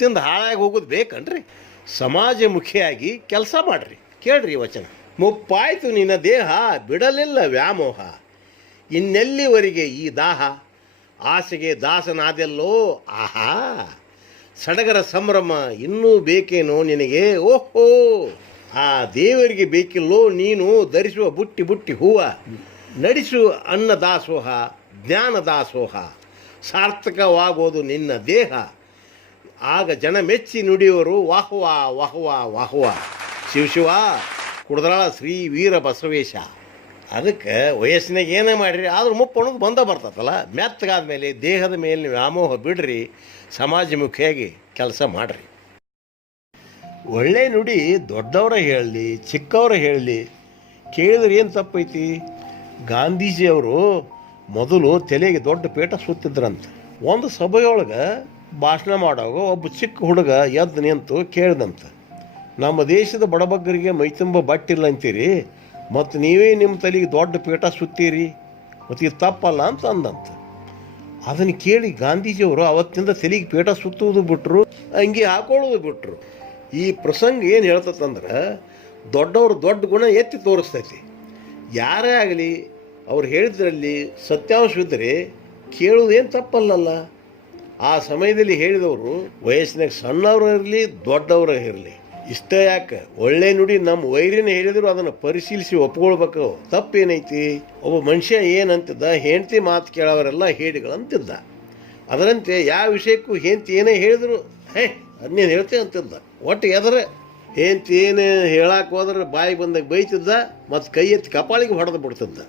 ತಿಂದು ಹಾಳಾಗಿ ಹೋಗೋದು ಬೇಕನ್ರಿ. ಸಮಾಜಮುಖಿಯಾಗಿ ಕೆಲಸ ಮಾಡಿರಿ. ಕೇಳ್ರಿ ವಚನ. ಮುಪ್ಪಾಯ್ತು ನಿನ್ನ ದೇಹ ಬಿಡಲಿಲ್ಲ ವ್ಯಾಮೋಹ, ಇನ್ನೆಲ್ಲಿವರೆಗೆ ಈ ದಾಹ, ಆಸೆಗೆ ದಾಸನಾದೆಲ್ಲೋ ಆಹಾ, ಸಡಗರ ಸಂಭ್ರಮ ಇನ್ನೂ ಬೇಕೇನೋ ನಿನಗೆ, ಓಹೋ ಆ ದೇವರಿಗೆ ಬೇಕಿಲ್ಲೋ ನೀನು ಧರಿಸುವ ಬುಟ್ಟಿ ಬುಟ್ಟಿ ಹೂವ, ನಡೆಸು ಅನ್ನ ದಾಸೋಹ ಜ್ಞಾನ ದಾಸೋಹ, ಸಾರ್ಥಕವಾಗೋದು ನಿನ್ನ ದೇಹ, ಆಗ ಜನ ಮೆಚ್ಚಿ ನುಡಿಯುವರು ವಾಹ್ವಾ ವಾಹ್ವಾ ವಾಹ್ವಾ. ಶಿವ ಕುಡದಾಳ ಶ್ರೀ ವೀರ ಬಸವೇಶ. ಅದಕ್ಕೆ ವಯಸ್ಸಿನಾಗ ಏನೇ ಮಾಡಿರಿ ಆದ್ರೂ ಮುಪ್ಪು ಅನ್ನೋದು ಬಂದ ಬರ್ತದಲ್ಲ. ಮೆತ್ತಗಾದ ಮೇಲೆ ದೇಹದ ಮೇಲಿನ ವ್ಯಾಮೋಹ ಬಿಡ್ರಿ, ಸಮಾಜಮುಖಿಯಾಗಿ ಕೆಲಸ ಮಾಡಿರಿ. ಒಳ್ಳೆ ನುಡಿ ದೊಡ್ಡವರ ಹೇಳಲಿ ಚಿಕ್ಕವರ ಹೇಳಲಿ ಕೇಳಿದ್ರೆ ಏನು ತಪ್ಪೈತಿ. ಗಾಂಧೀಜಿಯವರು ಮೊದಲು ತಲೆಗೆ ದೊಡ್ಡ ಪೇಟ ಸುತ್ತಿದ್ರಂತ. ಒಂದು ಸಭೆಯೊಳಗೆ ಭಾಷಣ ಮಾಡುವಾಗ ಒಬ್ಬ ಚಿಕ್ಕ ಹುಡುಗ ಎದ್ದು ನಿಂತು ಕೇಳಿದಂತ, ನಮ್ಮ ದೇಶದ ಬಡಬಗ್ಗರಿಗೆ ಮೈತುಂಬ ಬಟ್ಟಿಲ್ಲ ಅಂತೀರಿ, ಮತ್ತು ನೀವೇ ನಿಮ್ಮ ತಲೆಗೆ ದೊಡ್ಡ ಪೀಠ ಸುತ್ತೀರಿ, ಮತ್ತು ಇದು ತಪ್ಪಲ್ಲ ಅಂತ ಅಂದಂತ. ಅದನ್ನು ಕೇಳಿ ಗಾಂಧೀಜಿಯವರು ಅವತ್ತಿಂದ ತಲೆಗೆ ಪೀಠ ಸುತ್ತುವುದು ಬಿಟ್ಟರು, ಅಂಗಿ ಹಾಕೊಳ್ಳೋದು ಬಿಟ್ಟರು. ಈ ಪ್ರಸಂಗ ಏನು ಹೇಳ್ತಂದ್ರೆ, ದೊಡ್ಡವರು ದೊಡ್ಡ ಗುಣ ಎತ್ತಿ ತೋರಿಸ್ತೈತಿ. ಯಾರೇ ಆಗಲಿ ಅವ್ರು ಹೇಳಿದ್ರಲ್ಲಿ ಸತ್ಯಾಂಶವಿದ್ದರೆ ಕೇಳೋದೇನು ತಪ್ಪಲ್ಲಲ್ಲ. ಆ ಸಮಯದಲ್ಲಿ ಹೇಳಿದವರು ವಯಸ್ಸಿನಾಗ ಸಣ್ಣವರು ಇರಲಿ ದೊಡ್ಡವರು ಇರಲಿ, ಇಷ್ಟ ಯಾಕೆ ಒಳ್ಳೆ ನುಡಿ ನಮ್ಮ ವೈರಿನ ಹೇಳಿದ್ರು ಅದನ್ನು ಪರಿಶೀಲಿಸಿ ಒಪ್ಕೊಳ್ಬೇಕು. ತಪ್ಪೇನೈತಿ? ಒಬ್ಬ ಮನುಷ್ಯ ಏನಂತಿದ್ದ, ಹೆಂಡತಿ ಮಾತು ಕೇಳೋರೆಲ್ಲ ಹೇಡಿಗಳಂತಿದ್ದ. ಅದರಂತೆ ಯಾವ ವಿಷಯಕ್ಕೂ ಹೆಂಡತಿ ಏನೇ ಹೇಳಿದ್ರು ಅದನ್ನೇನು ಹೇಳ್ತೇವೆ ಅಂತಿದ್ದ. ಒಟ್ಟು ಎದ್ರೆ ಹೆಂಡತಿ ಏನು ಹೇಳಕ್ಕೆ ಹೋದ್ರೆ ಬಾಯಿ ಬಂದಾಗ ಬೈತಿದ್ದ, ಮತ್ತು ಕೈ ಎತ್ತಿ ಕಪಾಳಿಗೆ ಹೊಡೆದು ಬಿಡ್ತಿದ್ದ.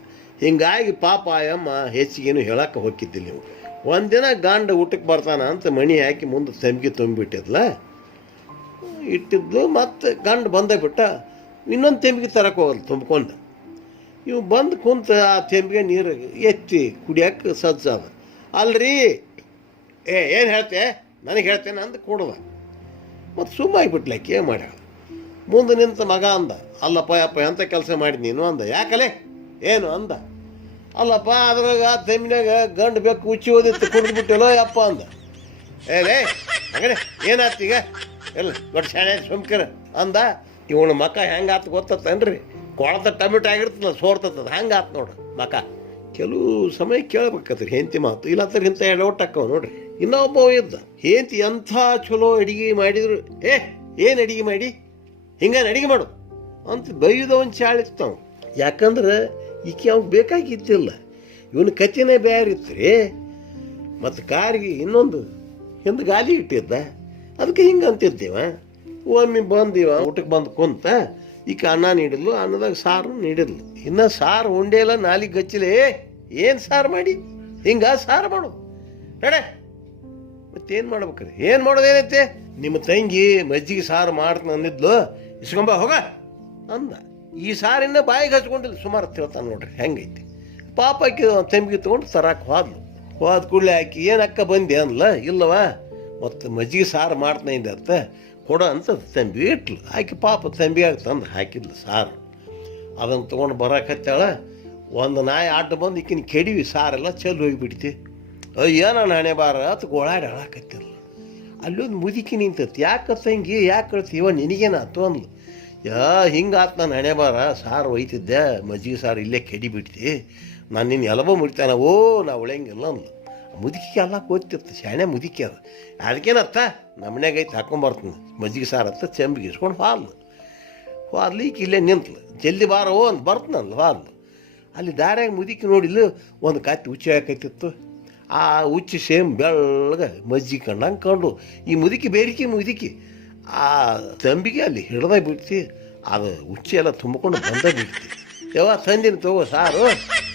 ಹಿಂಗಾಗಿ ಪಾಪ ಆಯಮ್ಮ ಹೆಚ್ಚಿಗೇನು ಹೇಳಕ್ಕೆ ಹೋಗಿದ್ದಿಲ್ಲ. ನೀವು ಒಂದಿನ ಗಂಡ ಊಟಕ್ಕೆ ಬರ್ತಾನ ಅಂತ ಮಣಿ ಹಾಕಿ ಮುಂದೆ ತಂಬಿಗೆ ತುಂಬಿಬಿಟ್ಟಿದ್ಲ ಇಟ್ಟಿದ್ದು. ಮತ್ತು ಗಂಡ ಬಂದೇ ಬಿಟ್ಟ, ಇನ್ನೊಂದು ತೆಂಬಿಗೆ ತರಕ್ಕೆ ಹೋಗಲ್ಲ ತುಂಬ್ಕೊಂಡು. ಇವು ಬಂದು ಕುಂತ ಆ ತೆಂಬಿಗೆ ನೀರು ಎತ್ತಿ ಕುಡಿಯೋಕೆ ಸಜ್ಜಾದ. ಅಲ್ರಿ ಏನು ಹೇಳ್ತೆ, ನನಗೆ ಹೇಳ್ತೇನೆ ಅಂದು ಕೊಡದ. ಮತ್ತು ಸುಮ್ಮಾಗಿಬಿಟ್ಲಾಕಿ ಏನು ಮಾಡ್ಯಾಳ. ಮುಂದೆ ನಿಂತ ಮಗ ಅಂದ, ಅಲ್ಲಪ್ಪ ಅಪ್ಪ ಎಂಥ ಕೆಲಸ ಮಾಡಿ ನೀನು ಅಂದ. ಯಾಕಲೆ ಏನು ಅಂದ. ಅಲ್ಲಪ್ಪ ಅದ್ರಾಗ ತೆಮ್ಮಿನಾಗ ಗಂಡು ಬೇಕು ಉಚ್ಚಿ ಓದಿತ್ತು ಕುಡಿದ್ಬಿಟ್ಟೆಲ್ಲೋ ಯಪ್ಪ ಅಂದ. ರೇ ಮಗನೇ ಏನಾಯ್ತೀಗ ಎಲ್ಲ ದೊಡ್ಡ ಶಾಣೆ ಸುಮ್ಕರ ಅಂದ. ಇವಳ ಮಕ ಹೆಂಗೆ ಆತು ಗೊತ್ತತ್ತನ್ರಿ, ಕೊಳತ ಟೊಮೆಟೊ ಆಗಿರ್ತದ ಸೋರ್ತದ ಹಂಗೆ ಆತು ನೋಡ್ರಿ ಮಕ. ಕೆಲವು ಸಮಯ ಕೇಳ್ಬೇಕತ್ರಿ ಹೆಂಡತಿ ಮಾತು, ಇಲ್ಲಂತಾರೆ ಇಂಥ ಎಡವಟ್ಟಾಕವ ನೋಡ್ರಿ. ಇನ್ನೊಬ್ಬ ಇದ್ದ, ಹೆಂಡತಿ ಎಂಥ ಚಲೋ ಅಡಿಗೆ ಮಾಡಿದ್ರು, ಏನು ಅಡಿಗೆ ಮಾಡಿ ಹಿಂಗೆ ಅಡಿಗೆ ಮಾಡು ಅಂತ ಬೈದ ಒಂದು ಚಾಳಿರ್ತಾವ. ಯಾಕಂದ್ರೆ ಈಕೆ ಅವ್ಗೆ ಬೇಕಾಗಿದ್ದಿಲ್ಲ, ಇವನ ಕತ್ತಿನೇ ಬೇರೆ ಇತ್ತು ರೀ. ಮತ್ತು ಕಾರಿಗೆ ಇನ್ನೊಂದು ಹಿಂದೆ ಗಾಲಿ ಇಟ್ಟಿದ್ದ, ಅದಕ್ಕೆ ಹಿಂಗೆ ಅಂತಿದ್ದೀವ. ಒಮ್ಮೆ ಬಂದೀವ ಊಟಕ್ಕೆ ಬಂದು ಕುಂತ, ಈಕೆ ಅನ್ನ ನೀಡಿದ್ಲು, ಅನ್ನದಾಗ ಸಾರು ನೀಡಿದ್ಲು. ಇನ್ನು ಸಾರು ಉಂಡೆ ಎಲ್ಲ ನಾಲಿಗೆ ಗಚ್ಚಿಲೆ, ಏನು ಸಾರು ಮಾಡಿ ಹಿಂಗೆ ಸಾರು ಮಾಡು ನಡೆ. ಮತ್ತೇನು ಮಾಡ್ಬೇಕ್ರಿ, ಏನು ಮಾಡೋದೇನೈತೆ? ನಿಮ್ಮ ತಂಗಿ ಮಜ್ಜಿಗೆ ಸಾರು ಮಾಡ್ತಾನೆ ಅಂದಿದ್ಲು, ಇಸ್ಕೊಂಬ ಹೋಗ ಅಂದ. ಈ ಸಾರಿನ ಬಾಯಿಗೆ ಹಚ್ಕೊಂಡಿಲ್ಲ, ಸುಮಾರು ತಿಳ್ತಾನೆ ನೋಡ್ರಿ ಹೆಂಗೈತಿ. ಪಾಪ ಆಕಿ ತಂಬಿಗೆ ತೊಗೊಂಡು ತರಕ್ಕೆ ಹೋದ ಕೂಡಲೇ ಆಕಿ ಏನು ಅಕ್ಕ ಬಂದೆ ಅಂದ್ಲ, ಇಲ್ಲವ ಮತ್ತು ಮಜ್ಜಿಗೆ ಸಾರು ಮಾಡ್ತಾನೆ ಇದೆ ಅಂತ ಕೊಡೋ ಅಂತ ತಂಬಿ ಇಟ್ಲು. ಆಕೆ ಪಾಪ ತಂಬಿಯಾಗ ತಂದು ಹಾಕಿದ್ಲು ಸಾರು. ಅದನ್ನು ತೊಗೊಂಡು ಬರಕತ್ತಾಳ. ಒಂದು ನಾಯಿ ಅಡ್ಡ ಬಂದು ಈಕಿನ ಕೆಡಿವಿ ಸಾರೆಲ್ಲ ಚೆಲ್ಲಿ ಹೋಗಿಬಿಡ್ತಿ. ಅಯ್ಯೋ ನಾನು ಹಣೆ ಬಾರ ಅಂತ ಗೋಳಾಡಿ ಅಳಾಕತ್ತಿಲ್ಲ. ಅಲ್ಲೊಂದು ಮುದುಕಿ ನಿಂತೈತಿ, ಯಾಕೆ ತಂಗಿ ಯಾಕೆ ಕಳ್ತೀವ ನಿನಗೇನಾಯ್ತು ಅಂದ್ಲು. ಹಿಂಗೆ ಆತು ನಾನು ಹಣೆ ಬಾರ, ಸಾರು ಒಯ್ತಿದ್ದೆ ಮಜ್ಜಿಗೆ ಸಾರು ಇಲ್ಲೇ ಕೆಡಿಬಿಡ್ತಿ, ನಾನು ನಿನ್ನ ಎಲಬ ಮುಡಿತಾನ, ಓ ನಾ ಉಳಿಯಂಗಿಲ್ಲ ಅಂದ್ಲು. ಮುದುಕಿಗೆ ಎಲ್ಲ ಗೊತ್ತಿತ್ತು, ಶಾಣೆ ಮುದುಕಿ ಅದು. ಅದಕ್ಕೇನತ್ತ ನಮ್ಮನೆಗೆ ಐತೆ ಹಾಕೊಂಬರ್ತೀನಿ ಮಜ್ಜಿಗೆ ಸಾರು ಅಂತ ಚೆಂಬಿಗೆ ಇಸ್ಕೊಂಡು ಹೋದ್ಲು ಈಕೆ ಇಲ್ಲೇ ನಿಂತ್ಲು. ಜಲ್ದಿ ಬಾರೋ ಅಂತ ಬರ್ತನಲ್ಲ ಹೋದ್ಲು. ಅಲ್ಲಿ ದಾರ್ಯಾಗ ಮುದುಕಿ ನೋಡಿಲ್ಲ, ಒಂದು ಕತ್ತಿ ಹುಚ್ಚಿ ಹಾಕೈತಿತ್ತು. ಆ ಹುಚ್ಚಿ ಸೇಮ್ ಬೆಳ್ಳಗೆ ಮಜ್ಜಿಗೆ ಕಂಡಂಗೆ ಕಂಡು ಈ ಮುದುಕಿ ಬೇರಿಕೆ ಮುದುಕಿ ಆ ತಂಬಿಗೆ ಅಲ್ಲಿ ಹಿಡ್ದಾಗ ಬಿಡ್ತಿ. ಅದು ಹುಚ್ಚಿ ಎಲ್ಲ ತುಂಬಿಕೊಂಡು ಬಂದ ಬಿಡ್ತಿ. ಯಾವ ತಂದಿನ ತಗೋ ಸಾರು,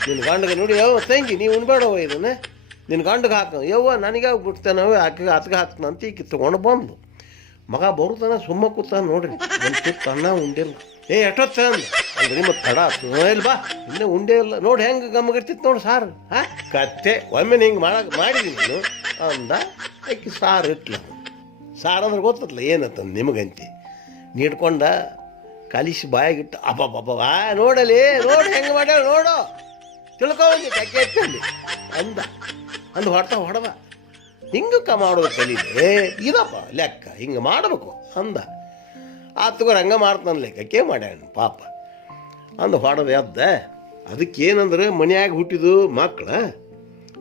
ನಿನ್ನ ಗಂಡಗೆ ನೋಡಿ, ಯಾವ ತಂಗಿ ನೀವು ಉಣ್ಬೇಡವ ಇದನ್ನು, ನಿನ್ನ ಗಂಡಗೆ ಹಾಕ. ಯವ್ವ ನನಗೆ ಬಿಡ್ತಾನವ ಆತಗೆ ಹಾಕ್ತಾನ ಅಂತ ಈಕೆ ತೊಗೊಂಡು ಬಂದು. ಮಗ ಬರುತ್ತಾನ ಸುಮ್ಮ ಕೂತಾನ ನೋಡ್ರಿ, ಒಂದು ತುತ್ತು ಅನ್ನ ಉಂಡಿಲ್ಲ. ಎಷ್ಟೊತ್ತ ಅಂದ್ರೆ ಮತ್ತೆ ತಡ ಇಲ್ಲ ಬಾ ಇನ್ನೇ ಉಂಡೆ ಇಲ್ಲ ನೋಡಿ ಹೆಂಗೆ ಗಮ್ಮಗಿರ್ತಿತ್ತು ನೋಡಿ ಸಾರು. ಕತ್ತೆ ಒಮ್ಮೆ ಹಿಂಗೆ ಮಾಡಿದೀನಿ ನೀನು ಅಂದ. ಆಕೆ ಸಾರು ಇಟ್ಲ. ಸಾರು ಅಂದ್ರೆ ಗೊತ್ತಲ್ಲ ಏನಂತ ನಿಮಗಂತಿ. ನೀಡ್ಕೊಂಡ ಕಲಿಸಿ ಬಾಯಾಗಿಟ್ಟು ಅಬ್ಬಬ್ಬಬ್ಬ ನೋಡಲಿ ನೋಡಿ ಹೆಂಗೆ ಮಾಡ್ಯಾಳ ನೋಡು ತಿಳ್ಕೊಂಡಿ ಕಕ್ಕೆ ಎತ್ತಲ್ಲಿ ಅಂದು ಹೊಡೆದ. ಹಿಂಗೆ ಮಾಡೋದು ಕಲೀಲಿ ಇದಪ್ಪ ಲೆಕ್ಕ, ಹಿಂಗೆ ಮಾಡಬೇಕು ಅಂದ. ಆತಗೋ ಹಂಗೆ ಮಾಡ್ತಾನೆ ಲೆಕ್ಕಕ್ಕೆ ಮಾಡ್ಯಾನ ಪಾಪ ಅಂದು ಹೊಡೆದ ಎದ್ದ. ಅದಕ್ಕೇನಂದ್ರೆ ಮನ್ಯಾಗ ಹುಟ್ಟಿದು ಮಕ್ಕಳ,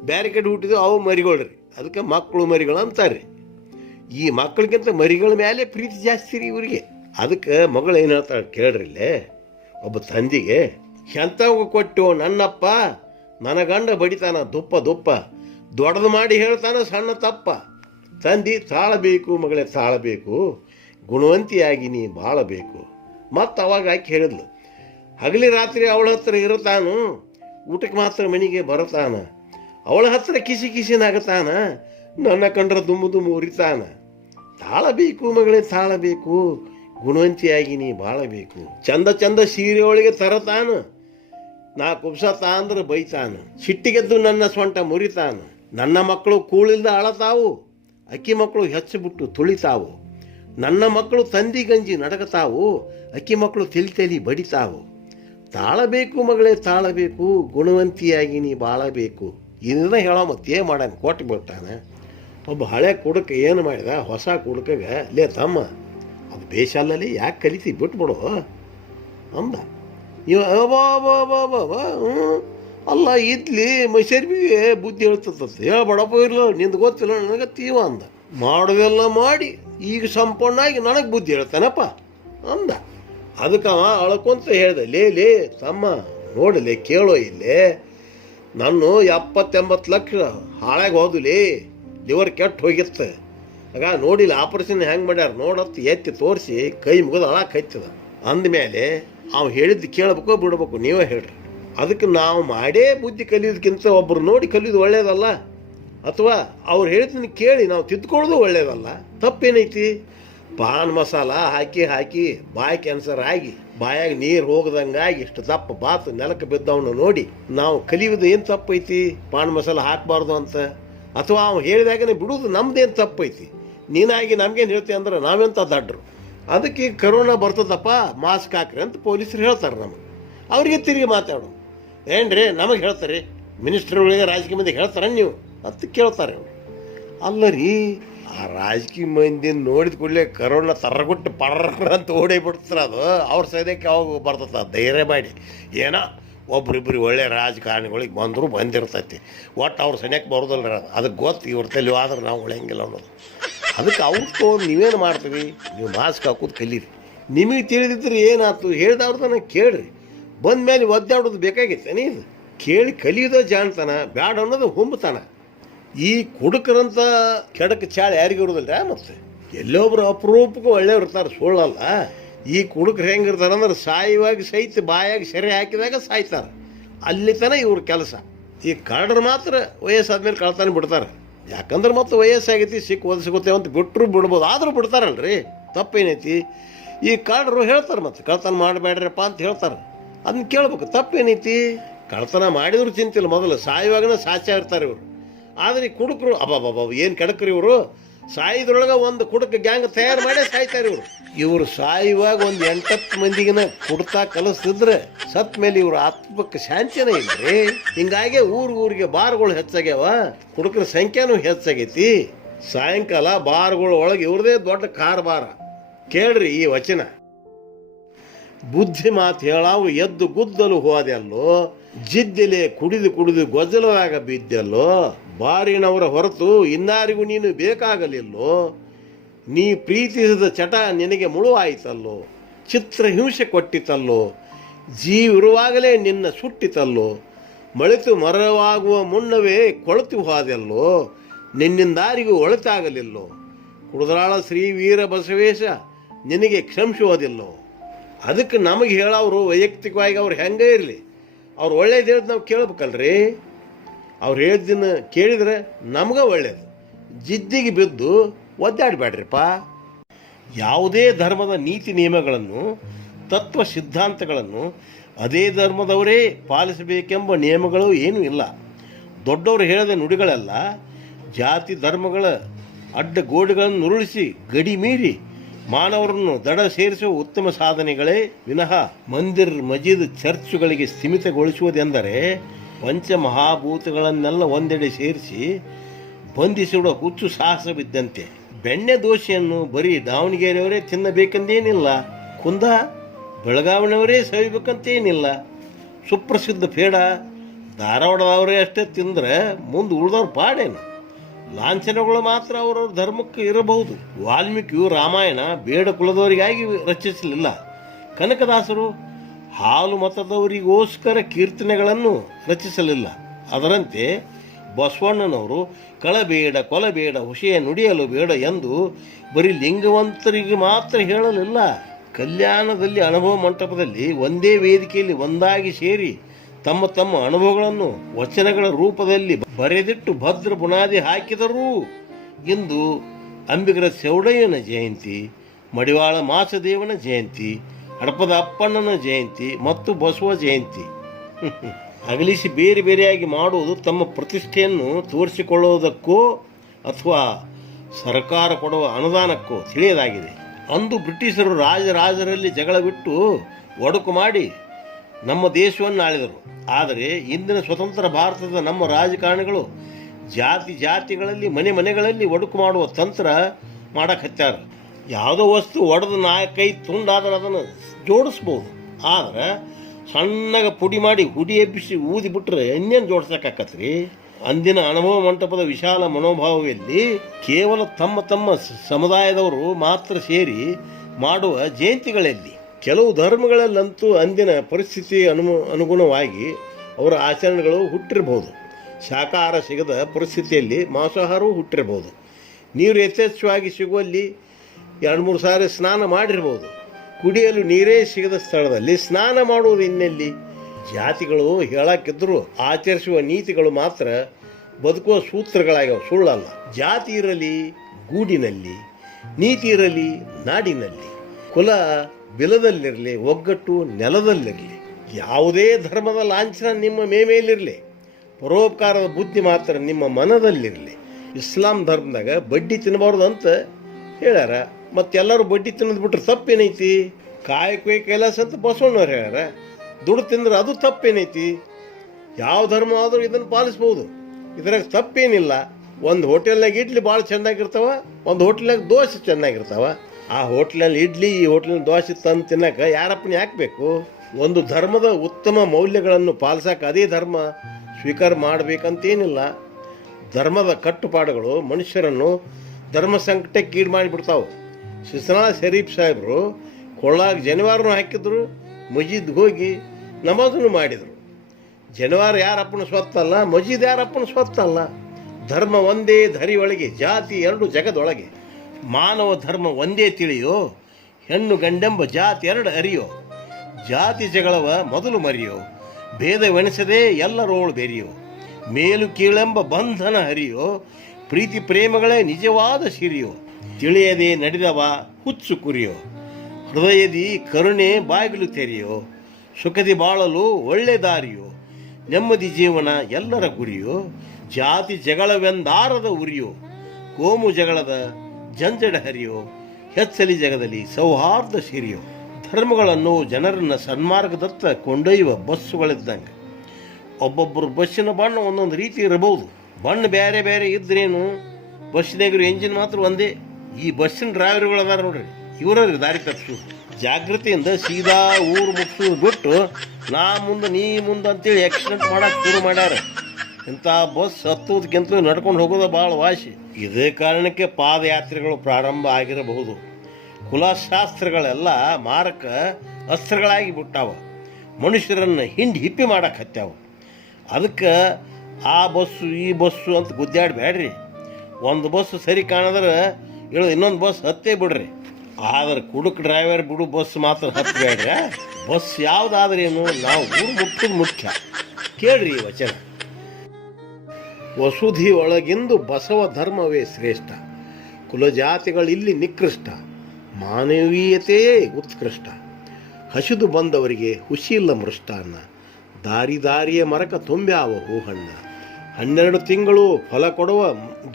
ಬೇರೆ ಕಡೆ ಹುಟ್ಟಿದು ಅವು ಮರಿಗಳ್ರಿ, ಅದಕ್ಕೆ ಮಕ್ಕಳು ಮರಿಗಳು ಅಂತಾರೆ. ಈ ಮಕ್ಕಳಿಗಿಂತ ಮರಿಗಳ ಮೇಲೆ ಪ್ರೀತಿ ಜಾಸ್ತಿ ರೀ ಇವ್ರಿಗೆ. ಅದಕ್ಕೆ ಮಗಳು ಏನು ಹೇಳ್ತಾಳೆ ಕೇಳ್ರಿ ಇಲ್ಲೇ, ಒಬ್ಬ ತಂದಿಗೆ ಎಂಥವು ಕೊಟ್ಟು ನನ್ನಪ್ಪ ನನ್ನ ಗಂಡ ಬಡಿತಾನ ದುಪ್ಪ ದೊಡ್ಡದು ಮಾಡಿ ಹೇಳ್ತಾನೆ ಸಣ್ಣ ತಪ್ಪ. ತಂದಿ ತಾಳಬೇಕು ಮಗಳೇ ತಾಳಬೇಕು, ಗುಣವಂತಿಯಾಗಿ ನೀ ಬಾಳಬೇಕು. ಮತ್ತು ಅವಾಗ ಆಕೆ ಹೇಳಿದ್ಲು, ಹಗಲಿ ರಾತ್ರಿ ಅವಳ ಹತ್ರ ಇರುತ್ತಾನು, ಊಟಕ್ಕೆ ಮಾತ್ರ ಮನೆಗೆ ಬರುತ್ತಾನ, ಅವಳ ಹತ್ರ ಕಿಸಿನಾಗತಾನ, ನನ್ನ ಕಂಡ್ರೆ ದುಮ್ಮು ಉರಿತಾನ. ತಾಳಬೇಕು ಮಗಳೇ ತಾಳಬೇಕು, ಗುಣವಂತಿಯಾಗಿ ನೀ ಬಾಳಬೇಕು. ಚಂದ ಸೀರೆ ಒಳಗೆ ತರತಾನ, ನಾ ಕುಬ್ಸತ ಅಂದ್ರೆ ಬೈತಾನ, ಸಿಟ್ಟಿಗೆದ್ದು ನನ್ನ ಸೊಂಟ ಮುರಿತಾನ, ನನ್ನ ಮಕ್ಕಳು ಕೂಳಿಲ್ದ ಅಳತಾವು, ಅಕ್ಕಿ ಮಕ್ಕಳು ಹೆಚ್ಚಿಬಿಟ್ಟು ತುಳಿತಾವು. ನನ್ನ ಮಕ್ಕಳು ತಂದಿ ಗಂಜಿ ನಡಗತಾವು, ಅಕ್ಕಿ ಮಕ್ಕಳು ತೆಲಿ ಬಡಿತಾವು. ತಾಳಬೇಕು ಮಗಳೇ ತಾಳಬೇಕು, ಗುಣವಂತಿಯಾಗಿ ನೀ ಬಾಳಬೇಕು. ಇದನ್ನ ಹೇಳೋ ಮತ್ತೆ ಮಾಡ್ಯಾನ, ಕೊಟ್ಟು ಬಿಡ್ತಾನೆ. ಒಬ್ಬ ಹಳೆ ಕುಡುಕ ಏನು ಮಾಡಿದ, ಹೊಸ ಕುಡುಕಗೆ ಲೇ ತಮ್ಮ ಅದು ಬೇಷಲ್ಲಲ್ಲಿ ಯಾಕೆ ಕಲಿತಿ ಬಿಟ್ಬಿಡು ಅಂದ. ಇವ ಅಲ್ಲ ಇದ್ಲಿ ಮೈಸರ್ಬಿಗೆ ಬುದ್ಧಿ ಹೇಳ್ತದಂತೆ, ಹೇಳ್ಬೇಡಪ್ಪ ಇರಲ್ಲ ನಿಂದು ಗೊತ್ತಿಲ್ಲ ನನಗೆ ತೀವ ಅಂದ. ಮಾಡೋದೆಲ್ಲ ಮಾಡಿ ಈಗ ಸಂಪೂರ್ಣ ಆಗಿ ನನಗೆ ಬುದ್ಧಿ ಹೇಳ್ತಾನಪ್ಪ ಅಂದ. ಅದಕ್ಕೆ ಅವ ಅಳ್ಕೊಂತ ಹೇಳ್ದೆ, ಲೇ ತಮ್ಮ ನೋಡಲಿ ಕೇಳೋ ಇಲ್ಲೇ, ನಾನು 70-80 ಲಕ್ಷ ಹಾಳಾಗಿ ಹೋದ್ಲಿ, ಲಿವರ್ ಕೆಟ್ಟು ಹೋಗಿತ್ತು. ಆಗ ನೋಡಿಲ್ಲ ಆಪರೇಷನ್ ಹೆಂಗೆ ಮಾಡ್ಯಾರ ನೋಡತ್ತು ಎತ್ತಿ ತೋರಿಸಿ ಕೈ ಮುಗಿದು ಅಳಕ್ಕೆ ಹಚ್ಚದ. ಅಂದಮೇಲೆ ಅವ್ ಹೇಳಿದ್ದು ಕೇಳಬೇಕು ಬಿಡ್ಬೇಕು, ನೀವೇ ಹೇಳ್ರಿ. ಅದಕ್ಕೆ ನಾವು ಮಾಡೇ ಬುದ್ಧಿ ಕಲಿಯೋದಕ್ಕಿಂತ ಒಬ್ಬರು ನೋಡಿ ಕಲಿಯೋದು ಒಳ್ಳೇದಲ್ಲ, ಅಥವಾ ಅವ್ರು ಹೇಳಿದ್ದನ್ನು ಕೇಳಿ ನಾವು ತಿದ್ಕೊಳ್ಳೋದು ಒಳ್ಳೇದಲ್ಲ. ತಪ್ಪೇನೈತಿ? ಪಾನ್ ಮಸಾಲ ಹಾಕಿ ಬಾಯಿ ಕ್ಯಾನ್ಸರ್ ಆಗಿ ಬಾಯಾಗ ನೀರು ಹೋಗದಂಗಾಗಿ ಇಷ್ಟು ದಪ್ಪ ಬಾತು ನೆಲಕ್ಕೆ ಬಿದ್ದವನ್ನ ನೋಡಿ ನಾವು ಕಲಿಯೋದು ಏನು ತಪ್ಪೈತಿ? ಪಾನ್ ಮಸಾಲ ಹಾಕಬಾರ್ದು ಅಂತ, ಅಥವಾ ಅವ್ನು ಹೇಳಿದಾಗನೇ ಬಿಡೋದು ನಮ್ದೇನು ತಪ್ಪೈತಿ? ನೀನಾಗಿ ನಮ್ಗೇನು ಹೇಳ್ತೀವಿ ಅಂದ್ರೆ ನಾವೆಂತ ದಡ್ರು. ಅದಕ್ಕೆ ಕರೋನಾ ಬರ್ತದಪ್ಪ ಮಾಸ್ಕ್ ಹಾಕ್ರಿ ಅಂತ ಪೊಲೀಸರು ಹೇಳ್ತಾರೆ ನಮಗೆ. ಅವ್ರಿಗೆ ತಿರುಗಿ ಮಾತಾಡು ಏನ್ರಿ ನಮಗೆ ಹೇಳ್ತಾರೆ, ಮಿನಿಸ್ಟ್ರುಗಳಿಗೆ ರಾಜಕೀಯ ಮಂದಿಗೆ ಹೇಳ್ತಾರೆ ನೀವು ಅಂತ ಕೇಳ್ತಾರೆ ಅವರು. ಅಲ್ಲ ರೀ, ಆ ರಾಜಕೀಯ ಮಂದಿನ ನೋಡಿದ ಕೂಡಲೇ ಕರೋನಾ ತರಗುಟ್ಟು ಪರ್ರ ಅಂತ ಓಡೇ ಬಿಡ್ತಾರೆ. ಅದು ಅವ್ರ ಸದ್ಯಕ್ಕೆ ಅವಾಗ ಬರ್ತದೆ ಧೈರ್ಯ ಮಾಡಿ, ಏನೋ ಒಬ್ರಿಬ್ರು ಒಳ್ಳೆ ರಾಜಕಾರಣಿಗಳಿಗೆ ಬಂದಿರ್ತೈತಿ, ಒಟ್ಟು ಅವ್ರ ಸನಿಯಕ್ಕೆ ಬರೋದಲ್ರಿ. ಅದಕ್ಕೆ ಗೊತ್ತು ಇವ್ರ ತಲೆ ಆದ್ರೆ ನಾವು ಉಳಿಯಂಗಿಲ್ಲ ಅನ್ನೋದು. ಅದಕ್ಕೆ ಅವ್ರು ತೊಗೊಂಡು ನೀವೇನು ಮಾಡ್ತೀವಿ, ನೀವು ಮಾಸ್ಕ್ ಹಾಕೋದು ಕಲೀರಿ. ನಿಮಗೆ ತಿಳಿದಿದ್ರೆ ಏನಾಯ್ತು ಹೇಳ್ದವ್ರದನ್ನ ಕೇಳ್ರಿ. ಬಂದ ಮೇಲೆ ಒದ್ದಾಡೋದು ಬೇಕಾಗಿತ್ತೆ ನೀನು ಕೇಳಿ ಕಲಿಯೋದ ಜಾಣ್ತಾನ, ಬ್ಯಾಡ ಅನ್ನೋದು ಹುಂಬತಾನ. ಈ ಕುಡುಕರಂತ ಕೆಡಕ ಚಾಳ ಯಾರಿಗೂ ಇರೋದಿಲ್ಲ. ಮತ್ತೆ ಎಲ್ಲೊಬ್ರು ಅಪರೂಪಕ್ಕೂ ಒಳ್ಳೆಯವ್ರು ಇರ್ತಾರೆ, ಸುಳ್ಳಲ್ಲ. ಈ ಕುಡುಕರು ಹೆಂಗಿರ್ತಾರೆ ಅಂದ್ರೆ ಸಾಯುವಾಗಿ ಸಹಿತ ಬಾಯಾಗಿ ಸೆರೆ ಹಾಕಿದಾಗ ಸಾಯ್ತಾರೆ, ಅಲ್ಲಿ ತನಕ ಇವ್ರ ಕೆಲಸ. ಈ ಕಳ್ಳರು ಮಾತ್ರ ವಯಸ್ಸಾದ್ಮೇಲೆ ಕಳ್ತಾನೆ ಬಿಡ್ತಾರೆ, ಯಾಕಂದ್ರೆ ಮತ್ತೆ ವಯಸ್ಸಾಗೈತಿ ಸಿಕ್ಕುತ್ತೇವೆ ಅಂತ ಬಿಟ್ಟರು ಬಿಡ್ಬೋದು, ಆದರೂ ಬಿಡ್ತಾರಲ್ರಿ, ತಪ್ಪೇನೈತಿ? ಈ ಕಳ್ಳರು ಹೇಳ್ತಾರೆ ಮತ್ತೆ ಕಳ್ತನ ಮಾಡಬೇಡ್ರಪ್ಪ ಅಂತ ಹೇಳ್ತಾರೆ, ಅದನ್ನ ಕೇಳ್ಬೇಕು, ತಪ್ಪೇನೈತಿ? ಕಳ್ತನ ಮಾಡಿದ್ರು ಚಿಂತಿಲ್ಲ, ಮೊದಲು ಸಾಯುವಾಗನ ಸಾಚಾ ಇರ್ತಾರೆ ಇವರು. ಆದರೆ ಈ ಕುಡುಕರು ಅಬ್ಬಾಬಾಬಾ ಏನು ಕೆಡಕ್ರಿ ಇವರು, ಸಾಯಿದ್ರೊಳಗೆ ಒಂದು ಕುಡುಕ ಗ್ಯಾಂಗ್ ತಯಾರು ಮಾಡೇ ಸಾಯ್ತಾರೆ ಇವರು. ಇವರು ಸಾಯುವಾಗ ಒಂದು 8-10 ಮಂದಿಗಿನ ಕುಡ್ತಾ ಕಲಿಸ್ತಿದ್ರೆ ಸತ್ ಮೇಲೆ ಇವ್ರ ಆತ್ಮಕ್ಕೆ ಶಾಂತಿನೇ ಇಲ್ರಿ. ಹಿಂಗಾಗಿ ಊರಿಗೆ ಬಾರ್ಗಳು ಹೆಚ್ಚಾಗ್ಯಾವ, ಕುಡುಕರ ಸಂಖ್ಯೆನೂ ಹೆಚ್ಚಾಗೈತಿ. ಸಾಯಂಕಾಲ ಬಾರ್ಗಳ ಒಳಗೆ ಇವ್ರದೇ ದೊಡ್ಡ ಕಾರ್ಬಾರ. ಕೇಳ್ರಿ ಈ ವಚನ, ಬುದ್ಧಿ ಮಾತು ಹೇಳಾವು ಎದ್ದು ಗುದ್ದಲು ಹೋದೆಲ್ಲೋ, ಜಿದ್ದೆಲೆ ಕುಡಿದು ಗೊಜ್ಜಲದಾಗ ಬಿದ್ದೆಲ್ಲೋ, ಬಾರಿನವರ ಹೊರತು ಇನ್ನಾರಿಗೂ ನೀನು ಬೇಕಾಗಲಿಲ್ಲೋ, ನೀ ಪ್ರೀತಿಸಿದ ಚಟ ನಿನಗೆ ಮುಳುವಾಯಿತಲ್ಲೋ, ಚಿತ್ರ ಹಿಂಸೆ ಕೊಟ್ಟಿತಲ್ಲೋ, ಜೀವಿರುವಾಗಲೇ ನಿನ್ನ ಸುಟ್ಟಿತಲ್ಲೋ, ಮಳೆತು ಮರವಾಗುವ ಮುನ್ನವೇ ಕೊಳತು ಹೋದೆಲ್ಲೋ, ನಿನ್ನಿಂದಾರಿಗೂ ಒಳಿತಾಗಲಿಲ್ಲೋ, ಕುಡದರಾಳ ಶ್ರೀ ವೀರ ಬಸವೇಶ ನಿನಗೆ ಕ್ಷಮಿಸುವುದಿಲ್ಲೋ. ಅದಕ್ಕೆ ನಮಗೆ ಹೇಳೋರು ವೈಯಕ್ತಿಕವಾಗಿ ಅವ್ರು ಹೆಂಗೆ ಇರಲಿ, ಅವ್ರು ಒಳ್ಳೇದು ಹೇಳಿದ್ ನಾವು ಕೇಳ್ಬೇಕಲ್ರಿ. ಅವ್ರು ಹೇಳಿದ್ದನ್ನು ಕೇಳಿದರೆ ನಮ್ಗೆ ಒಳ್ಳೇದು. ಜಿದ್ದಿಗೆ ಬಿದ್ದು ಒದ್ದಾಡಬೇಡ್ರಿಪ್ಪ. ಯಾವುದೇ ಧರ್ಮದ ನೀತಿ ನಿಯಮಗಳನ್ನು ತತ್ವ ಸಿದ್ಧಾಂತಗಳನ್ನು ಅದೇ ಧರ್ಮದವರೇ ಪಾಲಿಸಬೇಕೆಂಬ ನಿಯಮಗಳು ಏನೂ ಇಲ್ಲ. ದೊಡ್ಡವರು ಹೇಳಿದ ನುಡಿಗಳೆಲ್ಲ ಜಾತಿ ಧರ್ಮಗಳ ಅಡ್ಡಗೋಡೆಗಳನ್ನು ಉರುಳಿಸಿ ಗಡಿ ಮೀರಿ ಮಾನವರನ್ನು ದಡ ಸೇರಿಸುವ ಉತ್ತಮ ಸಾಧನೆಗಳೇ ವಿನಃ ಮಂದಿರ್ ಮಜೀದ್ ಚರ್ಚುಗಳಿಗೆ ಸ್ಥಿಮಿತಗೊಳಿಸುವುದೆಂದರೆ ಪಂಚಮಹಾಭೂತಗಳನ್ನೆಲ್ಲ ಒಂದೆಡೆ ಸೇರಿಸಿ ಬಂಧಿಸಿಡುವ ಹುಚ್ಚು ಸಾಹಸವಿದ್ದಂತೆ. ಬೆಣ್ಣೆ ದೋಸೆಯನ್ನು ಬರೀ ದಾವಣಗೆರೆಯವರೇ ತಿನ್ನಬೇಕೆಂದೇನಿಲ್ಲ, ಕುಂದ ಬೆಳಗಾವಿನವರೇ ಸವಿಬೇಕಂತೇನಿಲ್ಲ. ಸುಪ್ರಸಿದ್ಧ ಪೇಡ ಧಾರವಾಡದವರೇ ಅಷ್ಟೇ ತಿಂದರೆ ಮುಂದೆ ಉಳಿದವ್ರ ಪಾಡೇನು. ಲಾಂಛನಗಳು ಮಾತ್ರ ಅವರವ್ರ ಧರ್ಮಕ್ಕೆ ಇರಬಹುದು. ವಾಲ್ಮೀಕಿಯು ರಾಮಾಯಣ ಬೇಡ ಕುಲದವರಿಗಾಗಿ ರಚಿಸಲಿಲ್ಲ. ಕನಕದಾಸರು ಹಾಲು ಮತದವರಿಗೋಸ್ಕರ ಕೀರ್ತನೆಗಳನ್ನು ರಚಿಸಲಿಲ್ಲ. ಅದರಂತೆ ಬಸವಣ್ಣನವರು ಕಳಬೇಡ ಕೊಲಬೇಡ ಹುಷೆಯ ನುಡಿಯಲು ಬೇಡ ಎಂದು ಬರೀ ಲಿಂಗವಂತರಿಗೆ ಮಾತ್ರ ಹೇಳಲಿಲ್ಲ. ಕಲ್ಯಾಣದಲ್ಲಿ ಅನುಭವ ಮಂಟಪದಲ್ಲಿ ಒಂದೇ ವೇದಿಕೆಯಲ್ಲಿ ಒಂದಾಗಿ ಸೇರಿ ತಮ್ಮ ತಮ್ಮ ಅನುಭವಗಳನ್ನು ವಚನಗಳ ರೂಪದಲ್ಲಿ ಬರೆದಿಟ್ಟು ಭದ್ರ ಬುನಾದಿ ಹಾಕಿದರೂ ಇಂದು ಅಂಬಿಗರ ಚೌಡಯ್ಯನ ಜಯಂತಿ, ಮಡಿವಾಳ ಮಾಸದೇವನ ಜಯಂತಿ, ಹಡಪದ ಅಪ್ಪಣ್ಣನ ಜಯಂತಿ ಮತ್ತು ಬಸವ ಜಯಂತಿ. ಅಗಲಿಸಿ ಬೇರೆ ಬೇರೆಯಾಗಿ ಮಾಡುವುದು ತಮ್ಮ ಪ್ರತಿಷ್ಠೆಯನ್ನು ತೋರಿಸಿಕೊಳ್ಳುವುದಕ್ಕೋ ಅಥವಾ ಸರ್ಕಾರ ಕೊಡುವ ಅನುದಾನಕ್ಕೋ ತಿಳಿಯದಾಗಿದೆ. ಅಂದು ಬ್ರಿಟಿಷರು ರಾಜರಲ್ಲಿ ಜಗಳ ಬಿಟ್ಟು ಒಡಕು ಮಾಡಿ ನಮ್ಮ ದೇಶವನ್ನು ಆಳಿದರು. ಆದರೆ ಇಂದಿನ ಸ್ವತಂತ್ರ ಭಾರತದ ನಮ್ಮ ರಾಜಕಾರಣಿಗಳು ಜಾತಿಗಳಲ್ಲಿ ಮನೆಗಳಲ್ಲಿ ಒಡಕು ಮಾಡುವ ತಂತ್ರ ಮಾಡಕತ್ಯಾರ. ಯಾವುದೋ ವಸ್ತು ಒಡೆದು ಕೈ ತುಂಡಾದ್ರೆ ಅದನ್ನು ಜೋಡಿಸ್ಬೋದು, ಆದ್ರೆ ಸಣ್ಣಗೆ ಪುಡಿ ಮಾಡಿ ಹುಡಿ ಎಬ್ಬಿಸಿ ಊದಿ ಬಿಟ್ರೆ ಇನ್ನೇನು ಜೋಡ್ಸಕ್ಕಾಕತ್ರಿ. ಅಂದಿನ ಅನುಭವ ಮಂಟಪದ ವಿಶಾಲ ಮನೋಭಾವದಲ್ಲಿ ಕೇವಲ ತಮ್ಮ ಸಮುದಾಯದವರು ಮಾತ್ರ ಸೇರಿ ಮಾಡುವ ಜಯಂತಿಗಳಲ್ಲಿ ಕೆಲವು ಧರ್ಮಗಳಲ್ಲಂತೂ ಅಂದಿನ ಪರಿಸ್ಥಿತಿ ಅನುಗುಣವಾಗಿ ಅವರ ಆಚರಣೆಗಳು ಹುಟ್ಟಿರಬಹುದು. ಶಾಕಾಹಾರ ಸಿಗದ ಪರಿಸ್ಥಿತಿಯಲ್ಲಿ ಮಾಂಸಾಹಾರವೂ ಹುಟ್ಟಿರಬಹುದು. ನೀರು ಯಥೇಚ್ಛವಾಗಿ ಸಿಗುವಲ್ಲಿ 2-3 ಸಾರಿ ಸ್ನಾನ ಮಾಡಿರ್ಬೋದು. ಕುಡಿಯಲು ನೀರೇ ಸಿಗದ ಸ್ಥಳದಲ್ಲಿ ಸ್ನಾನ ಮಾಡುವುದು ಇನ್ನೆಲ್ಲಿ? ಜಾತಿಗಳು ಹೇಳಕ್ಕಿದ್ರು ಆಚರಿಸುವ ನೀತಿಗಳು ಮಾತ್ರ ಬದುಕುವ ಸೂತ್ರಗಳಾಗ್ಯಾವ, ಸುಳ್ಳಲ್ಲ. ಜಾತಿ ಇರಲಿ ಗೂಡಿನಲ್ಲಿ, ನೀತಿ ಇರಲಿ ನಾಡಿನಲ್ಲಿ, ಕುಲ ಬಿಲದಲ್ಲಿರಲಿ, ಒಗ್ಗಟ್ಟು ನೆಲದಲ್ಲಿರಲಿ, ಯಾವುದೇ ಧರ್ಮದ ಲಾಂಛನ ನಿಮ್ಮ ಮೇಲಿರಲಿ, ಪರೋಪಕಾರದ ಬುದ್ಧಿ ಮಾತ್ರ ನಿಮ್ಮ ಮನದಲ್ಲಿರಲಿ. ಇಸ್ಲಾಂ ಧರ್ಮದಾಗ ಬಡ್ಡಿ ತಿನ್ನಬಾರ್ದು ಅಂತ ಹೇಳ್ಯಾರ. ಮತ್ತೆಲ್ಲರೂ ಬಡ್ಡಿ ತಿನ್ನೋದು ಬಿಟ್ರೆ ತಪ್ಪೇನೈತಿ? ಕಾಯಕವೇ ಕೈಲಾಸ ಅಂತ ಬಸವಣ್ಣವ್ರು ಹೇಳ್ಯಾರ. ದುಡ್ಡು ತಿಂದ್ರೆ ಅದು ತಪ್ಪೇನೈತಿ? ಯಾವ ಧರ್ಮ ಆದರೂ ಇದನ್ನು ಪಾಲಿಸ್ಬೋದು, ಇದ್ರಾಗ ತಪ್ಪೇನಿಲ್ಲ. ಒಂದು ಹೋಟೆಲ್ನಾಗ ಇಡ್ಲಿ ಭಾಳ ಚೆನ್ನಾಗಿರ್ತಾವ, ಒಂದು ಹೋಟೆಲ್ನಾಗ ದೋಸೆ ಚೆನ್ನಾಗಿರ್ತಾವ. ಆ ಹೋಟ್ಲಲ್ಲಿ ಇಡ್ಲಿ, ಈ ಹೋಟ್ಲಿನ ದೋಸೆ ತಂದು ತಿನ್ನಕ್ಕೆ ಯಾರಪ್ಪನ ಯಾಕಬೇಕು? ಒಂದು ಧರ್ಮದ ಉತ್ತಮ ಮೌಲ್ಯಗಳನ್ನು ಪಾಲಿಸಕ್ಕೆ ಅದೇ ಧರ್ಮ ಸ್ವೀಕಾರ ಮಾಡಬೇಕಂತೇನಿಲ್ಲ. ಧರ್ಮದ ಕಟ್ಟುಪಾಡುಗಳು ಮನುಷ್ಯರನ್ನು ಧರ್ಮ ಸಂಕಟಕ್ಕೆ ಈಡು ಮಾಡಿಬಿಡ್ತಾವೆ. ಶಿಸ್ನಾಳ ಶರೀಫ್ ಸಾಹೇಬರು ಕೊಳ್ಳಾಗ ಜನಿವಾರನೂ ಹಾಕಿದ್ರು, ಮಜೀದ್ಗೆ ಹೋಗಿ ನಮಾಜನ್ನು ಮಾಡಿದರು. ಜನಿವಾರ ಯಾರಪ್ಪನ ಸ್ವತ್ತಲ್ಲ, ಮಜೀದ್ ಯಾರಪ್ಪನ ಸ್ವತ್ತಲ್ಲ. ಧರ್ಮ ಒಂದೇ ಧರಿ ಒಳಗೆ, ಜಾತಿ 2 ಜಗದೊಳಗೆ. ಮಾನವ ಧರ್ಮ ಒಂದೇ ತಿಳಿಯೋ, ಹೆಣ್ಣು ಗಂಡೆಂಬ ಜಾತಿ 2 ಅರಿಯೋ. ಜಾತಿ ಜಗಳವ ಮೊದಲು ಮರಿಯೋ, ಭೇದವೆಣಿಸದೆ ಎಲ್ಲರೋಳು ಬೆರೆಯೋ. ಮೇಲು ಕೀಳೆಂಬ ಬಂಧನ ಹರಿಯೋ, ಪ್ರೀತಿ ಪ್ರೇಮಗಳೇ ನಿಜವಾದ ಸಿರಿಯೋ. ತಿಳಿಯದೆ ನಡೆದವ ಹುಚ್ಚು ಕುರಿಯೋ, ಹೃದಯದಿ ಕರುಣೆ ಬಾಗಿಲು ತೆರೆಯೋ. ಸುಖದಿ ಬಾಳಲು ಒಳ್ಳೆ ದಾರಿಯೋ, ನೆಮ್ಮದಿ ಜೀವನ ಎಲ್ಲರ ಗುರಿಯೋ. ಜಾತಿ ಜಗಳವೆಂದಾರದ ಉರಿಯೋ, ಕೋಮು ಜಗಳದ ಜಂಜಡ ಹರಿಯೋ. ಹೆಚ್ಚಲಿ ಜಗದಲ್ಲಿ ಸೌಹಾರ್ದ ಸಿರಿಯೋ. ಧರ್ಮಗಳನ್ನು ಜನರನ್ನು ಸನ್ಮಾರ್ಗದತ್ತ ಕೊಂಡೊಯ್ಯುವ ಬಸ್ಸುಗಳಿದ್ದಂಗೆ. ಒಬ್ಬೊಬ್ಬರು ಬಸ್ಸಿನ ಬಣ್ಣ ಒಂದೊಂದು ರೀತಿ ಇರಬಹುದು. ಬಣ್ಣ ಬೇರೆ ಬೇರೆ ಇದ್ರೇನು, ಬಸ್ಸಿನಾಗಿರೋ ಎಂಜಿನ್ ಮಾತ್ರ ಒಂದೇ. ಈ ಬಸ್ಸಿನ ಡ್ರೈವರ್ಗಳು ಅದಾರ ನೋಡ್ರಿ, ಇವರಲ್ಲಿ ದಾರಿ ತಪ್ಪಿಸೋದು. ಜಾಗೃತಿಯಿಂದ ಸೀದಾ ಊರು ಮುಗಿಸೋದು ಬಿಟ್ಟು ನಾ ಮುಂದೆ ನೀ ಮುಂದೆ ಅಂತೇಳಿ ಆಕ್ಸಿಡೆಂಟ್ ಮಾಡಕ್ಕೆ ಶುರು ಮಾಡ್ಯಾರ. ಇಂಥ ಬಸ್ ಹತ್ತೋದಕ್ಕಿಂತ ನಡ್ಕೊಂಡು ಹೋಗೋದು ಭಾಳ ವಾಸಿ. ಇದೇ ಕಾರಣಕ್ಕೆ ಪಾದಯಾತ್ರೆಗಳು ಪ್ರಾರಂಭ ಆಗಿರಬಹುದು. ಕುಲಶಾಸ್ತ್ರಗಳೆಲ್ಲ ಮಾರಕ ಅಸ್ತ್ರಗಳಾಗಿ ಬಿಟ್ಟಾವ. ಮನುಷ್ಯರನ್ನು ಹಿಪ್ಪಿ ಮಾಡಕ್ಕೆ ಹತ್ಯಾವ. ಅದಕ್ಕೆ ಆ ಬಸ್ಸು ಈ ಬಸ್ಸು ಅಂತ ಗುದ್ದಾಡಬೇಡ್ರಿ. ಒಂದು ಬಸ್ ಸರಿ ಕಾಣಿದ್ರೆ ಇನ್ನೊಂದು ಬಸ್ ಹತ್ತೇ ಬಿಡ್ರಿ. ಆದ್ರೆ ಕುಡುಕ್ ಡ್ರೈವರ್ ಬಿಡು ಬಸ್ ಮಾತ್ರ ಹತ್ತಬೇಡ್ರಿ. ಬಸ್ ಯಾವುದಾದ್ರೇನು, ನಾವು ಊರು ಮುಟ್ಟೋದು ಮುಖ್ಯ. ಕೇಳ್ರಿ ಈ ವಚನ. ವಸುಧಿ ಒಳಗಿಂದು ಬಸವ ಧರ್ಮವೇ ಶ್ರೇಷ್ಠ. ಕುಲಜಾತಿಗಳಿಲ್ಲಿ ನಿಕೃಷ್ಟ, ಮಾನವೀಯತೆಯೇ ಉತ್ಕೃಷ್ಟ. ಹಸಿದು ಬಂದವರಿಗೆ ಹುಸಿಯಿಲ್ಲ ಮೃಷ್ಟಾನ್ನ, ದಾರಿಯ ಮರಕ ತುಂಬ್ಯಾವ ಹೂಹಣ್ಣ. 12 ತಿಂಗಳು ಫಲ ಕೊಡುವ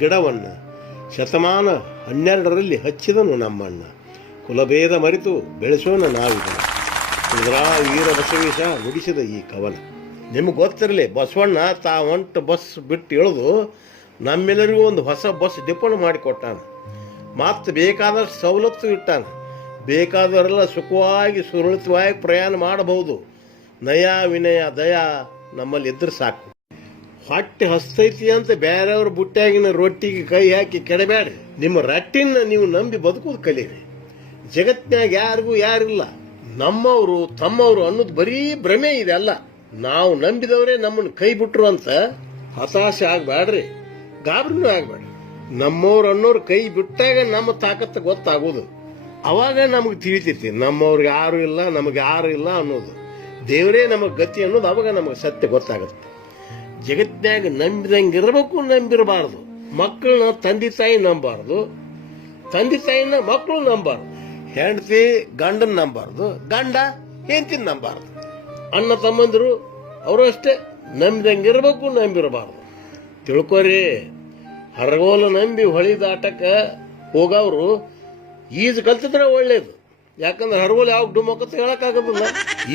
ಗಿಡವನ್ನು ಶತಮಾನ 12ರಲ್ಲಿ ಹಚ್ಚಿದನು ನಮ್ಮಣ್ಣ. ಕುಲಭೇದ ಮರೆತು ಬೆಳೆಸೋಣ ನಾವಿದನ್ನು. ವೀರ ಬಸವೇಶ ನುಡಿಸಿದ ಈ ಕವನ. ನಿಮ್ಗೆ ಗೊತ್ತಿರಲಿ, ಬಸವಣ್ಣ ಹೊಂಟು ಬಸ್ ಬಿಟ್ಟು ಇಳಿದು ನಮ್ಮೆಲ್ಲರಿಗೂ ಒಂದು ಹೊಸ ಬಸ್ ಡಿಪೋಣ್ ಮಾಡಿಕೊಟ್ಟಾನ. ಮತ್ತು ಬೇಕಾದಷ್ಟು ಸವಲತ್ತು ಇಟ್ಟಾನ. ಬೇಕಾದವರೆಲ್ಲ ಸುಖವಾಗಿ ಸುರಳಿತವಾಗಿ ಪ್ರಯಾಣ ಮಾಡಬಹುದು. ನಯ ವಿನಯ ದಯಾ ನಮ್ಮಲ್ಲಿ ಇದ್ರೆ ಸಾಕು. ಹೊಟ್ಟೆ ಹಸ್ತೈತಿ ಅಂತ ಬೇರೆಯವ್ರ ಬುಟ್ಟ್ಯಾಗಿನ ರೊಟ್ಟಿಗೆ ಕೈ ಹಾಕಿ ಕೆಡಬೇಡ್ರಿ. ನಿಮ್ಮ ರಟ್ಟಿನ ನೀವು ನಂಬಿ ಬದುಕೋದು ಕಲೀರಿ. ಜಗತ್ನ್ಯಾಗ ಯಾರಿಗೂ ಯಾರಿಲ್ಲ. ನಮ್ಮವರು ತಮ್ಮವರು ಅನ್ನೋದು ಬರೀ ಭ್ರಮೆ ಇದೆ ಅಲ್ಲ. ನಾವು ನಂಬಿದವರೇ ನಮ್ಮನ್ನು ಕೈ ಬಿಟ್ರು ಅಂತ ಹತಾಶೆ ಆಗಬೇಡ್ರಿ, ಗಾಬರಿನೂ ಆಗಬೇಡ್ರಿ. ನಮ್ಮವ್ರು ಅನ್ನೋರು ಕೈ ಬಿಟ್ಟಾಗ ನಮ್ಮ ತಾಕತ್ತು ಗೊತ್ತಾಗೋದು. ಅವಾಗ ನಮಗೆ ತಿಳಿತೈತಿ ನಮ್ಮವ್ರಿಗೆ ಯಾರು ಇಲ್ಲ, ನಮಗೆ ಯಾರು ಇಲ್ಲ ಅನ್ನೋದು. ದೇವರೇ ನಮಗೆ ಗತಿ ಅನ್ನೋದು ಅವಾಗ ನಮಗೆ ಸತ್ಯ ಗೊತ್ತಾಗುತ್ತೆ. ಜಗತ್ನ್ಯಾಗ ನಂಬಿದಂಗೆ ಇರಬೇಕು, ನಂಬಿರಬಾರ್ದು. ಮಕ್ಕಳನ್ನ ತಂದೆ ತಾಯಿ ನಂಬಾರ್ದು, ತಂದೆ ತಾಯಿನ ಮಕ್ಕಳು ನಂಬಾರ್ದು. ಹೆಂಡತಿ ಗಂಡನ ನಂಬಾರ್ದು, ಗಂಡ ಹೆಂಡತಿನ ನಂಬಾರ್ದು. ಅಣ್ಣ ತಮ್ಮಂದಿರು ಅವರು ಅಷ್ಟೇ, ನಂಬಿದಂಗಿರ್ಬೇಕು, ನಂಬಿರಬಾರ್ದು. ತಿಳ್ಕೊರಿ, ಹರಗೋಲು ನಂಬಿ ಹೊಳಿ ದಾಟಕ್ಕೆ ಹೋಗವ್ರು ಈಜು ಕಲ್ತಿದ್ರೆ ಒಳ್ಳೇದು. ಯಾಕಂದ್ರೆ ಹರಗೋಲು ಯಾವ ಡುಮ್ಮಕ್ಕಂತ ಹೇಳಕ್ಕಾಗೋದಿಲ್ಲ.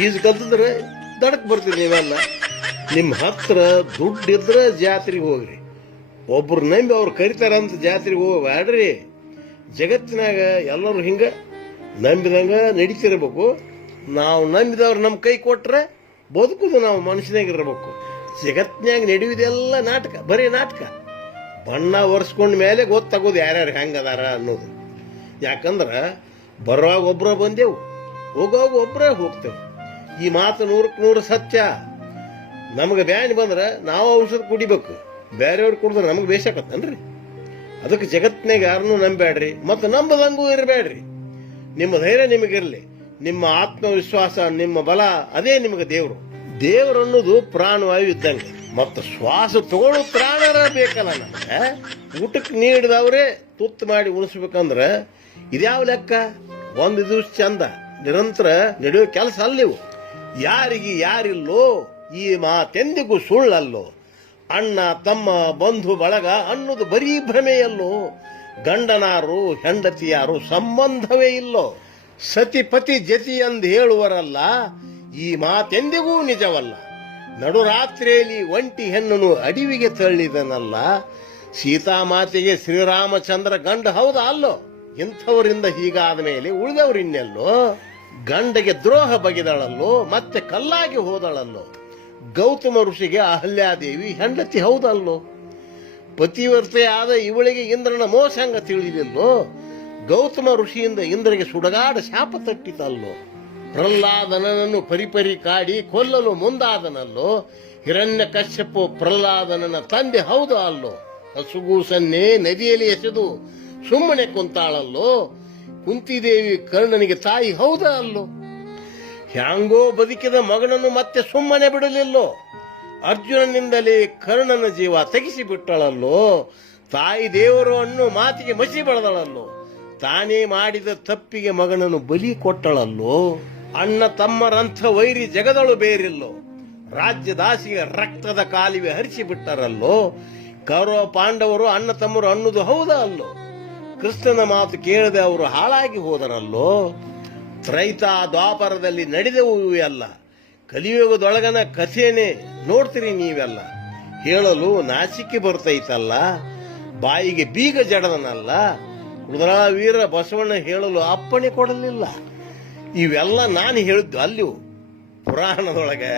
ಈಜು ಕಲ್ತಿದ್ರೆ ದಡಕ್ಕೆ ಬರ್ತೀರಿ. ನೀವೆಲ್ಲ ನಿಮ್ಮ ಹತ್ರ ದುಡ್ಡಿದ್ರೆ ಜಾತ್ರೆಗೆ ಹೋಗ್ರಿ. ಒಬ್ರು ನಂಬಿ ಅವ್ರು ಕರಿತಾರಂತ ಜಾತ್ರೆಗೆ ಹೋಗ್ಬೇಡ್ರಿ. ಜಗತ್ತಿನಾಗ ಎಲ್ಲರೂ ಹಿಂಗೆ ನಂಬಿದಂಗ ನಡೀತಿರ್ಬೇಕು. ನಾವು ನಂಬಿದವ್ರು ನಮ್ಮ ಕೈ ಕೊಟ್ರೆ ಬದುಕುದು ನಾವು ಮನುಷ್ಯನಾಗಿರ್ಬೇಕು. ಜಗತ್ತಿನಾಗ ನಡೆಯುವುದೆಲ್ಲ ನಾಟಕ, ಬರೀ ನಾಟಕ. ಬಣ್ಣ ಒರೆಸ್ಕೊಂಡ ಮೇಲೆ ಗೊತ್ತಾಗೋದು ಯಾರ್ಯಾರು ಹೆಂಗದಾರ ಅನ್ನೋದು. ಯಾಕಂದ್ರೆ ಬರುವಾಗ ಒಬ್ಬರ ಬಂದೆವು, ಹೋಗುವಾಗ ಒಬ್ಬರೇ ಹೋಗ್ತೇವೆ. ಈ ಮಾತು 100% ಸತ್ಯ. ನಮಗೆ ಬ್ಯಾನಿ ಬಂದ್ರೆ ನಾವು ಔಷಧ ಕುಡಿಬೇಕು, ಬೇರೆಯವ್ರಿಗೆ ಕುಡಿದ್ರೆ ನಮಗೆ ಬೇಸಾಕತ್ತನ್ರಿ. ಅದಕ್ಕೆ ಜಗತ್ತಿನಾಗ ಯಾರನ್ನೂ ನಂಬೇಡ್ರಿ, ಮತ್ತು ನಂಬದಂಗೂ ಇರಬೇಡ್ರಿ. ನಿಮ್ಮ ಧೈರ್ಯ ನಿಮಗಿರಲಿ, ನಿಮ್ಮ ಆತ್ಮವಿಶ್ವಾಸ, ನಿಮ್ಮ ಬಲ, ಅದೇ ನಿಮಗೆ ದೇವರು. ದೇವರು ಅನ್ನೋದು ಪ್ರಾಣವಾಯು ಇದ್ದಂಗೆ, ಮತ್ತು ಶ್ವಾಸ ತಗೊಳ್ಳೋ ಪ್ರಾಣರ ಬೇಕಲ್ಲ. ನಮಗೆ ಊಟಕ್ಕೆ ನೀಡಿದವ್ರೆ ತುತ್ತು ಮಾಡಿ ಉಣಿಸ್ಬೇಕಂದ್ರೆ ಇದ್ಯಾವ ಲೆಕ್ಕ? ಒಂದು ದಿವಸ ಚಂದ, ನಿರಂತರ ನಡೆಯೋ ಕೆಲಸ ಅಲ್ಲಿವು. ಯಾರಿಗೆ ಯಾರಿಲ್ಲೋ ಈ ಮಾತೆಂದಿಗೂ ಸುಳ್ಳಲ್ಲೋ. ಅಣ್ಣ ತಮ್ಮ ಬಂಧು ಬಳಗ ಅನ್ನೋದು ಬರೀ ಭ್ರಮೆಯಲ್ಲೋ. ಗಂಡನಾರು ಹೆಂಡತಿಯಾರು ಸಂಬಂಧವೇ ಇಲ್ಲೋ. ಸತಿಪತಿ ಜತಿ ಎಂದು ಹೇಳುವರಲ್ಲ, ಈ ಮಾತೆಂದಿಗೂ ನಿಜವಲ್ಲ. ನಡುರಾತ್ರಿಯಲ್ಲಿ ಒಂಟಿ ಹೆಣ್ಣನು ಅಡವಿಗೆ ತಳ್ಳಿದನಲ್ಲ, ಸೀತಾಮಾತೆಗೆ ಶ್ರೀರಾಮಚಂದ್ರ ಗಂಡ ಹೌದಾ ಅಲ್ಲೋ? ಇಂಥವರಿಂದ ಹೀಗಾದ ಮೇಲೆ ಉಳಿದವರಿನ್ನೆಲ್ಲೋ? ಗಂಡಗೆ ದ್ರೋಹ ಬಗೆದಳಲ್ಲೋ, ಮತ್ತೆ ಕಲ್ಲಾಗಿ ಹೋದಳಲ್ಲೋ? ಗೌತಮ ಋಷಿಗೆ ಅಹಲ್ಯಾದೇವಿ ಹೆಂಡತಿ ಹೌದಲ್ಲೋ? ಪತಿವ್ರತೆಯಾದ ಇವಳಿಗೆ ಇಂದ್ರನ ಮೋಸಂಗ ತಿಳಿದಿಲ್ಲೋ? ಗೌತಮ ಋಷಿಯಿಂದ ಇಂದ್ರಗೆ ಸುಡಗಾಡ ಶಾಪ ತಟ್ಟಿತಲ್ಲೋ? ಪ್ರಹ್ಲಾದನನ್ನು ಪರಿಪರಿ ಕಾಡಿ ಕೊಲ್ಲಲು ಮುಂದಾದನಲ್ಲೋ? ಹಿರಣ್ಯ ಕಶ್ಯಪು ಪ್ರಹ್ಲಾದನನ ತಂದೆ ಹೌದು ಅಲ್ಲೋ? ಹಸುಗೂಸನ್ನೇ ನದಿಯಲ್ಲಿ ಎಸೆದು ಸುಮ್ಮನೆ ಕುಂತಾಳಲ್ಲೋ? ಕುಂತಿದೇವಿ ಕರ್ಣನಿಗೆ ತಾಯಿ ಹೌದಾ ಅಲ್ಲೋ? ಹ್ಯಾಂಗೋ ಬದುಕಿದ ಮಗನನ್ನು ಮತ್ತೆ ಸುಮ್ಮನೆ ಬಿಡಲಿಲ್ಲೋ? ಅರ್ಜುನನಿಂದಲೇ ಕರ್ಣನ ಜೀವ ತೆಗಿಸಿ ಬಿಟ್ಟಳಲ್ಲೋ? ತಾಯಿ ದೇವರು ಅನ್ನೋ ಮಾತಿಗೆ ಮಸಿ ಬೆಳೆದಳಲ್ಲೋ? ತಾನೇ ಮಾಡಿದ ತಪ್ಪಿಗೆ ಮಗನನ್ನು ಬಲಿ ಕೊಟ್ಟಳಲ್ಲೋ? ಅಣ್ಣ ತಮ್ಮರಂಥ ವೈರಿ ಜಗದಳು ಬೇರಿಲ್ಲೋ? ರಾಜ್ಯದಾಸಿಗೆ ರಕ್ತದ ಕಾಲುವೆ ಹರಿಸಿ ಬಿಟ್ಟರಲ್ಲೋ? ಕೌರವ ಪಾಂಡವರು ಅಣ್ಣ ತಮ್ಮರು ಅನ್ನೋದು ಹೌದಾ ಅಲ್ಲೋ? ಕೃಷ್ಣನ ಮಾತು ಕೇಳದೆ ಅವರು ಹಾಳಾಗಿ ಹೋದರಲ್ಲೋ? ತ್ರೈತ ದ್ವಾಪರದಲ್ಲಿ ನಡೆದವು ಎಲ್ಲ, ಕಲಿಯುಗದೊಳಗನ ಕಥೆನೇ ನೋಡ್ತೀರಿ ನೀವೆಲ್ಲ. ಹೇಳಲು ನಾಚಿಕೆ ಬರ್ತೈತಲ್ಲ, ಬಾಯಿಗೆ ಬೀಗ ಜಡದನಲ್ಲ. ಕುದುರಾ ವೀರ ಬಸವಣ್ಣ ಹೇಳಲು ಅಪ್ಪಣೆ ಕೊಡಲಿಲ್ಲ. ಇವೆಲ್ಲ ನಾನು ಹೇಳಿದ್ದು ಅಲ್ಲಿವು. ಪುರಾಣದೊಳಗೆ,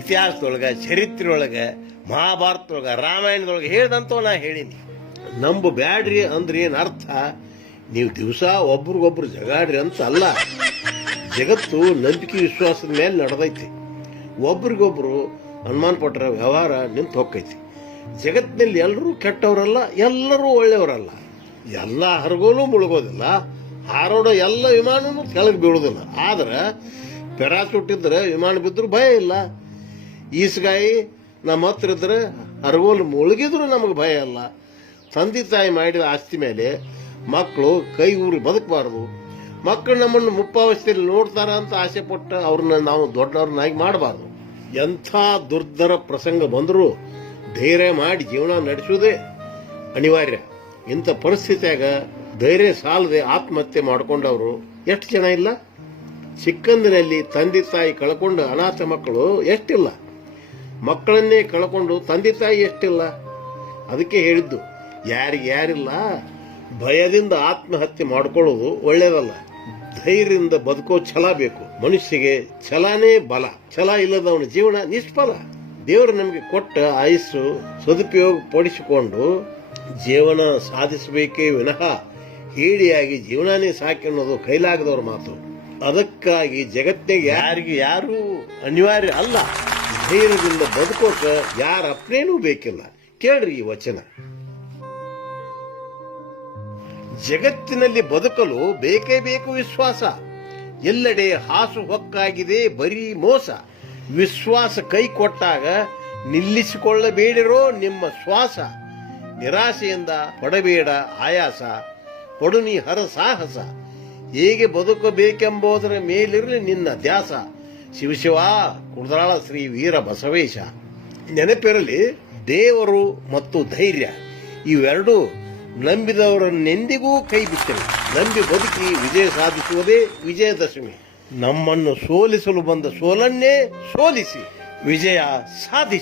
ಇತಿಹಾಸದೊಳಗೆ, ಚರಿತ್ರೆಯೊಳಗೆ, ಮಹಾಭಾರತದೊಳಗೆ, ರಾಮಾಯಣದೊಳಗೆ ಹೇಳ್ದಂತವ ನಾ ಹೇಳೀನಿ. ನಂಬು ಬ್ಯಾಡ್ರಿ ಅಂದ್ರೆ ಏನ್ ಅರ್ಥ? ನೀವು ದಿವಸ ಒಬ್ರಿಗೊಬ್ರು ಜಗಾಡ್ರಿ ಅಂತ ಅಲ್ಲ. ಜಗತ್ತು ನಂಬಿಕೆ ವಿಶ್ವಾಸದ ಮೇಲೆ ನಡೆದೈತಿ. ಒಬ್ರಿಗೊಬ್ರು ಅನುಮಾನ ಪಟ್ಟರೆ ವ್ಯವಹಾರ ನಿಂತು ಹೋಗ್ತೈತಿ. ಜಗತ್ತಿನಲ್ಲಿ ಎಲ್ಲರೂ ಕೆಟ್ಟವರಲ್ಲ, ಎಲ್ಲರೂ ಒಳ್ಳೆಯವರಲ್ಲ. ಎಲ್ಲ ಹರಗೋಲು ಮುಳುಗೋದಿಲ್ಲ, ಹಾರೋಡೋ ಎಲ್ಲ ವಿಮಾನನೂ ಕೆಳಗೆ ಬೀಳೋದಿಲ್ಲ. ಆದ್ರೆ ಪ್ಯಾರಾಚೂಟ್ ಇದ್ರೆ ವಿಮಾನ ಬಿದ್ದರೂ ಭಯ ಇಲ್ಲ. ಈಸ್ಗಾಯಿ ನಮ್ಮ ಹತ್ರ ಇದ್ರೆ ಹರಗೋಲು ಮುಳುಗಿದ್ರು ನಮಗೆ ಭಯ ಇಲ್ಲ. ತಂದೆ ತಾಯಿ ಮಾಡಿದ ಆಸ್ತಿ ಮೇಲೆ ಮಕ್ಕಳು ಕೈ ಊರಿ ಬದುಕಬಾರ್ದು. ಮಕ್ಕಳು ನಮ್ಮನ್ನು ಮುಪ್ಪಾವಸ್ಥೆಯಲ್ಲಿ ನೋಡ್ತಾರ ಅಂತ ಆಸೆ ಪಟ್ಟು ಅವ್ರನ್ನ ನಾವು ದೊಡ್ಡವ್ರನ್ನಾಗಿ ಮಾಡಬಾರ್ದು. ಎಂಥ ದುರ್ಧರ ಪ್ರಸಂಗ ಬಂದರೂ ಧೈರ್ಯ ಮಾಡಿ ಜೀವನ ನಡೆಸುವುದೇ ಅನಿವಾರ್ಯ. ಇಂಥ ಪರಿಸ್ಥಿತಿಯಾಗ ಧೈರ್ಯ ಸಾಲದೆ ಆತ್ಮಹತ್ಯೆ ಮಾಡಿಕೊಂಡವರು ಎಷ್ಟು ಜನ ಇಲ್ಲ? ಚಿಕ್ಕಂದಿನಲ್ಲಿ ತಂದೆ ತಾಯಿ ಕಳ್ಕೊಂಡು ಅನಾಥ ಮಕ್ಕಳು ಎಷ್ಟಿಲ್ಲ? ಮಕ್ಕಳನ್ನೇ ಕಳ್ಕೊಂಡು ತಂದೆ ತಾಯಿ ಎಷ್ಟಿಲ್ಲ? ಅದಕ್ಕೆ ಹೇಳಿದ್ದು, ಯಾರಿಗೆ ಯಾರಿಲ್ಲ ಭಯದಿಂದ ಆತ್ಮಹತ್ಯೆ ಮಾಡ್ಕೊಳ್ಳೋದು ಒಳ್ಳೇದಲ್ಲ. ಧೈರ್ಯದಿಂದ ಬದುಕೋ ಛಲ ಬೇಕು. ಮನುಷ್ಯಗೆ ಛಲನೇ ಬಲ. ಛಲ ಇಲ್ಲದವನ ಜೀವನ ನಿಷ್ಫಲ. ದೇವರು ನಮಗೆ ಕೊಟ್ಟ ಆಯುಸ್ಸು ಸದುಪಯೋಗ ಪಡಿಸಿಕೊಂಡು ಜೀವನ ಸಾಧಿಸಬೇಕೇ ವಿನಃ ಹೇಡಿಯಾಗಿ ಜೀವನನೇ ಸಾಕಿ ಅನ್ನೋದು ಕೈಲಾಗದವ್ರ ಮಾತು. ಅದಕ್ಕಾಗಿ ಜಗತ್ತಿಗೆ ಯಾರಿಗೆ ಯಾರೂ ಅನಿವಾರ್ಯ ಅಲ್ಲ. ಧೈರ್ಯದಿಂದ ಬದುಕೋಕ ಯಾರ ಅಪ್ನೇನೂ ಬೇಕಿಲ್ಲ. ಕೇಳ್ರಿ ಈ ವಚನ. ಜಗತ್ತಿನಲ್ಲಿ ಬದುಕಲು ಬೇಕೇ ಬೇಕು ವಿಶ್ವಾಸ. ಎಲ್ಲೆಡೆ ಹಾಸು ಹೊಕ್ಕಾಗಿದೆ ಬರೀ ಮೋಸ. ವಿಶ್ವಾಸ ಕೈ ಕೊಟ್ಟಾಗ ನಿಲ್ಲಿಸಿಕೊಳ್ಳಬೇಡಿರೋ ನಿಮ್ಮ ಶ್ವಾಸ. ನಿರಾಶೆಯಿಂದ ಪಡಬೇಡ ಆಯಾಸ, ಪಡು ನೀ ಹರ ಸಾಹಸ. ಹೇಗೆ ಬದುಕಬೇಕೆಂಬುದರ ಮೇಲಿರಲಿ ನಿನ್ನ ಧ್ಯಾಸ. ಶಿವಶಿವ ಕುಡ್ದಾಳ ಶ್ರೀ ವೀರ ಬಸವೇಶ. ನೆನಪಿರಲಿ, ದೇವರು ಮತ್ತು ಧೈರ್ಯ ಇವೆರಡೂ ನಂಬಿದವರನ್ನೆಂದಿಗೂ ಕೈ ಬಿಟ್ಟರು. ನಂಬಿ ಬದುಕಿ ವಿಜಯ ಸಾಧಿಸುವುದೇ ವಿಜಯದಶಮಿ. ನಮ್ಮನ್ನು ಸೋಲಿಸಲು ಬಂದ ಸೋಲನ್ನೇ ಸೋಲಿಸಿ ವಿಜಯ ಸಾಧಿಸಿ.